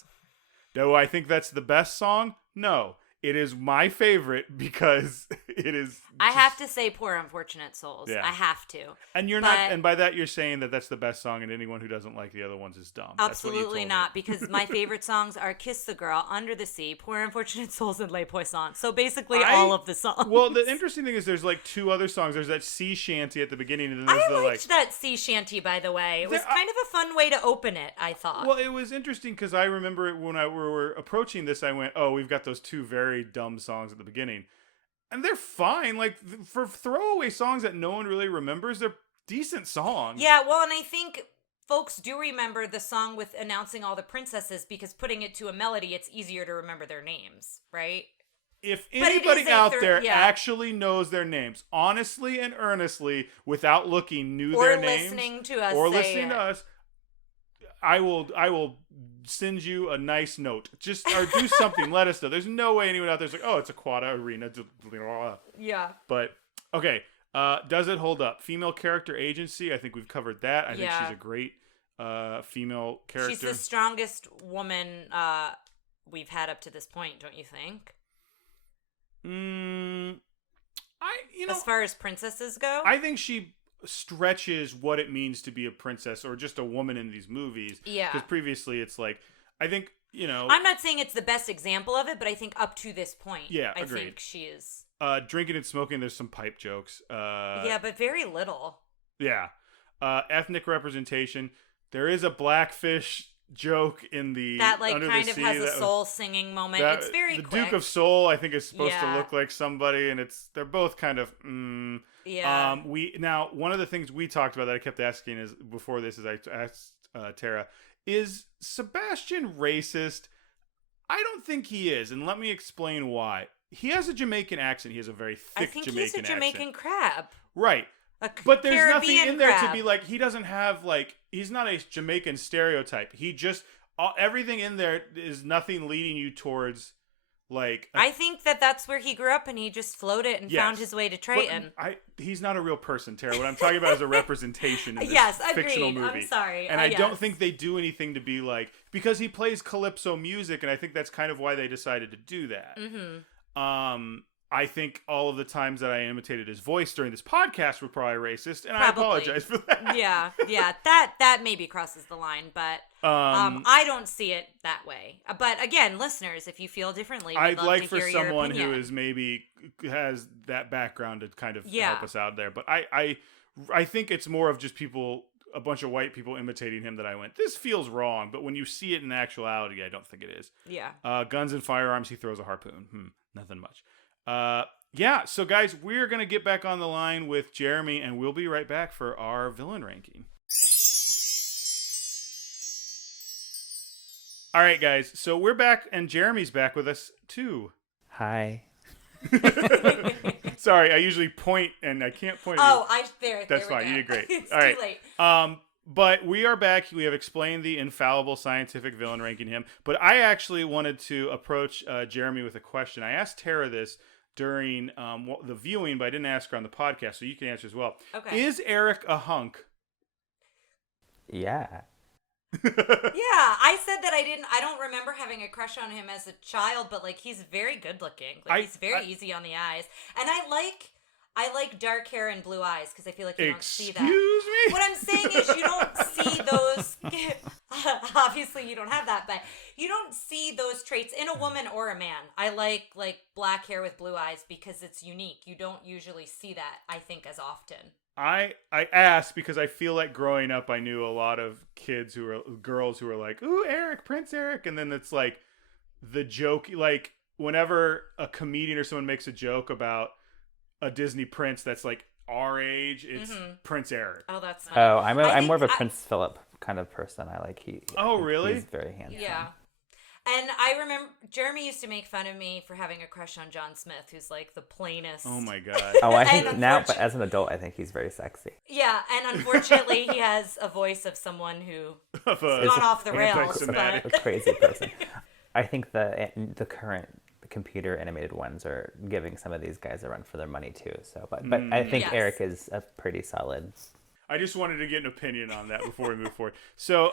Do I think that's the best song? No. It is my favorite because it is... I have to say Poor Unfortunate Souls. Yeah. I have to. And you're not... And by that, you're saying that that's the best song and anyone who doesn't like the other ones is dumb. Absolutely not, because my favorite songs are Kiss the Girl, Under the Sea, Poor Unfortunate Souls, and Les Poissons. So basically all of the songs. Well, the interesting thing is there's like 2 other songs. There's that sea shanty at the beginning, and then there's I liked that sea shanty, by the way. It was kind of a fun way to open it, I thought. Well, it was interesting because I remember when we were approaching this, I went, oh, we've got those 2 very dumb songs at the beginning. And they're fine. Like, for throwaway songs that no one really remembers, they're decent songs. Yeah, well, and I think folks do remember the song with announcing all the princesses because putting it to a melody, it's easier to remember their names, right? If anybody out there actually knows their names, honestly and earnestly, without looking, knew their names, or listening to us, I will send you a nice note. Just or do something. Let us know. There's no way anyone out there's like, oh, it's a Quada Arena. Yeah. But okay, does it hold up? Female character agency. I think we've covered that. I think she's a great female character. She's the strongest woman we've had up to this point, don't you think? As far as princesses go, I think she stretches what it means to be a princess or just a woman in these movies. Yeah. Because previously it's like, I think, you know... I'm not saying it's the best example of it, but I think up to this point, I think she is. Drinking and smoking, there's some pipe jokes. Yeah, but very little. Yeah. Ethnic representation. There is a blackfish joke in the that like Under kind the of Sea has a soul singing moment. It's very quick. The Duke of Soul, I think, is supposed to look like somebody, and they're both kind of yeah. Now one of the things we talked about that I kept asking is before this is I asked Tara, is Sebastian racist? I don't think he is, and let me explain why. He has a Jamaican accent. He has a very thick Jamaican accent. I think he's a Jamaican crab. Right. But there's nothing in there to be like, he doesn't have like, he's not a Jamaican stereotype. He just, everything in there is nothing leading you towards like. I think that's where he grew up and he just floated and found his way to Triton. He's not a real person, Tara. What I'm talking about is a representation in this fictional movie. I'm sorry. And I don't think they do anything to be like, because he plays calypso music, and I think that's kind of why they decided to do that. Mm-hmm. I think all of the times that I imitated his voice during this podcast were probably racist, and I apologize for that. Yeah, that maybe crosses the line, but I don't see it that way. But again, listeners, if you feel differently, I'd like for someone who is maybe has that background to kind of help us out there. But I think it's more of just a bunch of white people imitating him that I went, this feels wrong. But when you see it in actuality, I don't think it is. Yeah. Guns and firearms, he throws a harpoon. Nothing much. So guys, we're going to get back on the line with Jeremy, and we'll be right back for our villain ranking. All right, guys. So we're back, and Jeremy's back with us, too. Hi. Sorry, I usually point, and I can't point. That's fine. You did great. It's all right. Too late. But we are back. We have explained the infallible scientific villain ranking him. But I actually wanted to approach Jeremy with a question. I asked Tara this during the viewing, but I didn't ask her on the podcast, so you can answer as well. Okay. Is Eric a hunk? Yeah. Yeah, I said that I don't remember having a crush on him as a child, but like he's very good looking. Like he's very easy on the eyes. And I like dark hair and blue eyes because I feel like you don't see that. Excuse me? What I'm saying is you don't see those. Obviously, you don't have that, but you don't see those traits in a woman or a man. I like black hair with blue eyes because it's unique. You don't usually see that, I think, as often. I asked because I feel like growing up I knew a lot of girls who were like, ooh, Eric, Prince Eric. And then it's like the joke, like whenever a comedian or someone makes a joke about a Disney prince that's like our age, it's Prince Eric. Oh, that's funny. Oh, I'm more of a Prince Philip kind of person. Oh, really? He's very handsome. Yeah. And I remember Jeremy used to make fun of me for having a crush on John Smith, who's like the plainest. Oh my God. Oh, I think now, but as an adult, I think he's very sexy. Yeah, and unfortunately, he has a voice of someone who has gone off the rails. A crazy person. I think the current computer animated ones are giving some of these guys a run for their money too. So, but I think Eric is a pretty solid. I just wanted to get an opinion on that before we move forward. So,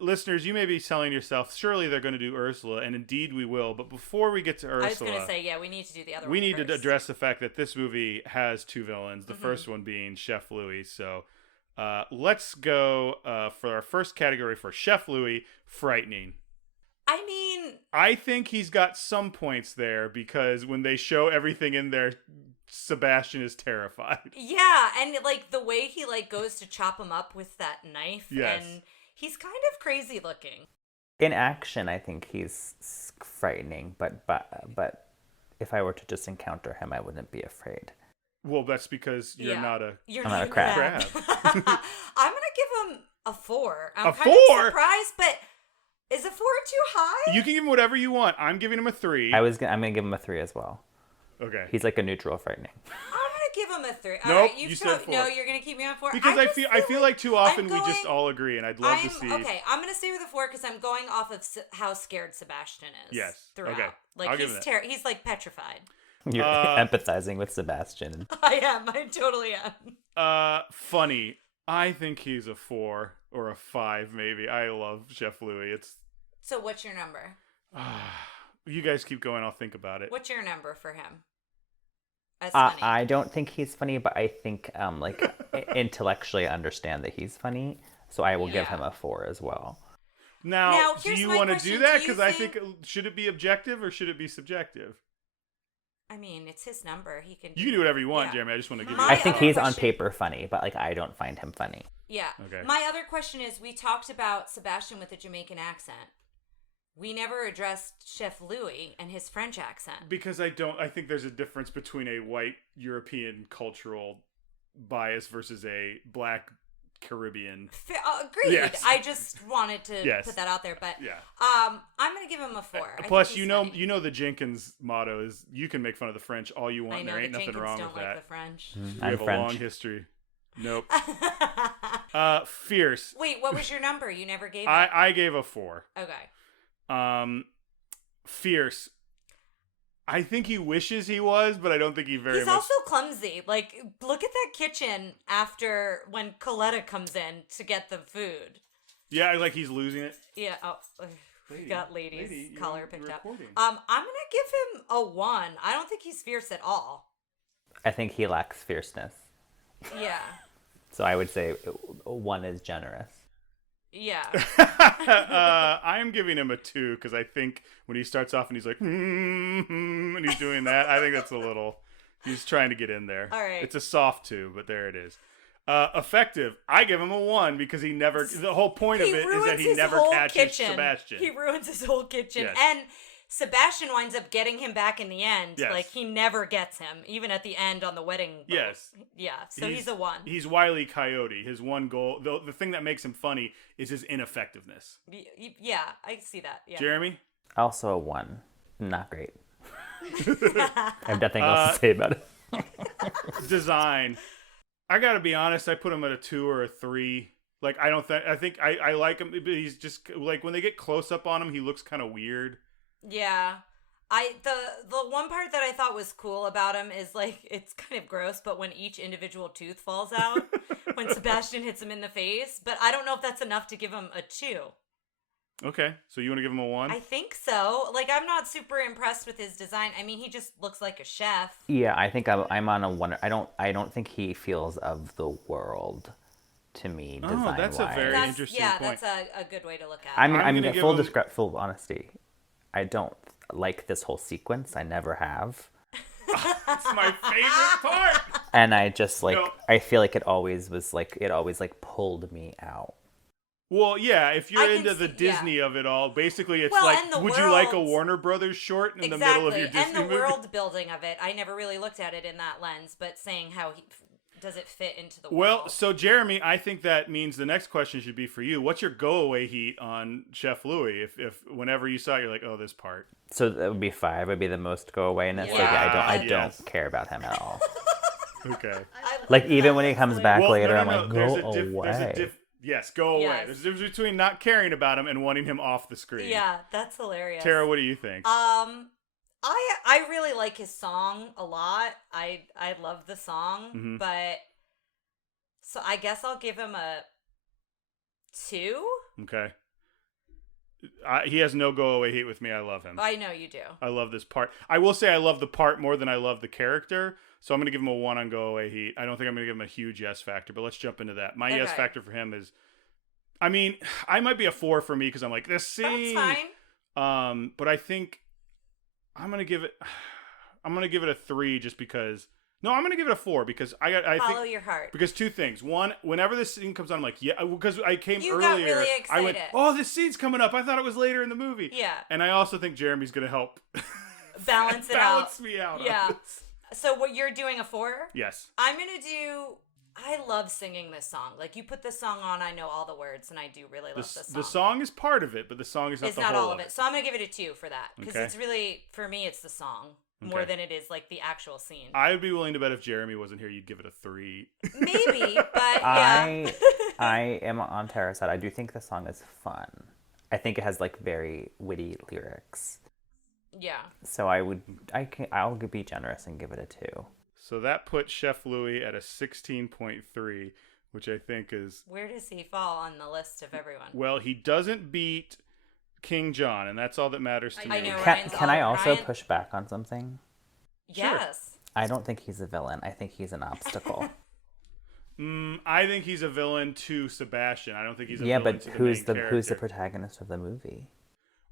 listeners, you may be telling yourself, surely they're going to do Ursula, and indeed we will. But before we get to Ursula, I was going to say, we need to do the other one. We need to address the fact that this movie has two villains. The first one being Chef Louis. So, let's go for our first category for Chef Louis, frightening. I mean, I think he's got some points there because when they show everything in there, Sebastian is terrified. Yeah, and like the way he like goes to chop him up with that knife, and he's kind of crazy looking. In action, I think he's frightening, but if I were to just encounter him, I wouldn't be afraid. Well, that's because you're not a crab. I'm gonna give him a 4. I'm kind of surprised, but is a 4 too high? You can give him whatever you want. I'm giving him a 3. I'm gonna give him a 3 as well. Okay. He's like a neutral frightening. I'm gonna give him a 3. Nope, right, you said 4. No, you're gonna keep me on 4 because I feel like too often we just all agree, and I'd love to see. Okay, I'm gonna stay with a 4 because I'm going off of how scared Sebastian is. Yes. Throughout. Okay. Like he's like petrified. You're empathizing with Sebastian. I am. I totally am. Funny. I think he's a 4 or a 5, maybe. I love Chef Louis. So what's your number? You guys keep going. I'll think about it. What's your number for him? As funny? I don't think he's funny, but I think intellectually I understand that he's funny, so I will give him a 4 as well. Now do you want to do that? Because I think should it be objective or should it be subjective? I mean, it's his number. You can do whatever you want, Jeremy. I just want to give you. I think he's on paper funny, but I don't find him funny. Yeah. Okay. My other question is: we talked about Sebastian with a Jamaican accent. We never addressed Chef Louis and his French accent. Because I think there's a difference between a white European cultural bias versus a black Caribbean. Agreed. Yes. I just wanted to put that out there, but yeah. I'm gonna give him a 4. Plus, you know the Jenkins motto is you can make fun of the French all you want. I know, there ain't the nothing Jenkins wrong don't with like that. the French. We have a long history. Nope. Fierce. Wait, what was your number? You never gave it. I gave a 4. Okay. Fierce. I think he wishes he was, but I don't think he very He's much. also clumsy. Like, look at that kitchen after when Coletta comes in to get the food. Yeah, like he's losing it. Yeah. Oh, we got ladies collar picked up. recording. I'm gonna give him a 1. I don't think he's fierce at all. I think he lacks fierceness. Yeah. So I would say 1 is generous. Yeah. I am giving him a 2 because I think when he starts off and he's like, and he's doing that, I think that's a little. He's trying to get in there. All right. It's a soft 2, but there it is. Effective. I give him a 1 because he never. The whole point of it is that he never catches Sebastian. He ruins his whole kitchen, Yes. and Sebastian winds up getting him back in the end. Yes. Like, he never gets him, even at the end on the wedding boat. Yes. Yeah, so he's a 1. He's Wile E. Coyote. His one goal, the thing that makes him funny is his ineffectiveness. Yeah, I see that. Yeah. Jeremy? Also a 1. Not great. I have nothing else to say about it. Design. I gotta be honest, I put him at a 2 or a 3. Like, I think I like him, but he's just, like, when they get close up on him, he looks kind of weird. Yeah. The one part that I thought was cool about him is, like, it's kind of gross, but when each individual tooth falls out, when Sebastian hits him in the face, but I don't know if that's enough to give him a 2. Okay, so you want to give him a 1? I think so. Like, I'm not super impressed with his design. I mean, he just looks like a chef. Yeah, I think I'm on a 1. I don't think he feels of the world to me design-wise. Oh, that's a very interesting point. Yeah, that's a good way to look at it. I mean, gonna full give him- full honesty, I don't like this whole sequence. I never have. It's my favorite part. And I just like No. I feel like it always pulled me out. Well, yeah, if you're I can into the see- Disney of it all, basically it's Well, like, and the would you like a world- Warner Brothers short in the middle of your Disney and the movie? world building of it. I never really looked at it in that lens, but saying how does it fit into the Well, world? so Jeremy, I think that means the next question should be for you. What's your go-away heat on Chef Louis? If whenever you saw it, you're like, oh, this part. So that would be 5. Would be the most go away, and it's like Yeah. I Yes. don't care about him at all. Okay. Like even when he comes back Well, later, no, I'm no, like, there's go a diff- away. There's a diff- yes, go away. Yes. There's a difference between not caring about him and wanting him off the screen. Yeah, that's hilarious. Tara, what do you think? I really like his song a lot. I love the song, Mhm. but so I guess I'll give him a 2. Okay. He has no go-away heat with me. I love him. I know you do. I love this part. I will say I love the part more than I love the character. So I'm going to give him a 1 on go-away heat. I don't think I'm going to give him a huge yes factor, but let's jump into that. My yes Okay. factor for him is, I mean, I might be a 4 for me because I'm like, this scene. That's fine. But I think I'm going to give it a 3 just because. No, I'm going to give it a 4 because I Follow think your heart. because 2 things. One, whenever this scene comes on, I'm like, yeah, because I came You earlier. got really I went, excited. oh, this scene's coming up. I thought it was later in the movie. Yeah. And I also think Jeremy's going to help Balance it balance out. me out. on Yeah. this. So what you're doing a 4? Yes. I'm gonna do. I love singing this song. Like, you put this song on, I know all the words, and I do really love this song. The song is part of it, but the song is not It's the not whole all of it. So I'm gonna give it a 2 for that because Okay. it's really, for me, it's the song more Okay. than it is like the actual scene. I would be willing to bet if Jeremy wasn't here, you'd give it a 3. Maybe, but yeah. I am on Tara's side. I do think the song is fun. I think it has like very witty lyrics. Yeah. So I'll be generous and give it a 2. So that puts Chef Louis at a 16.3, which I think is... Where does he fall on the list of everyone? Well, he doesn't beat King John, and that's all that matters to me. I know, Can I also Ryan- push back on something? Yes. I don't think he's a villain. I think he's an obstacle. I think he's a villain to Sebastian. I don't think he's a Yeah, villain but to who's the character. protagonist of the movie?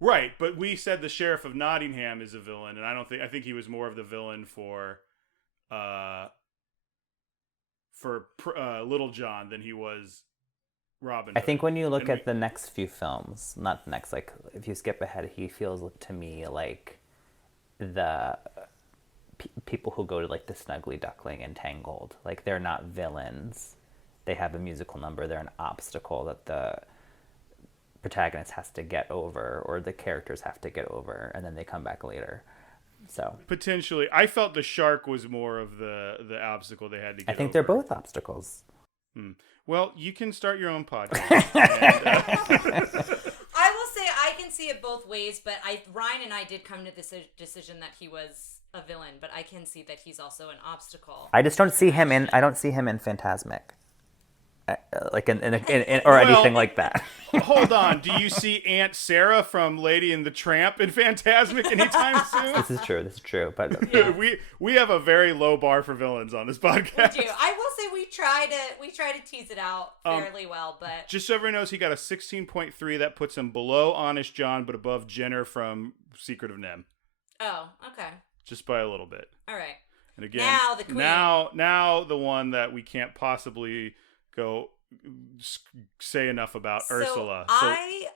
Right, but we said the Sheriff of Nottingham is a villain, and I think he was more of the villain for Little John than he was Robin I Hood. think when you look And at the next few films, not the next, like if you skip ahead, he feels to me like the people who go to like the Snuggly Duckling and Tangled, like they're not villains they have a musical number, they're an obstacle that the protagonist has to get over, or the characters have to get over, and then they come back later. So potentially, I felt the shark was more of the obstacle they had to get I think over. they're both obstacles. Well, you can start your own podcast. I will say I can see it both ways, but Ryan and I did come to this decision that he was a villain, but I can see that he's also an obstacle. I just don't see him in. I don't see him in Phantasmic, like in or anything like that. Hold on, do you see Aunt Sarah from Lady and the Tramp in Phantasmic anytime soon? This is true. But we have a very low bar for villains on this podcast. We do. I will say we try to tease it out fairly well, but just so everyone knows, he got a 16.3. That puts him below Honest John, but above Jenner from Secret of Nem. Oh, okay. Just by a little bit. All right. And again, now the queen. Now the one that we can't possibly go say enough about, Ursula. So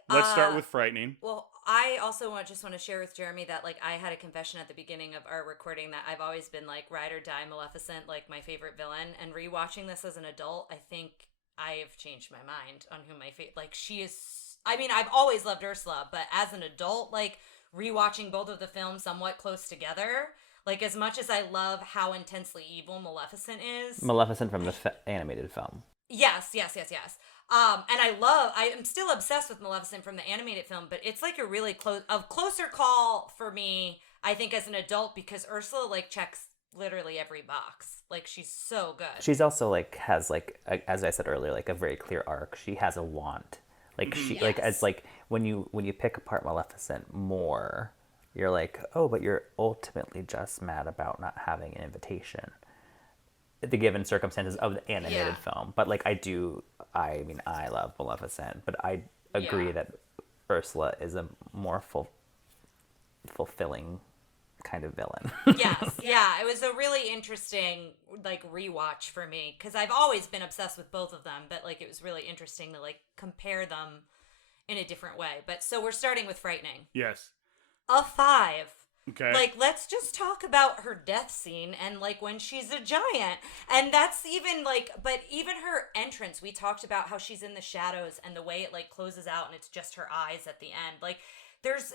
let's start with frightening. Well, I also just want to share with Jeremy that like I had a confession at the beginning of our recording that I've always been like ride or die Maleficent, like my favorite villain. And rewatching this as an adult, I think I have changed my mind on who my favorite. Like she is. I mean, I've always loved Ursula, but as an adult, like rewatching both of the films somewhat close together. Like, as much as I love how intensely evil Maleficent is. Maleficent from the animated film. Yes. And I am still obsessed with Maleficent from the animated film, but it's like a really closer call for me, I think, as an adult, because Ursula, like, checks literally every box. Like, she's so good. She's also, like, has, like, as I said earlier, like, a very clear arc. She has a want. Like, she, like, as, like, when you pick apart Maleficent more, you're like, oh, but you're ultimately just mad about not having an invitation. The given circumstances of the animated film. But, like, I mean, I love Maleficent, but I agree that Ursula is a more fulfilling kind of villain. Yes, yeah. It was a really interesting, like, rewatch for me, because I've always been obsessed with both of them, but, like, it was really interesting to, like, compare them in a different way. But, so we're starting with frightening. Yes. A 5. Okay. Like, let's just talk about her death scene and, like, when she's a giant. And that's even, like, but even her entrance, we talked about how she's in the shadows and the way it, like, closes out and it's just her eyes at the end. Like, there's,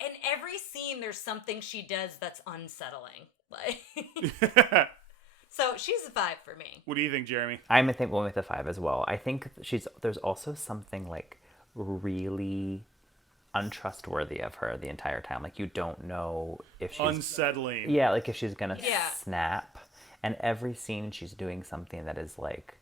in every scene, there's something she does that's unsettling. Like, so she's a 5 for me. What do you think, Jeremy? I'm, I think, going with a 5 as well. I think there's also something, like, really untrustworthy of her the entire time. Like, you don't know if she's unsettling. Yeah, like if she's gonna snap. And every scene she's doing something that is like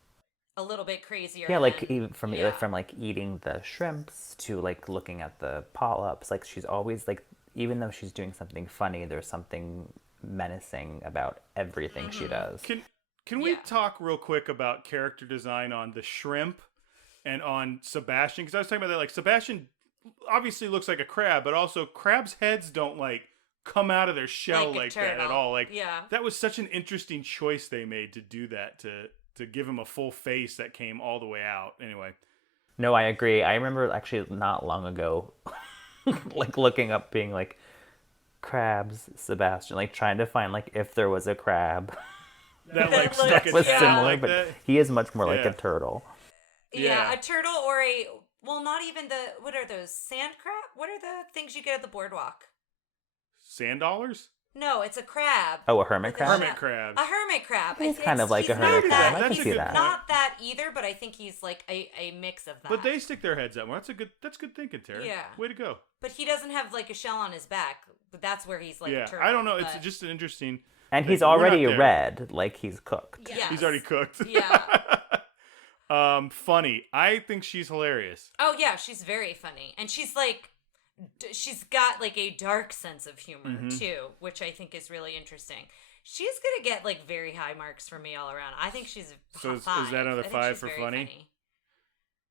a little bit crazier. Yeah, like even from like eating the shrimps to like looking at the polyps. Like she's always like, even though she's doing something funny, there's something menacing about everything she does. Can we talk real quick about character design on the shrimp and on Sebastian? Because I was talking about that, like Sebastian obviously looks like a crab, but also crabs' heads don't like come out of their shell like that at all. Like that was such an interesting choice they made to do that, to give him a full face that came all the way out. Anyway. No, I agree. I remember actually not long ago like looking up being like crabs Sebastian, like trying to find like if there was a crab that like stuck its was head similar, like but that. He is much more like a turtle. Yeah, a turtle or a, well, not even the, what are those, sand crab? What are the things you get at the boardwalk? Sand dollars? No, it's a crab. Oh, a hermit crab? Hermit crab. A hermit crab. He's kind of like a hermit crab. I can see that. Not that either, but I think he's like a mix of that. But they stick their heads out more. That's good thinking, Tara. Yeah. Way to go. But he doesn't have like a shell on his back. But that's where he's like a turtle. I don't know. It's just an interesting... And he's already red, like he's cooked. Yes. He's already cooked. Yeah. Funny. I think she's hilarious. Oh, yeah. She's very funny. And she's like... She's got like a dark sense of humor too, which I think is really interesting. She's gonna get like very high marks from me all around. I think she's so. 5. Is that another 5 for funny?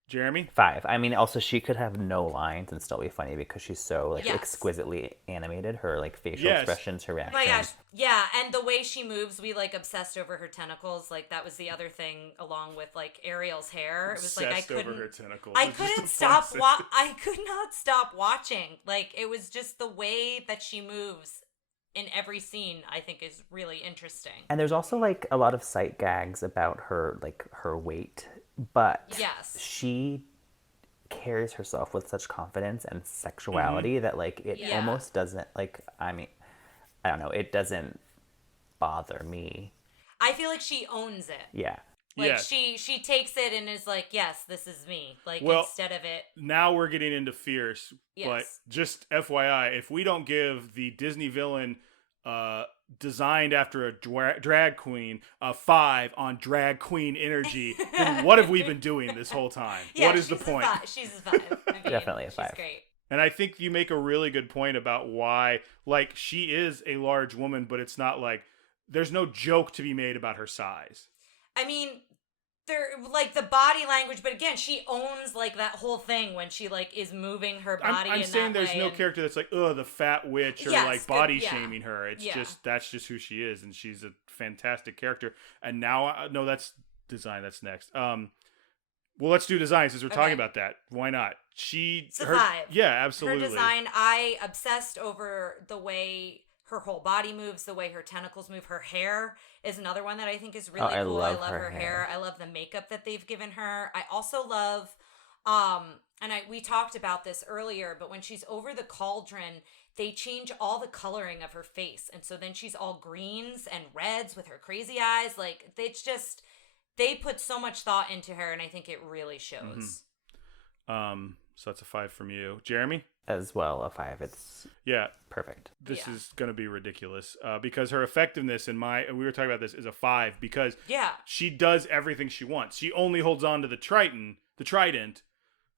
Jeremy? 5. I mean, also she could have no lines and still be funny because she's so like exquisitely animated. Her like facial expressions, her reactions. Oh my gosh, yeah, and the way she moves, we like obsessed over her tentacles. Like that was the other thing, along with like Ariel's hair. It was like I couldn't. Over her tentacles. I couldn't stop. I could not stop watching. Like it was just the way that she moves in every scene, I think is really interesting. And there's also like a lot of sight gags about her, like her weight, but yes, she carries herself with such confidence and sexuality that like it almost doesn't, like, I mean, I don't know, it doesn't bother me. I feel like she owns it. Yeah. Like she takes it and is like, yes, this is me. Like, well, instead of it. Now we're getting into fierce, but just FYI, if we don't give the Disney villain designed after a drag queen a 5 on drag queen energy, then what have we been doing this whole time? What is the point? She's a 5. I mean, definitely a 5. She's great. And I think you make a really good point about why, like, she is a large woman, but it's not like there's no joke to be made about her size. I mean, they're like the body language, but again, she owns like that whole thing when she like is moving her body. I'm saying there's no character that's like, the fat witch, or like body shaming her. It's just that's just who she is, and she's a fantastic character. And now, no, that's design. That's next. Well, let's do design since we're talking about that. Why not? It's a 5. Yeah, absolutely. Her design, I obsessed over the way her whole body moves, the way her tentacles move. Her hair is another one that I think is really cool. I love her hair. I love the makeup that they've given her. I also love, we talked about this earlier, but when she's over the cauldron, they change all the coloring of her face. And so then she's all greens and reds with her crazy eyes. Like, they put so much thought into her, and I think it really shows. Mm-hmm. So that's a 5 from you. Jeremy? As well, a 5. It's perfect. This is going to be ridiculous because her effectiveness we were talking about this, is a 5 because she does everything she wants. She only holds on to the trident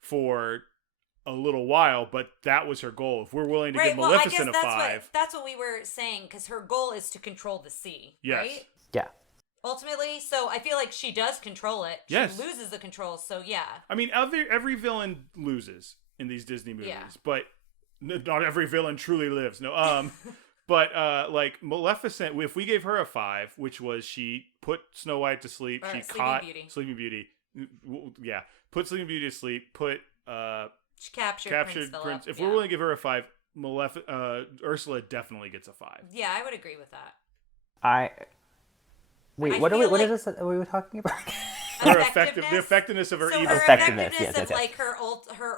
for a little while, but that was her goal. If we're willing to give Maleficent a 5. That's what we were saying, because her goal is to control the sea, right? Yeah. Ultimately, so I feel like she does control it. She loses the control, so yeah. I mean, every villain loses in these Disney movies, but not every villain truly lives. No, but like Maleficent, if we gave her a 5, which was she put Snow White to sleep, she caught Sleeping Beauty. Yeah, put Sleeping Beauty to sleep. She captured Prince. If we're willing to give her a 5, Ursula definitely gets a 5. Yeah, I would agree with that. Wait, what are we talking about? The effectiveness of her evil. Her effectiveness of like her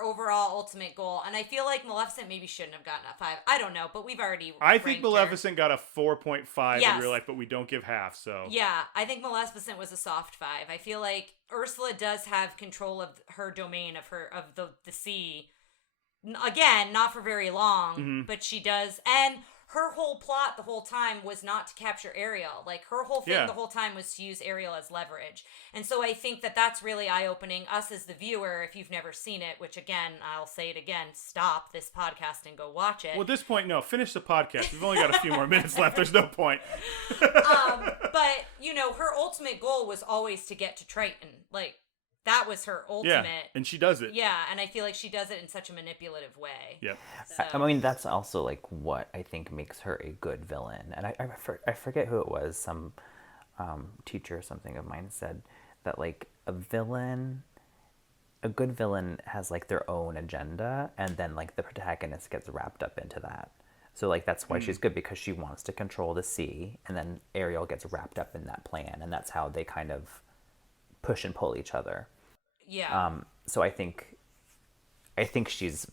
overall ultimate goal, and I feel like Maleficent maybe shouldn't have gotten a 5. I don't know, but we've already. I think Maleficent got a 4.5 in real life, but we don't give half. So yeah, I think Maleficent was a soft 5. I feel like Ursula does have control of her domain of the sea. Again, not for very long, but she does, and her whole plot the whole time was not to capture Ariel. Like, her whole thing the whole time was to use Ariel as leverage. And so I think that that's really eye-opening. Us as the viewer, if you've never seen it, which again, I'll say it again, stop this podcast and go watch it. Well, at this point, no. Finish the podcast. We've only got a few more minutes left. There's no point. But, her ultimate goal was always to get to Triton. Like, that was her ultimate. Yeah, and she does it. Yeah, and I feel like she does it in such a manipulative way. Yep. So. I mean, that's also, like, what I think makes her a good villain. And I forget who it was. Some teacher or something of mine said that, like, a good villain has, like, their own agenda, and then, like, the protagonist gets wrapped up into that. So, like, that's why she's good, because she wants to control the sea, and then Ariel gets wrapped up in that plan, and that's how they kind of push and pull each other. Yeah. So I think she's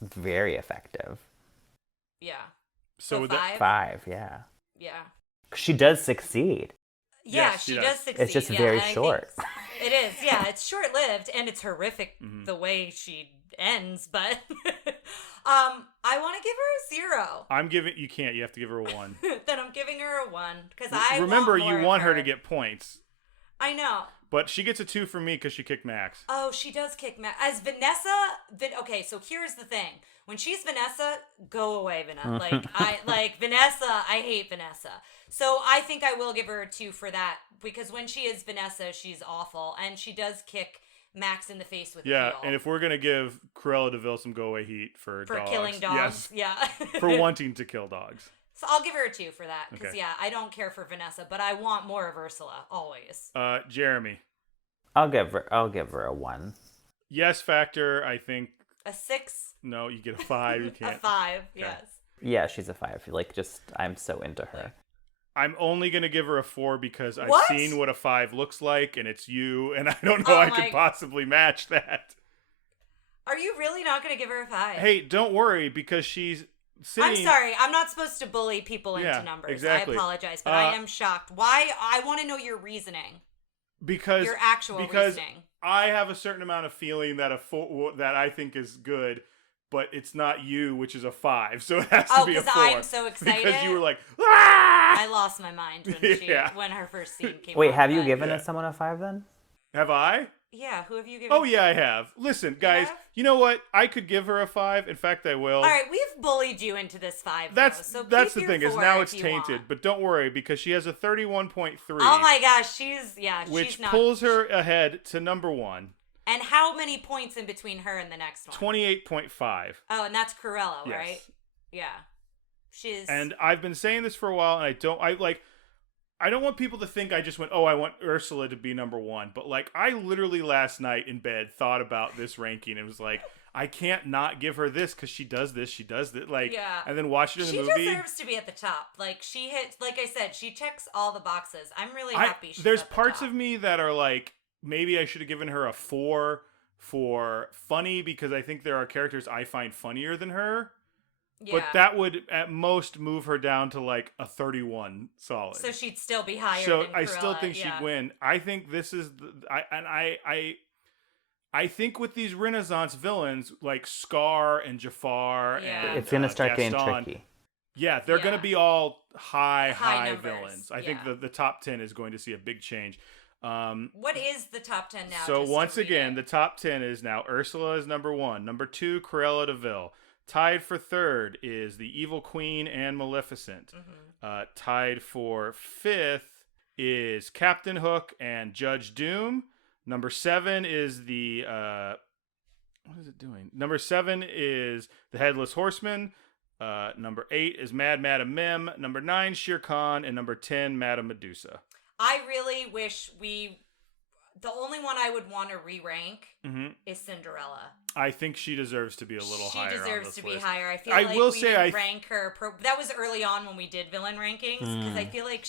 very effective. Yeah. So with 5? 5, yeah. Yeah. She does succeed. Yeah, yes, she does succeed. It's just very short. It is, yeah. It's short-lived, and it's horrific the way she ends, but I want to give her a 0. You can't. You have to give her a 1. Then I'm giving her a 1, because Remember, you want her to get points. I know. But she gets a 2 from me because she kicked Max. Oh, she does kick Max. As Vanessa, okay, so here's the thing. When she's Vanessa, go away, Vanessa. Vanessa, I hate Vanessa. So I think I will give her a 2 for that, because when she is Vanessa, she's awful. And she does kick Max in the face with a heel. And if we're going to give Cruella de Vil some go-away heat for dogs. For killing dogs, yes. For wanting to kill dogs. So I'll give her a 2 for that, because I don't care for Vanessa, but I want more of Ursula always. Jeremy, I'll give her a 1. Yes factor, I think. A 6. No, you get a 5. You can't. A 5, yes. Yeah, she's a 5. Like, just, I'm so into her. I'm only going to give her a 4 because I've What? seen what a 5 looks like, and it's you, and I don't know I could possibly match that. Are you really not going to give her a 5? Hey, don't worry, because she's sitting... I'm sorry. I'm not supposed to bully people into numbers. Exactly. I apologize, but I am shocked. Why? I want to know your reasoning. Because your actual reasoning. I have a certain amount of feeling that that I think is good, but it's not you, which is a 5, so it has to be a 4. Oh, because I'm so excited. Because you were like, ah! I lost my mind when her first scene came. Wait, have you given someone a 5 then? Have I? Yeah, who have you given? Oh yeah, I have. Listen, guys, you know what? I could give her a 5. In fact, I will. All right, we've bullied you into this 5. That's so the thing is now it's tainted, but don't worry because she has a 31.3. Oh my gosh, which she's not, pulls her ahead to number 1. And how many points in between her and the next one? 28.5. Oh, and that's Carroll, yes. right? Yeah. She's. And I've been saying this for a while, and I don't want people to think I just went, oh, I want Ursula to be number 1. But, like, I literally last night in bed thought about this ranking and was like, I can't not give her this because she does this, like, and then watch it in the movie. She deserves to be at the top. Like, she hits, like I said, she checks all the boxes. I'm really happy she's There's at the parts top. of me that are like, maybe I should have given her a 4 for funny because I think there are characters I find funnier than her. Yeah. But that would at most move her down to like a 31 solid. So she'd still be higher. So than I Cruella, still think she'd win. I think this is I think with these Renaissance villains like Scar and Jafar and it's gonna start Gaston, getting tricky. Yeah, they're gonna be all high numbers. villains. I think the top 10 is going to see a big change. What is the top 10 now? So once again, the top 10 is now Ursula is number 1, number 2 Cruella de Vil. Tied for 3rd is the Evil Queen and Maleficent. Mm-hmm. Tied for 5th is Captain Hook and Judge Doom. Number 7 is the what is it doing? Number 7 is the Headless Horseman. Number 8 is Mad Madam Mim. Number 9 Shere Khan, and number 10 Madame Medusa. I really wish the only one I would want to re-rank is Cinderella. I think she deserves to be a little higher. She deserves to be higher. I feel like we didn't rank her. That was early on when we did villain rankings because I feel like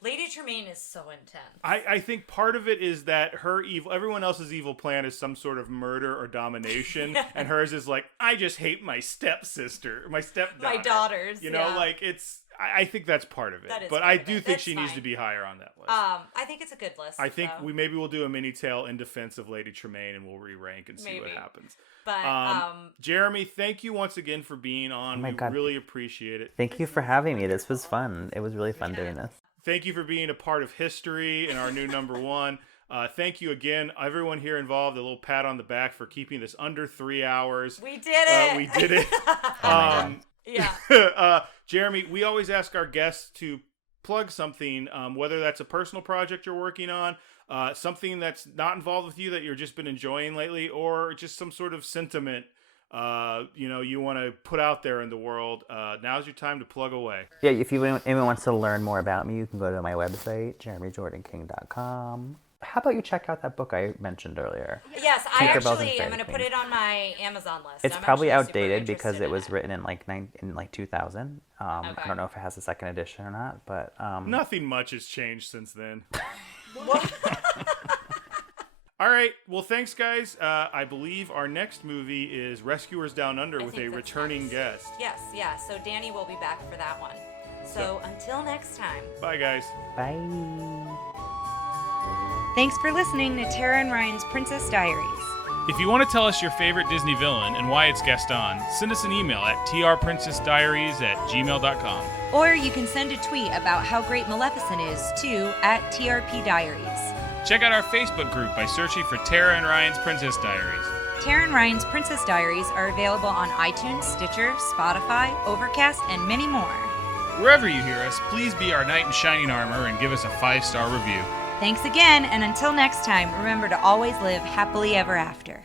Lady Tremaine is so intense. I think part of it is that everyone else's evil plan is some sort of murder or domination, and hers is like, I just hate my stepsister, my stepdaughter, my daughters. You know, like it's. I think that's part of it, but I do think she needs to be higher on that list. I think it's a good list. I think maybe we'll do a mini tale in defense of Lady Tremaine, and we'll re-rank and see what happens. But Jeremy, thank you once again for being on. We really appreciate it. Thank you for having me. This was fun. It was really fun doing this. Thank you for being a part of history and our new number 1. Thank you again, everyone here involved. A little pat on the back for keeping this under 3 hours. We did it. We did it. Yeah. Jeremy, we always ask our guests to plug something, whether that's a personal project you're working on, something that's not involved with you that you've just been enjoying lately, or just some sort of sentiment you want to put out there in the world. Now's your time to plug away. Yeah, if anyone wants to learn more about me, you can go to my website, jeremyjordanking.com. How about you check out that book I mentioned earlier? Yes, I actually am going to put it on my Amazon list. It's probably outdated because it was written in like 2000. I don't know if it has a second edition or not, but nothing much has changed since then. All right. Well, thanks, guys. I believe our next movie is Rescuers Down Under with a returning guest. Yes, yeah. So Danny will be back for that one. So until next time. Bye, guys. Bye. Thanks for listening to Tara and Ryan's Princess Diaries. If you want to tell us your favorite Disney villain and why it's Gaston, send us an email at trprincessdiaries@gmail.com. Or you can send a tweet about how great Maleficent is to @TRPDiaries. Check out our Facebook group by searching for Tara and Ryan's Princess Diaries. Tara and Ryan's Princess Diaries are available on iTunes, Stitcher, Spotify, Overcast, and many more. Wherever you hear us, please be our knight in shining armor and give us a 5-star review. Thanks again, and until next time, remember to always live happily ever after.